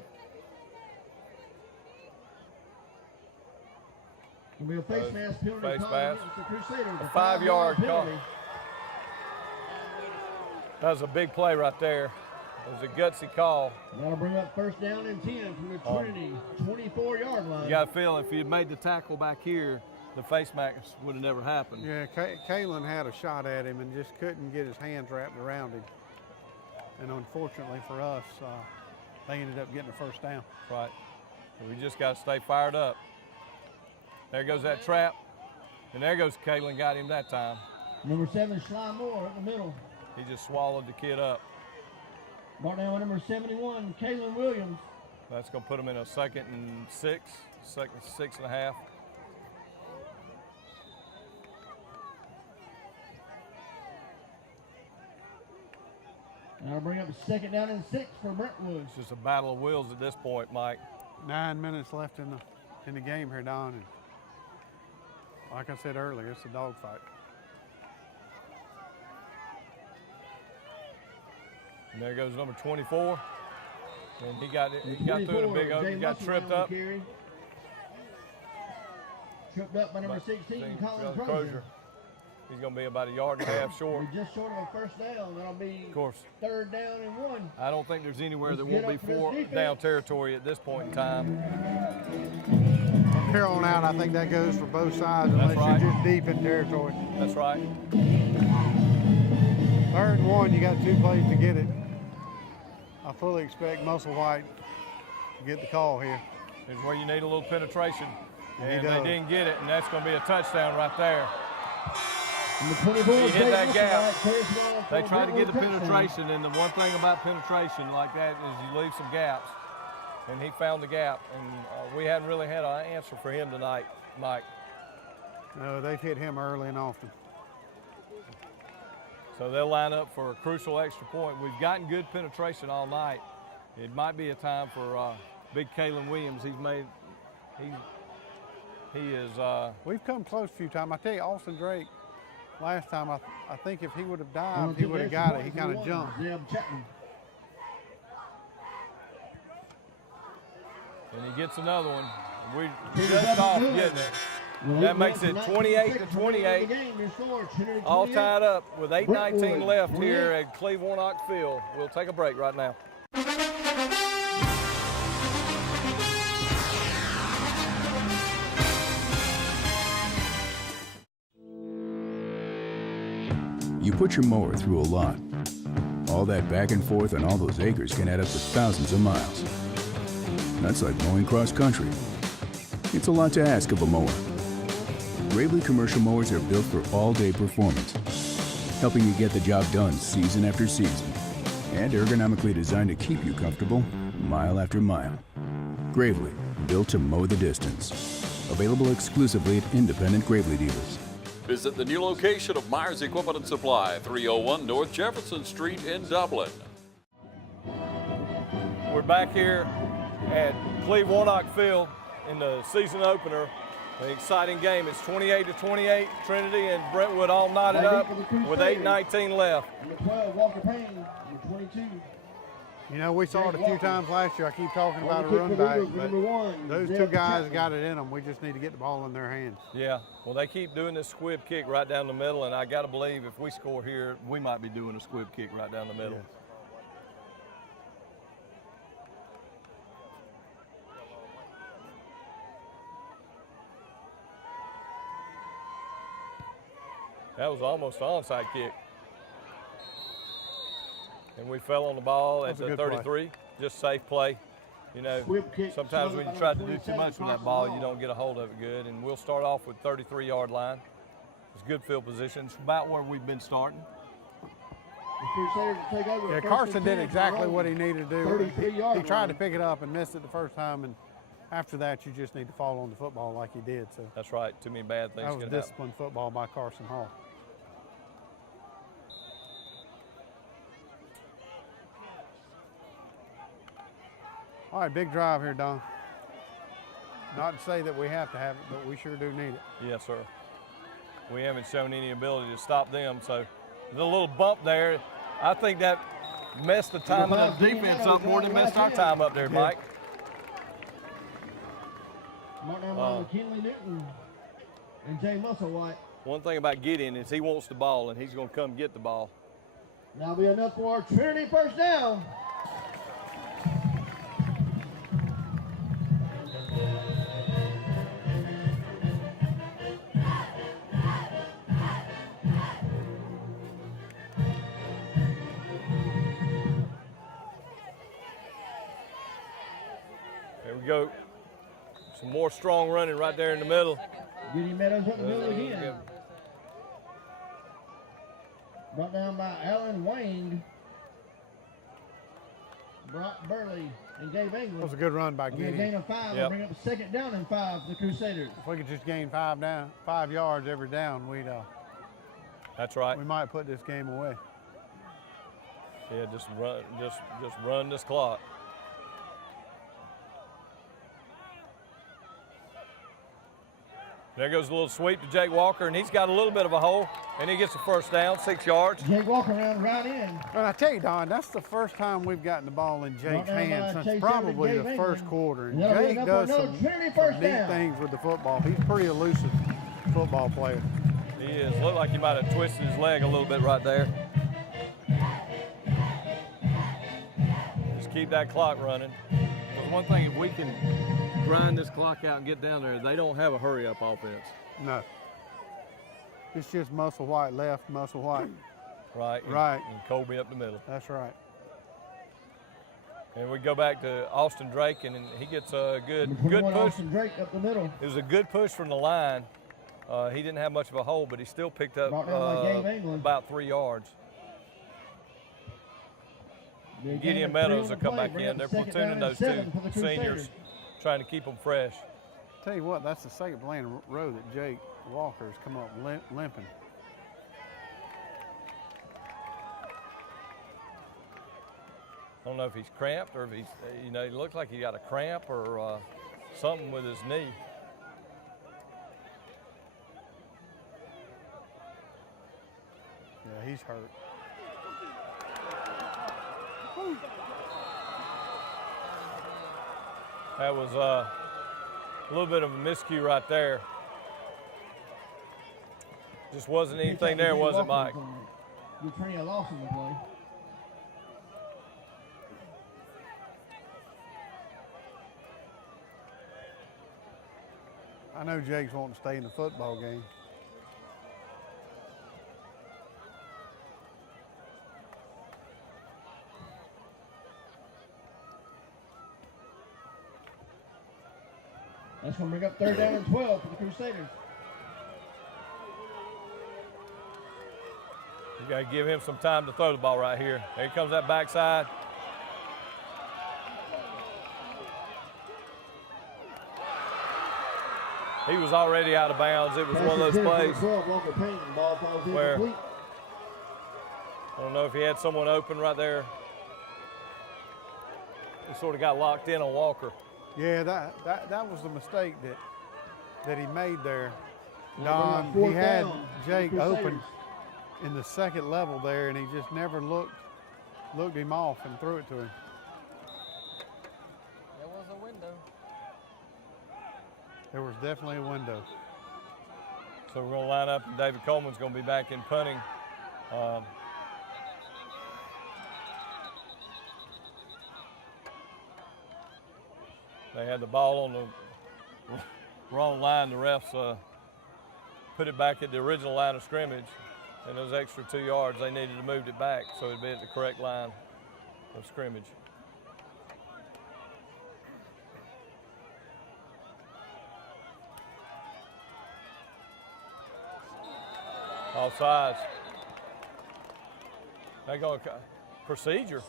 It'll be a face mask penalty. Face call mask. against the Crusaders. A 5-yard call. penalty. That was a big play right there. It was a gutsy call. That'll bring up 1st down and 10 from the Trinity 24-yard line. You got to feel if you'd made the tackle back here, the face mask would have never happened. Yeah, Kalen had a shot at him and just couldn't get his hands wrapped around him. And unfortunately for us, they ended up getting a 1st down. Right. So we just got to stay fired up. There goes that trap. And there goes Kalen, got him that time. Number 7, Sly Moore in the middle. He just swallowed the kid up. Brought down with number 71, Kalen Williams. That's going to put him in a 2nd and 6, 6.5. That'll bring up a 2nd down and 6 for Brentwood. It's just a battle of wills at this point, Mike. 9 minutes left in the game here, Don. And like I said earlier, it's a dogfight. And there goes number 24. And he got through in a big open, got tripped up. Tripped up by number 16, Colin Crozier. He's going to be about 1.5 yards short. We're just short of a 1st down. That'll be of course 3rd down and 1. I don't think there's anywhere that won't be 4th down territory at this point in time. From here on out, I think that goes for both sides unless you're just deep in territory. That's right. 3rd and 1, you got 2 plays to get it. I fully expect Musselwhite to get the call here. Here's where you need a little penetration. And they didn't get it, and that's going to be a touchdown right there. He hit that gap. They try to get the penetration, and the one thing about penetration like that is you leave some gaps. And he found the gap, and we hadn't really had an answer for him tonight, Mike. No, they've hit him early and often. So they'll line up for a crucial extra point. We've gotten good penetration all night. It might be a time for big Kalen Williams. He is. We've come close a few times. I tell you, Austin Drake, last time, I think if he would have dived, he would have got it. He kind of jumped. And he gets another one. We just off getting it. That makes it 28-28. All tied up with 8:19 left here at Cleve Warnock Field. We'll take a break right now. You put your mower through a lot. All that back and forth on all those acres can add up to thousands of miles. That's like mowing cross country. It's a lot to ask of a mower. Gravely commercial mowers are built for all-day performance, helping you get the job done season after season, and ergonomically designed to keep you comfortable mile after mile. Gravely, built to mow the distance. Available exclusively at independent Gravely dealers. Visit the new location of Myers Equipment and Supply, 301 North Jefferson Street in Dublin. We're back here at Cleve Warnock Field in the season opener. An exciting game. It's 28-28. Trinity and Brentwood all knotted up with 8:19 left. Number 12, Walker Payne. Number 22. You know, we saw it a few times last year. I keep talking about a run back, but those two guys got it in them. We just need to get the ball in their hands. Yeah, well, they keep doing this squib kick right down the middle, and I got to believe if we score here, we might be doing a squib kick right down the middle. Yes. That was almost an onside kick. And we fell on the ball at the 33. Play. Just safe play. You know, sometimes when you try to do too much with that ball, you don't get a hold of it good. And we'll start off with 33-yard line. It's good field position. It's about where we've been starting. Yeah, Carson did exactly what he needed to do. He tried to pick it up and missed it the first time, and after that, you just need to fall on the football like he did. So that's right. Too many bad things. That was disciplined football by Carson Hall. All right, big drive here, Don. Not to say that we have to have it, but we sure do need it. Yes, sir. We haven't shown any ability to stop them, so the little bump there, I think that messed the time of the defense up more than messed our time up there, Mike. McKinley Newton and Jay Musselwhite. One thing about Gideon is he wants the ball, and he's going to come get the ball. Now be enough for Trinity first down. There we go. Some more strong running right there in the middle. Gideon Meadows up the middle again. Brought down by Alan Wang, Brock Burley, and Gabe England. That was a good run by Gideon. A gain of 5 will bring up a second down and 5 for the Crusaders. If we could just gain 5 yards every down, we'd. That's right. We might put this game away. Yeah, just run this clock. There goes a little sweep to Jake Walker, and he's got a little bit of a hole, and he gets the first down, 6 yards. Jake Walker around right in. Well, I tell you, Don, that's the first time we've gotten the ball in Jake's hands since probably the first quarter. And Jake does some neat things with the football. He's a pretty elusive football player. He is. Looked like he might have twisted his leg a little bit right there. Just keep that clock running. Because one thing, if we can grind this clock out and get down there, they don't have a hurry-up offense. No. It's just Musselwhite left, Musselwhite. Right. Right. And Colby up the middle. That's right. And we go back to Austin Drake, and he gets a good push. Austin Drake up the middle. It was a good push from the line. He didn't have much of a hole, but he still picked up about 3 yards. Gideon Meadows will come back in. They're platooning those two seniors, trying to keep them fresh. Tell you what, that's the second play in a row that Jake Walker has come up limping. I don't know if he's cramped or if he's, he looked like he got a cramp or something with his knee. Yeah, he's hurt. That was a little bit of a miscue right there. Just wasn't anything there, was it, Mike? You're turning a loss in the play. I know Jake's wanting to stay in the football game. That's going to bring up 3rd down and 12 for the Crusaders. You got to give him some time to throw the ball right here. Here comes that backside. He was already out of bounds. It was one of those plays where I don't know if he had someone open right there. He sort of got locked in on Walker. Yeah, that was the mistake that he made there. Don, he had Jake open in the second level there, and he just never looked him off and threw it to him. There was a window. There was definitely a window. So we're going to line up, and David Coleman's going to be back in punting. They had the ball on the wrong line. The refs put it back at the original line of scrimmage, and those extra 2 yards, they needed to move it back so it'd be at the correct line of scrimmage. Offsides. They go procedure.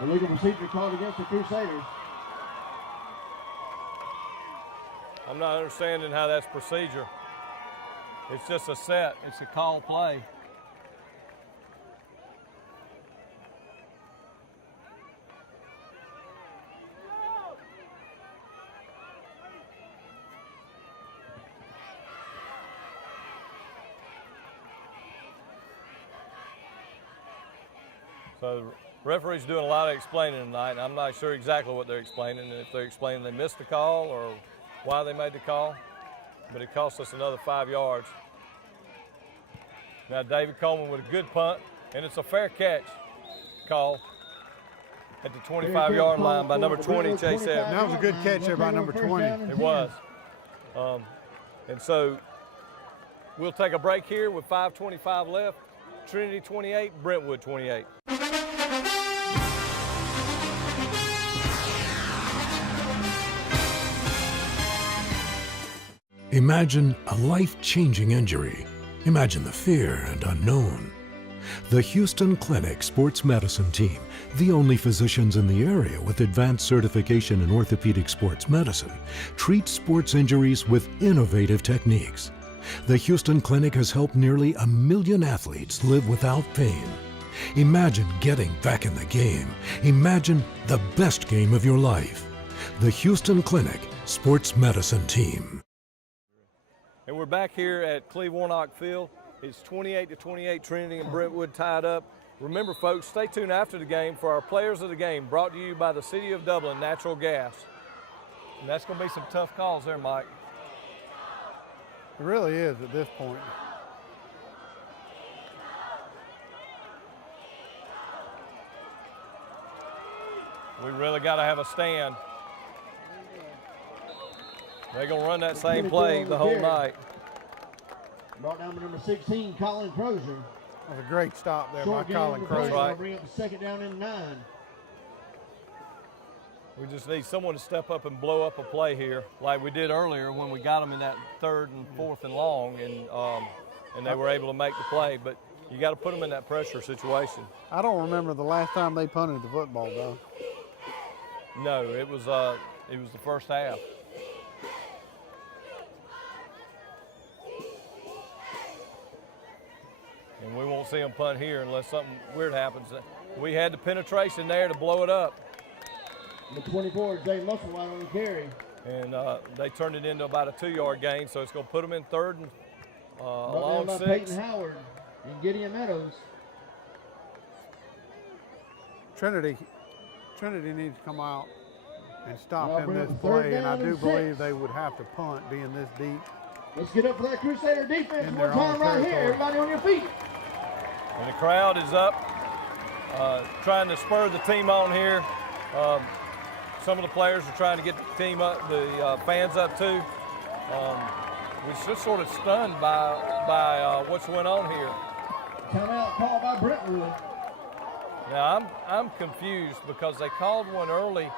Illegal procedure called against the Crusaders. I'm not understanding how that's procedure. It's just a set. It's a call play. So the referee's doing a lot of explaining tonight, and I'm not sure exactly what they're explaining, if they're explaining they missed the call or why they made the call, but it cost us another 5 yards. Now David Coleman with a good punt, and it's a fair catch call at the 25-yard line by number 20, Chase Evans. That was a good catch there by number 20. It was. And so we'll take a break here with 5:25 left. Trinity 28, Brentwood 28. Imagine a life-changing injury. Imagine the fear and unknown. The Houston Clinic Sports Medicine Team, the only physicians in the area with advanced certification in orthopedic sports medicine, treats sports injuries with innovative techniques. The Houston Clinic has helped nearly 1 million athletes live without pain. Imagine getting back in the game. Imagine the best game of your life. The Houston Clinic Sports Medicine Team. And we're back here at Cleve Warnock Field. It's 28-28, Trinity and Brentwood tied up. Remember, folks, stay tuned after the game for our Players of the Game, brought to you by the City of Dublin Natural Gas. And that's going to be some tough calls there, Mike. It really is at this point. We really got to have a stand. They're going to run that same play the whole night. Brought down to number 16, Colin Crozier. That was a great stop there by Colin Crozier. Right. Bring up the 2nd down and 9. We just need someone to step up and blow up a play here, like we did earlier when we got them in that 3rd and 4th and long, and they were able to make the play. But you got to put them in that pressure situation. I don't remember the last time they punted the football, though. No, it was the first half. And we won't see them punt here unless something weird happens. We had the penetration there to blow it up. The 24, Jay Musselwhite on the carry. And they turned it into about a 2-yard gain, so it's going to put them in 3rd and long 6. Peyton Howard and Gideon Meadows. Trinity Trinity needs to come out and stop him this play, and I do believe they would have to punt being this deep. Let's get up for that Crusader defense one time right here. Everybody on your feet. And the crowd is up, trying to spur the team on here. Some of the players are trying to get the team up, the fans up too. We're just sort of stunned by what's going on here. Timeout called by Brentwood. Now I'm confused because they called one early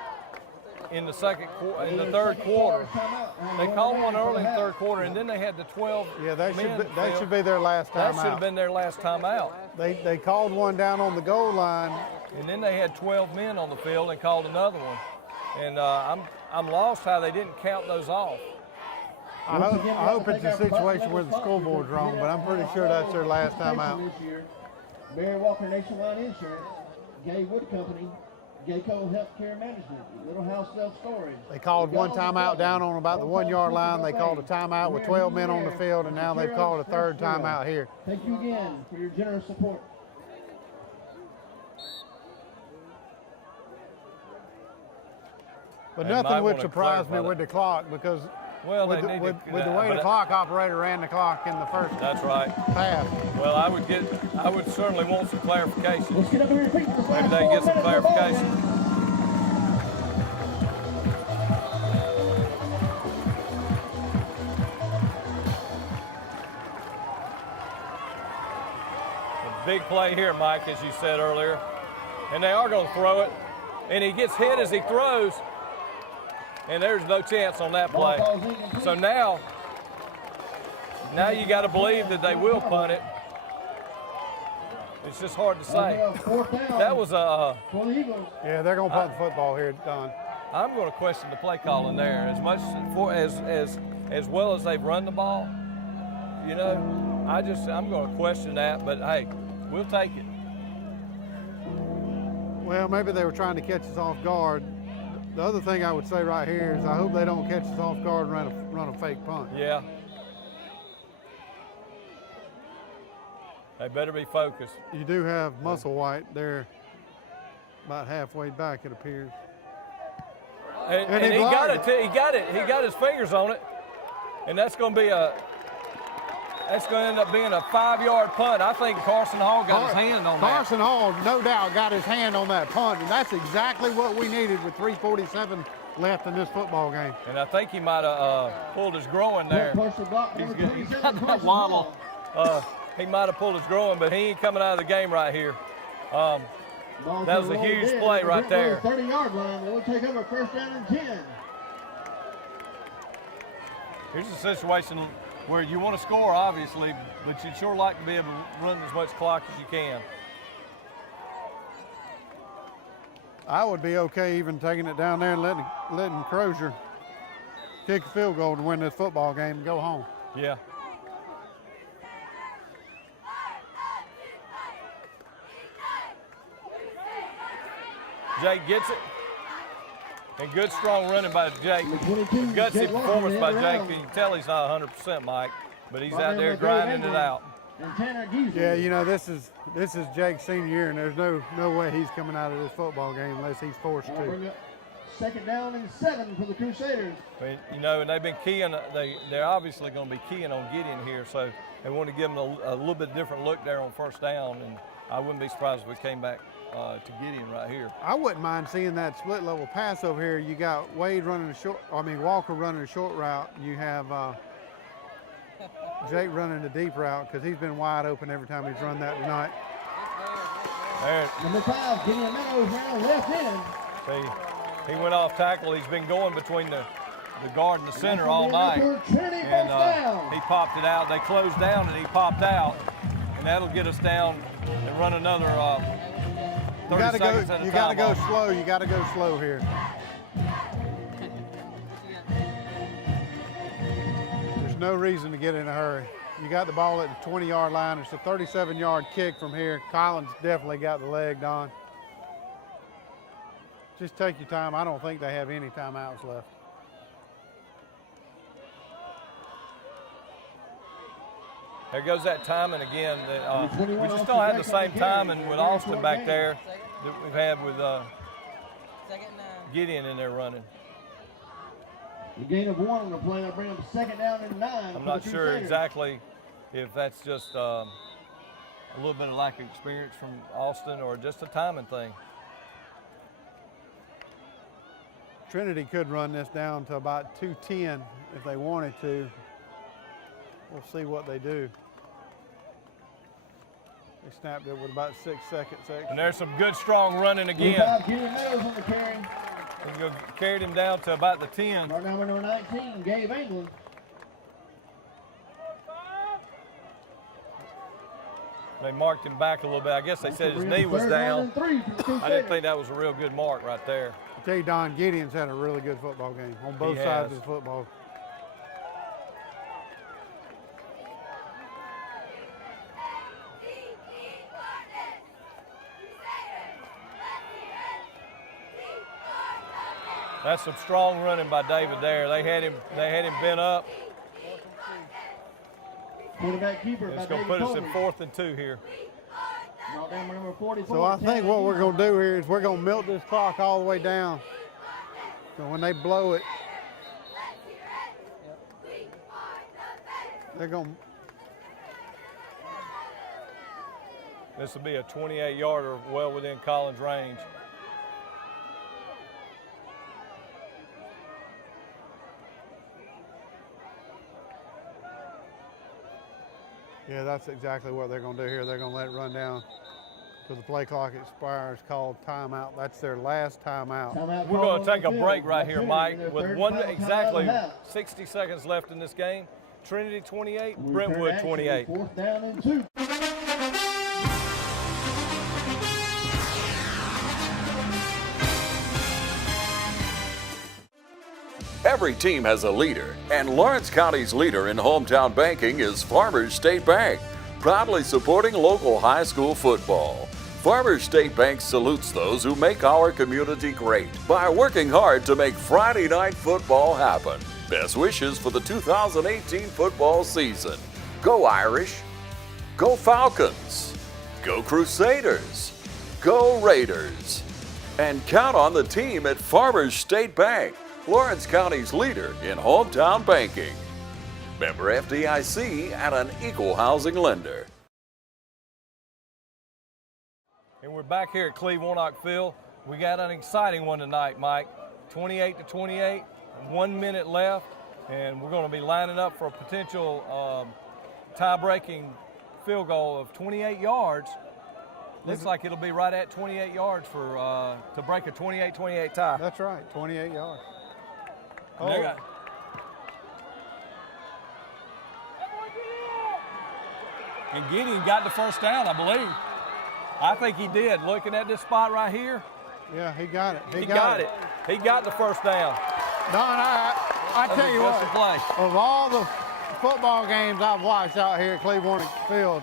in the third quarter. They called one early in the third quarter, and then they had the 12 Yeah, that men should be their last time out. That should have been their last time out. They called one down on the goal line. And then they had 12 men on the field and called another one. And I'm lost how they didn't count those off. I hope it's a situation where the scoreboard's wrong, but I'm pretty sure that's their last time out. Mary Walker Nationwide Insurance, Gay Wood Company, Gayco Healthcare Management, Little House Self-Storage. They called one timeout down on about the 1 yard line. They called a timeout with 12 men on the field, and now they've called a third timeout here. Thank you again for your generous support. But nothing would surprise me with the clock because with the way the clock operator ran the clock in the first That's right. half. Well, I would certainly want some clarification. Maybe they can get some clarification. A big play here, Mike, as you said earlier. And they are going to throw it. And he gets hit as he throws. And there's no chance on that play. So now you got to believe that they will punt it. It's just hard to say. That was a. Yeah, they're going to punt the football here, Don. I'm going to question the play calling there as much as well as they've run the ball. You know, I'm going to question that. But hey, we'll take it. Well, maybe they were trying to catch us off guard. The other thing I would say right here is I hope they don't catch us off guard and run a fake punt. Yeah. They better be focused. You do have Musselwhite there about halfway back, it appears. And he got it. He got his fingers on it. And that's going to end up being a 5-yard punt. I think Carson Hall got his hand on that. Carson Hall, no doubt, got his hand on that punt, and that's exactly what we needed with 3:47 left in this football game. And I think he might have pulled his groin there. He's got that waddle. He might have pulled his groin, but he ain't coming out of the game right here. That was a huge play right there. 30-yard line. We'll take over first down and 10. Here's a situation where you want to score, obviously, but you'd sure like to be able to run as much clock as you can. I would be okay even taking it down there and letting Crozier kick a field goal to win this football game and go home. Yeah. Jake gets it. And good, strong running by Jake. Gutsy performance by Jake. You can tell he's not 100%, Mike, but he's out there grinding it out. Yeah, you know, this is Jake's senior year, and there's no way he's coming out of this football game unless he's forced to. Second down and 7 for the Crusaders. You know, and they've been keying. They're obviously going to be keying on Gideon here, so they want to give him a little bit different look there on first down, and I wouldn't be surprised if we came back to Gideon right here. I wouldn't mind seeing that split level pass over here. You got Walker running a short route. You have Jake running the deep route because he's been wide open every time he's run that tonight. There. Number 5, Gideon Meadows round left end. See, he went off tackle. He's been going between the guard and the center all night. And he popped it out. They closed down and he popped out. And that'll get us down and run another 30 seconds at a time. You got to go slow. You got to go slow here. There's no reason to get in a hurry. You got the ball at the 20-yard line. It's a 37-yard kick from here. Collins definitely got the leg, Don. Just take your time. I don't think they have any timeouts left. There goes that timing again. We just don't have the same timing with Austin back there that we've had with Gideon in there running. The gain of 1 on the play. I'll bring up 2nd down and 9. I'm not sure exactly if that's just a little bit of lack of experience from Austin or just a timing thing. Trinity could run this down to about 2:10 if they wanted to. We'll see what they do. They snapped it with about 6 seconds extra. And there's some good, strong running again. He carried him down to about the 10. Right now, number 19, Gabe England. They marked him back a little bit. I guess they said his knee was down. I didn't think that was a real good mark right there. I tell you, Don, Gideon's had a really good football game on both sides of the football. That's some strong running by David there. They had him bent up. Quarterback keeper. It's going to put us in 4th and 2 here. So I think what we're going to do here is we're going to milk this clock all the way down. So when they blow it, they're going to. This will be a 28-yarder well within Collins' range. Yeah, that's exactly what they're going to do here. They're going to let it run down till the play clock expires, called timeout. That's their last timeout. We're going to take a break right here, Mike, with exactly 60 seconds left in this game. Trinity 28, Brentwood 28. 4th down and 2. Every team has a leader, and Lawrence County's leader in hometown banking is Farmers State Bank, proudly supporting local high school football. Farmers State Bank salutes those who make our community great by working hard to make Friday night football happen. Best wishes for the 2018 football season. Go Irish, go Falcons, go Crusaders, go Raiders, and count on the team at Farmers State Bank, Lawrence County's leader in hometown banking. Member FDIC and an equal housing lender. And we're back here at Cleve Warnock Field. We got an exciting one tonight, Mike. 28-28, 1 minute left, and we're going to be lining up for a potential tie-breaking field goal of 28 yards. Looks like it'll be right at 28 yards for to break a 28-28 tie. That's right, 28 yards. And And Gideon got the first down, I believe. I think he did. Looking at this spot right here. Yeah, he got it. He got it. He got the first down. Don, I tell you what, of all the football games I've watched out here at Cleve Warnock Field,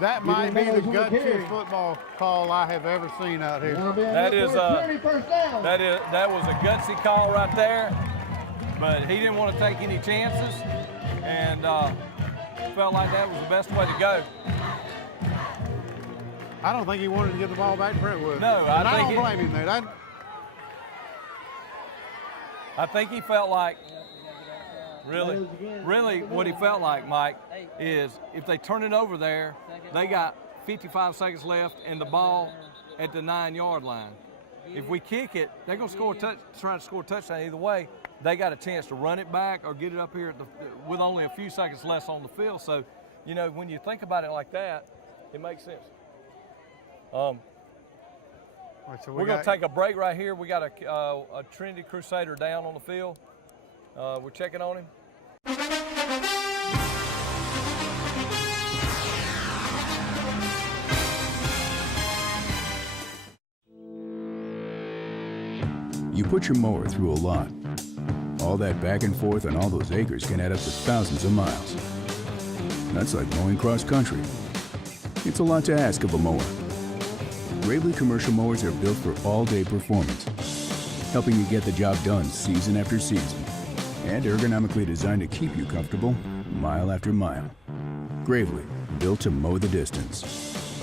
that might be the gutsiest football call I have ever seen out here. That was a gutsy call right there, but he didn't want to take any chances, and felt like that was the best way to go. I don't think he wanted to get the ball back to Brentwood. No, I don't blame him there. I think he felt like, really what he felt like, Mike, is if they turn it over there, they got 55 seconds left and the ball at the 9-yard line. If we kick it, they're going to try to score a touchdown either way. They got a chance to run it back or get it up here with only a few seconds less on the field. So, you know, when you think about it like that, it makes sense. We're going to take a break right here. We got a Trinity Crusader down on the field. We're checking on him. You put your mower through a lot. All that back and forth on all those acres can add up to thousands of miles. That's like mowing cross country. It's a lot to ask of a mower. Gravely commercial mowers are built for all-day performance, helping you get the job done season after season, and ergonomically designed to keep you comfortable mile after mile. Gravely, built to mow the distance.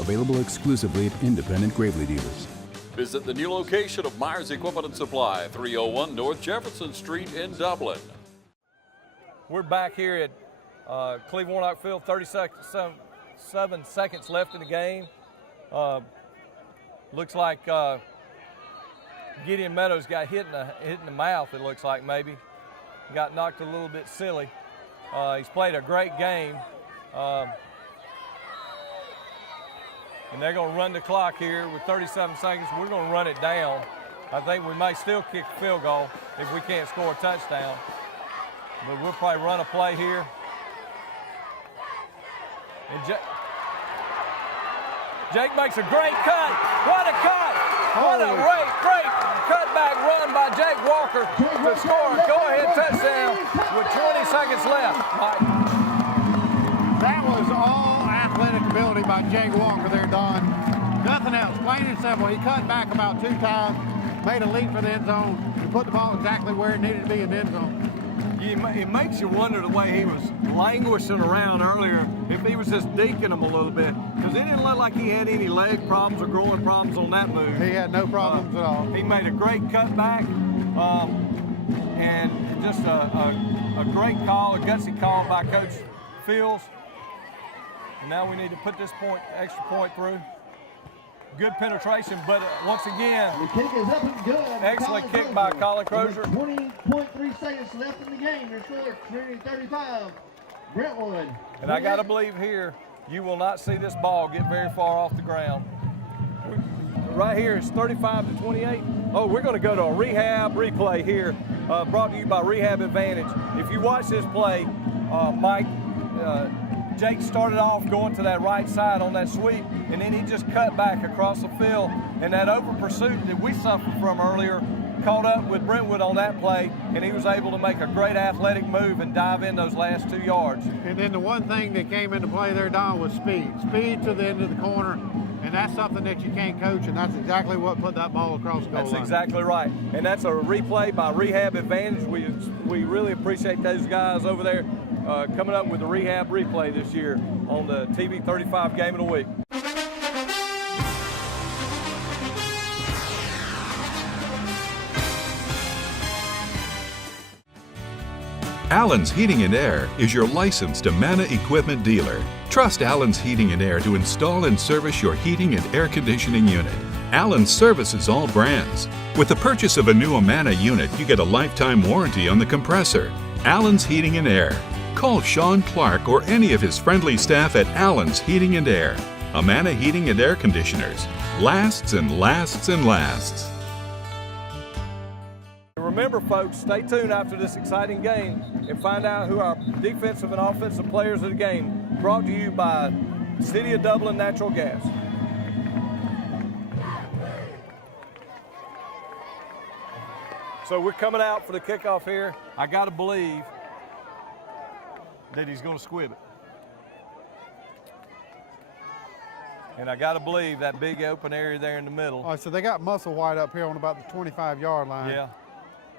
Available exclusively at independent Gravely dealers. Visit the new location of Myers Equipment and Supply, 301 North Jefferson Street in Dublin. We're back here at Cleveland Warnock Field, 7 seconds left in the game. Looks like Gideon Meadows got hit in the mouth, it looks like maybe. Got knocked a little bit silly. He's played a great game. And they're going to run the clock here with 37 seconds. We're going to run it down. I think we may still kick a field goal if we can't score a touchdown. But we'll probably run a play here. And Jake makes a great cut. What a cut! What a great cutback run by Jake Walker to score a go-ahead touchdown with 20 seconds left. Mike. That was all athletic ability by Jake Walker there, Don. Nothing else, plain and simple. He cut back about 2 times, made a leap for the end zone, and put the ball exactly where it needed to be in the end zone. It makes you wonder the way he was languishing around earlier, if he was just deking them a little bit, because it didn't look like he had any leg problems or growing problems on that move. He had no problems at all. He made a great cutback, and just a great call, a gutsy call by Coach Fields. And now we need to put this extra point through. Good penetration, but once again, the kick is up and good. Excellent kick by Colin Crozier. 20.3 seconds left in the game. Your score, Trinity 35, Brentwood. And I got to believe here, you will not see this ball get very far off the ground. Right here, it's 35-28. Oh, we're going to go to a rehab replay here, brought to you by Rehab Advantage. If you watch this play, Mike, Jake started off going to that right side on that sweep, and then he just cut back across the field. And that over pursuit that we suffered from earlier caught up with Brentwood on that play, and he was able to make a great athletic move and dive in those last 2 yards. And then the one thing that came into play there, Don, was speed. Speed to the end of the corner, and that's something that you can't coach, and that's exactly what put that ball across the goal line. That's exactly right. And that's a replay by Rehab Advantage. We really appreciate those guys over there coming up with the rehab replay this year on the TV 35 Game of the Week. Allen's Heating and Air is your licensed Amana equipment dealer. Trust Allen's Heating and Air to install and service your heating and air conditioning unit. Allen services all brands. With the purchase of a new Amana unit, you get a lifetime warranty on the compressor. Allen's Heating and Air. Call Sean Clark or any of his friendly staff at Allen's Heating and Air. Amana Heating and Air Conditioners. Lasts and lasts and lasts. Remember, folks, stay tuned after this exciting game and find out who our defensive and offensive players of the game. Brought to you by City of Dublin Natural Gas. So we're coming out for the kickoff here. I got to believe that he's going to squib it. And I got to believe that big open area there in the middle. All right, so they got Muscle White up here on about the 25-yard line. Yeah.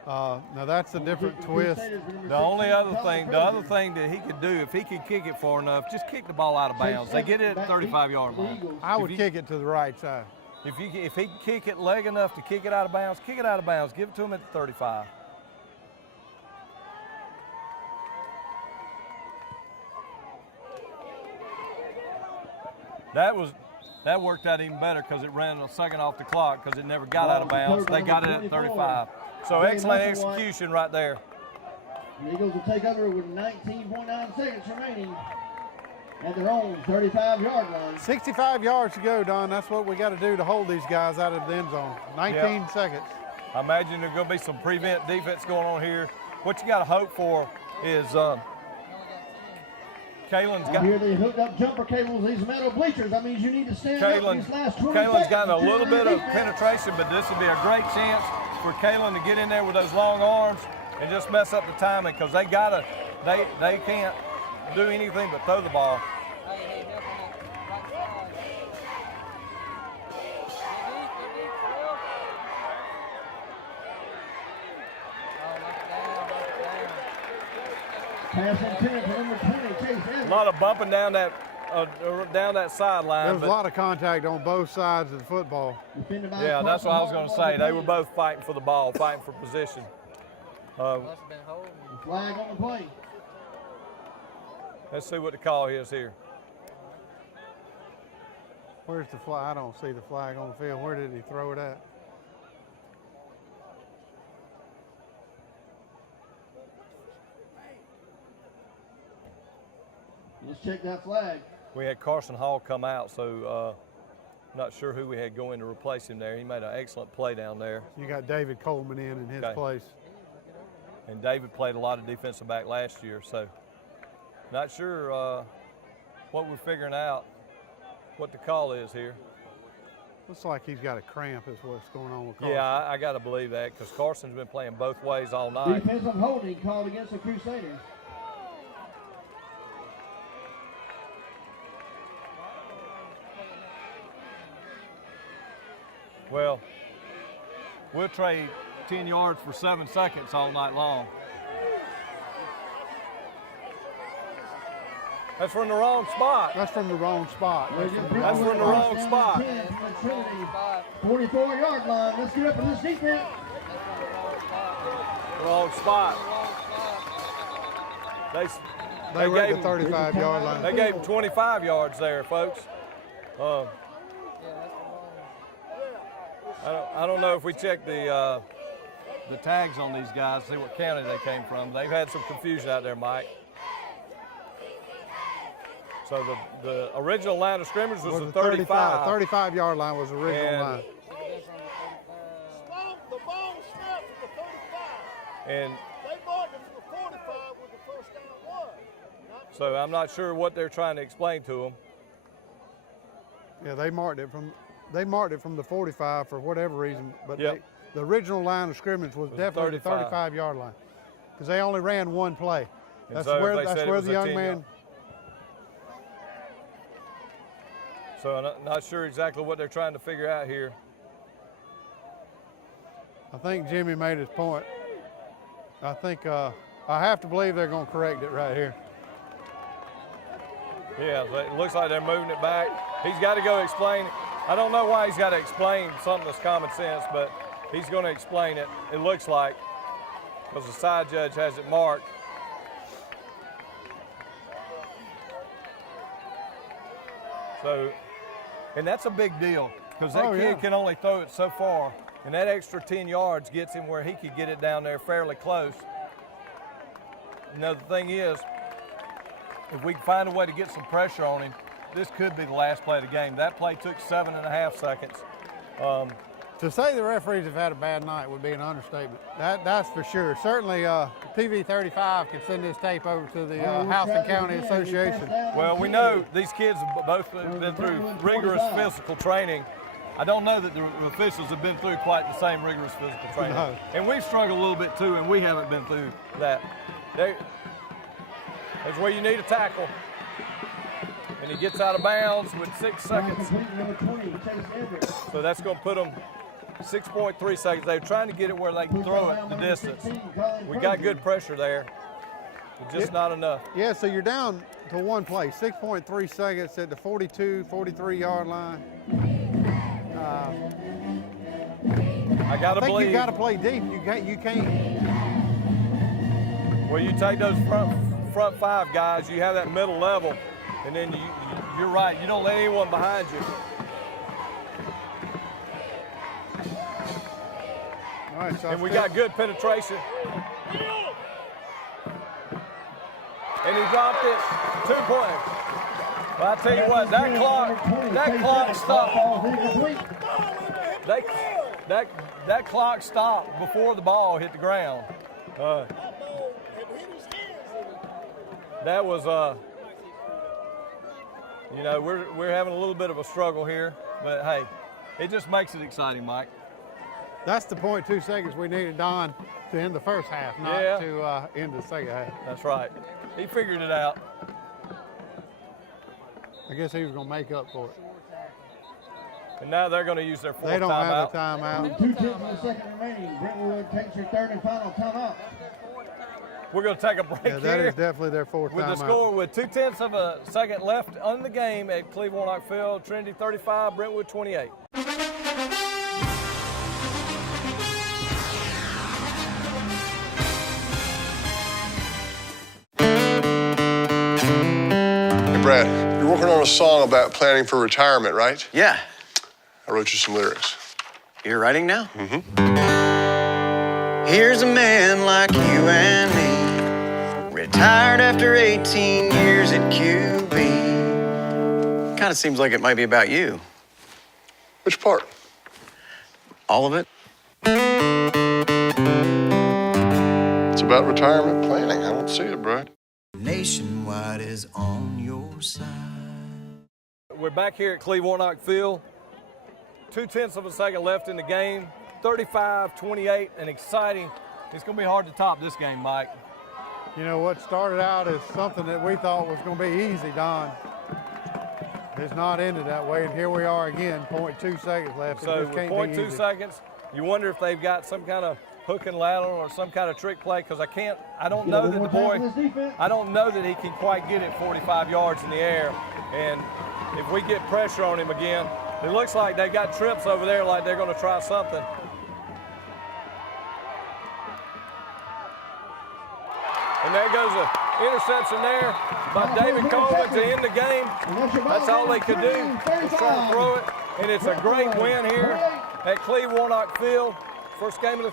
Now that's a different twist. The other thing that he could do, if he could kick it far enough, just kick the ball out of bounds. They get it at the 35-yard line. I would kick it to the right side. If he can kick it leg enough to kick it out of bounds, kick it out of bounds. Give it to him at the 35. That worked out even better because it ran a second off the clock because it never got out of bounds. They got it at 35. So excellent execution right there. The Eagles will take over with 19.9 seconds remaining at their own 35-yard line. 65 yards to go, Don. That's what we got to do to hold these guys out of the end zone. 19 seconds. I imagine there's going to be some prevent defense going on here. What you got to hope for is Kalen's got. Here they hooked up jumper cables, these metal bleachers. That means you need to stand up these last 20 seconds. Kalen's gotten a little bit of penetration, but this would be a great chance for Kalen to get in there with those long arms and just mess up the timing because they can't do anything but throw the ball. Pass intended for number 20, Chase Evans. A lot of bumping down that down that sideline. There was a lot of contact on both sides of the football. Yeah, that's what I was going to say. They were both fighting for the ball, fighting for position. Flag on the play. Let's see what the call is here. Where's the flag? I don't see the flag on the field. Where did he throw it at? Let's check that flag. We had Carson Hall come out, so not sure who we had going to replace him there. He made an excellent play down there. You got David Coleman in his place. And David played a lot of defensive back last year, so not sure what we're figuring out, what the call is here. Looks like he's got a cramp is what's going on with Carson. Yeah, I got to believe that because Carson's been playing both ways all night. Defensive holding called against the Crusaders. Well, we'll trade 10 yards for 7 seconds all night long. That's from the wrong spot. That's from the wrong spot. That's from the wrong spot. 44-yard line. Let's get up for this defense. Wrong spot. They were at the 35-yard line. They gave him 25 yards there, folks. I don't know if we check the tags on these guys, see what county they came from. They've had some confusion out there, Mike. So the original line of scrimmage was the 35. 35-yard line was the original line. The ball snapped from the 35. And they marked it from the 45 with the first down was. So I'm not sure what they're trying to explain to them. Yeah, they marked it from the 45 for whatever reason, but Yep. the original line of scrimmage was definitely the 35-yard line because they only ran one play. And That's so where they said it the was a young 10-yard. man. So I'm not sure exactly what they're trying to figure out here. I think Jimmy made his point. I think I have to believe they're going to correct it right here. Yeah, it looks like they're moving it back. He's got to go explain. I don't know why he's got to explain something that's common sense, but he's going to explain it, it looks like, because the side judge has it marked. So, and that's a big deal, because that kid can only throw it so far, and that extra 10 yards gets him where he could get it down there fairly close. You know, the thing is, if we can find a way to get some pressure on him, this could be the last play of the game. That play took 7.5 seconds. To say the referees have had a bad night would be an understatement. That's for sure. Certainly, TV35 can send this tape over to the Houston County Association. Well, we know these kids have both been through rigorous physical training. I don't know that the officials have been through quite the same rigorous physical training. No. And we've struggled a little bit too, and we haven't been through that. That's where you need a tackle. And he gets out of bounds with 6 seconds. So that's going to put them 6.3 seconds. They're trying to get it where they can throw it the distance. We got good pressure there, but just not enough. Yeah, so you're down to one play, 6.3 seconds at the 42, 43-yard line. I got to believe. I think you got to play deep. You can't. Well, you take those front five guys, you have that middle level, and then you're right. You don't let anyone behind you. All right, so and we got good penetration. And he dropped it. 2 points. Well, I tell you what, that clock stopped. That clock stopped before the ball hit the ground. That was, you know, we're having a little bit of a struggle here, but hey, it just makes it exciting, Mike. That's the 0.2 seconds we needed, Don, to end the first half, not to end the second half. That's right. He figured it out. I guess he was going to make up for it. And now they're going to use their fourth timeout. They don't have a timeout. 2 tenths of a second remaining. Brentwood takes your third and final timeout. We're going to take a break Yeah, that here. is definitely their fourth With the timeout. score with 2/10 of a second left on the game at Cleve-Warnock Field, Trinity 35, Brentwood 28. Hey, Brad, you're working on a song about planning for retirement, right? Yeah. I wrote you some lyrics. You're writing now? Mm-hmm. Here's a man like you and me, retired after 18 years at QB. Kind of seems like it might be about you. Which part? All of it. It's about retirement planning. I don't see it, Brad. Nationwide is on your side. We're back here at Cleve-Warnock Field. 2/10 of a second left in the game. 35-28 and exciting. It's going to be hard to top this game, Mike. You know, what started out as something that we thought was going to be easy, Don, it's not ended that way, and here we are again, 0.2 seconds left. So with 0.2 seconds, you wonder if they've got some kind of hook and ladder or some kind of trick play, because I don't know that the boy, I don't know that he can quite get it 45 yards in the air. And if we get pressure on him again, it looks like they got trips over there, like they're going to try something. And there goes an interception there by David Coleman to end the game. That's all they could do, was try to throw it. And it's a great win here at Cleve-Warnock Field. First game of the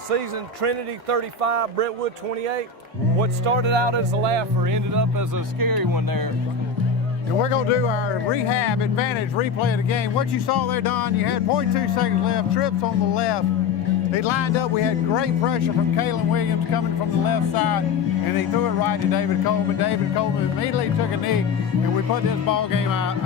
season, Trinity 35, Brentwood 28. What started out as a laugher ended up as a scary one there. And we're going to do our rehab advantage replay of the game. What you saw there, Don, you had 0.2 seconds left, trips on the left. They lined up. We had great pressure from Kalen Williams coming from the left side, and he threw it right to David Coleman. David Coleman immediately took a knee, and we put this ball game out.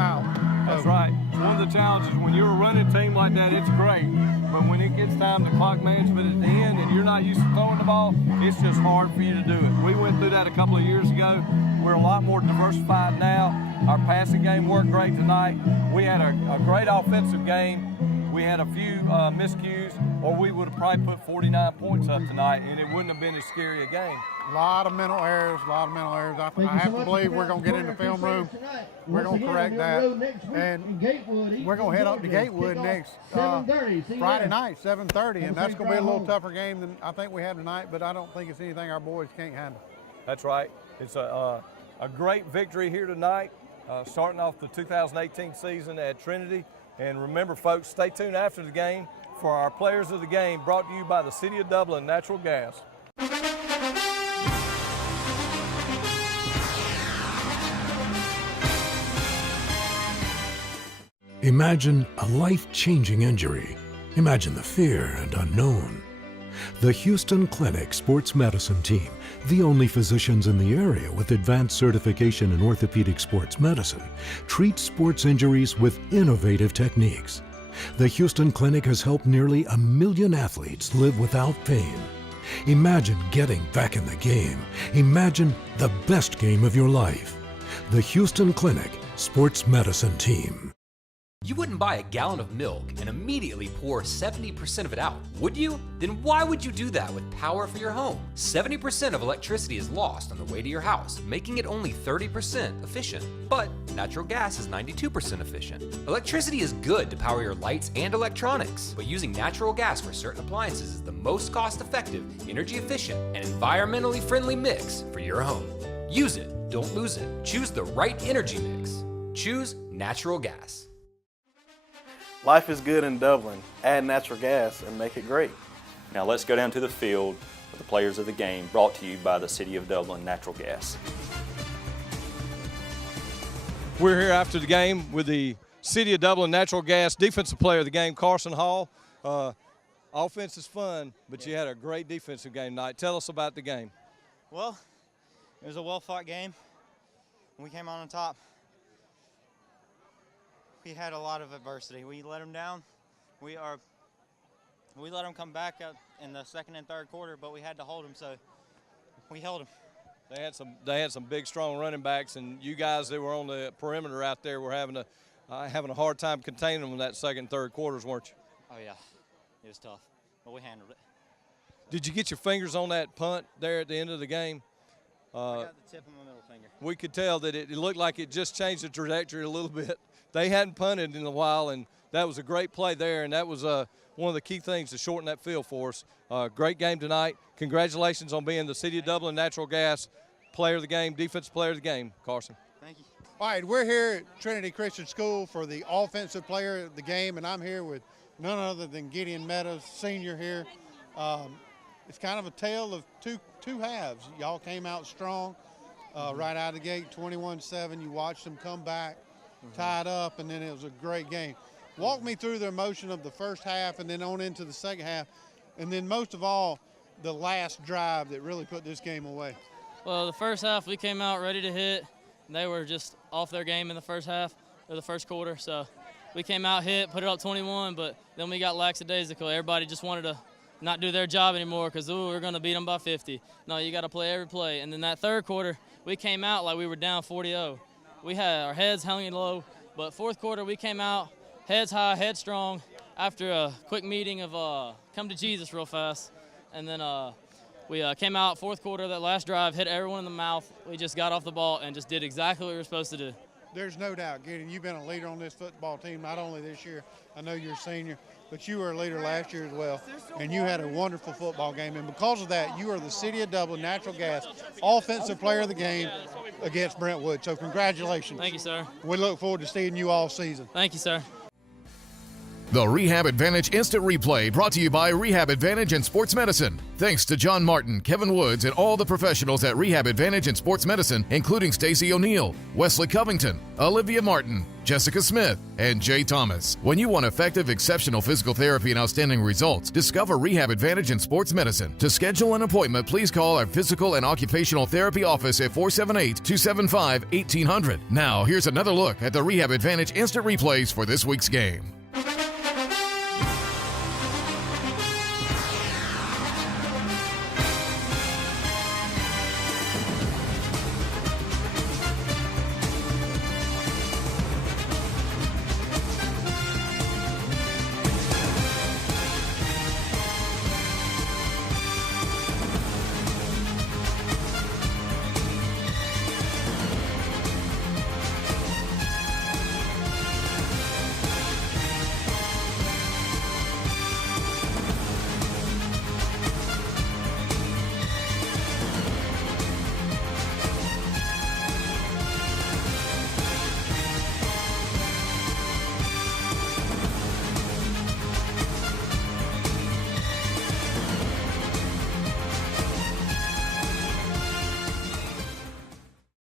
That's right. One of the challenges when you're a running team like that, it's great. But when it gets time to clock management at the end and you're not used to throwing the ball, it's just hard for you to do it. We went through that a couple of years ago. We're a lot more diversified now. Our passing game worked great tonight. We had a great offensive game. We had a few miscues, or we would have probably put 49 points up tonight, and it wouldn't have been as scary a game. A lot of mental errors, I have to believe we're going to get in the film room. We're going to correct that. And we're going to head up to Gatewood next Friday night, 7:30, and that's going to be a little tougher game than I think we had tonight, but I don't think it's anything our boys can't handle. That's right. It's a great victory here tonight, starting off the 2018 season at Trinity. And remember, folks, stay tuned after the game for our Players of the Game, brought to you by the City of Dublin Natural Gas. Imagine a life-changing injury. Imagine the fear and unknown. The Houston Clinic Sports Medicine Team, the only physicians in the area with advanced certification in orthopedic sports medicine, treats sports injuries with innovative techniques. The Houston Clinic has helped nearly 1 million athletes live without pain. Imagine getting back in the game. Imagine the best game of your life. The Houston Clinic Sports Medicine Team. You wouldn't buy a gallon of milk and immediately pour 70% of it out, would you? Then why would you do that with power for your home? 70% of electricity is lost on the way to your house, making it only 30% efficient. But natural gas is 92% efficient. Electricity is good to power your lights and electronics, but using natural gas for certain appliances is the most cost-effective, energy-efficient, and environmentally friendly mix for your home. Use it, don't lose it. Choose the right energy mix. Choose natural gas. Life is good in Dublin. Add natural gas and make it great. Now let's go down to the field with the Players of the Game, brought to you by the City of Dublin Natural Gas. We're here after the game with the City of Dublin Natural Gas Defensive Player of the Game, Carson Hall. Offense is fun, but you had a great defensive game tonight. Tell us about the game. Well, it was a well-fought game. We came on top. We had a lot of adversity. We let them down. We let them come back up in the second and third quarter, but we had to hold them, so we held them. They had some big, strong running backs, and you guys that were on the perimeter out there were having a hard time containing them in that second and third quarters, weren't you? Oh yeah, it was tough, but we handled it. Did you get your fingers on that punt there at the end of the game? I got the tip of my middle finger. We could tell that it looked like it just changed the trajectory a little bit. They hadn't punted in a while, and that was a great play there, and that was one of the key things to shorten that field for us. Great game tonight. Congratulations on being the City of Dublin Natural Gas Player of the Game, Defensive Player of the Game, Carson. Thank you. All right, we're here at Trinity Christian School for the Offensive Player of the Game, and I'm here with none other than Gideon Meadows, senior here. It's kind of a tale of two halves. Y'all came out strong right out of the gate, 21-7. You watched them come back, tied up, and then it was a great game. Walk me through the emotion of the first half and then on into the second half, and then most of all, the last drive that really put this game away. Well, the first half we came out ready to hit. They were just off their game in the first half or the first quarter. So we came out, hit, put it up 21, but then we got lackadaisical. Everybody just wanted to not do their job anymore because, we're going to beat them by 50. No, you got to play every play. And then that third quarter, we came out like we were down 40-0. We had our heads hung low, but fourth quarter we came out heads high, head strong after a quick meeting of come to Jesus real fast. And then we came out fourth quarter, that last drive, hit everyone in the mouth. We just got off the ball and just did exactly what we were supposed to do. There's no doubt, Gideon, you've been a leader on this football team, not only this year. I know you're a senior, but you were a leader last year as well, and you had a wonderful football game. And because of that, you are the City of Dublin Natural Gas Offensive Player of the Game against Brentwood. So congratulations. Thank you, sir. We look forward to seeing you all season. Thank you, sir. The Rehab Advantage Instant Replay brought to you by Rehab Advantage and Sports Medicine. Thanks to John Martin, Kevin Woods, and all the professionals at Rehab Advantage and Sports Medicine, including Stacey O'Neill, Wesley Covington, Olivia Martin, Jessica Smith, and Jay Thomas. When you want effective, exceptional physical therapy and outstanding results, discover Rehab Advantage and Sports Medicine. To schedule an appointment, please call our Physical and Occupational Therapy office at 478-275-1800. Now, here's another look at the Rehab Advantage Instant Replays for this week's game.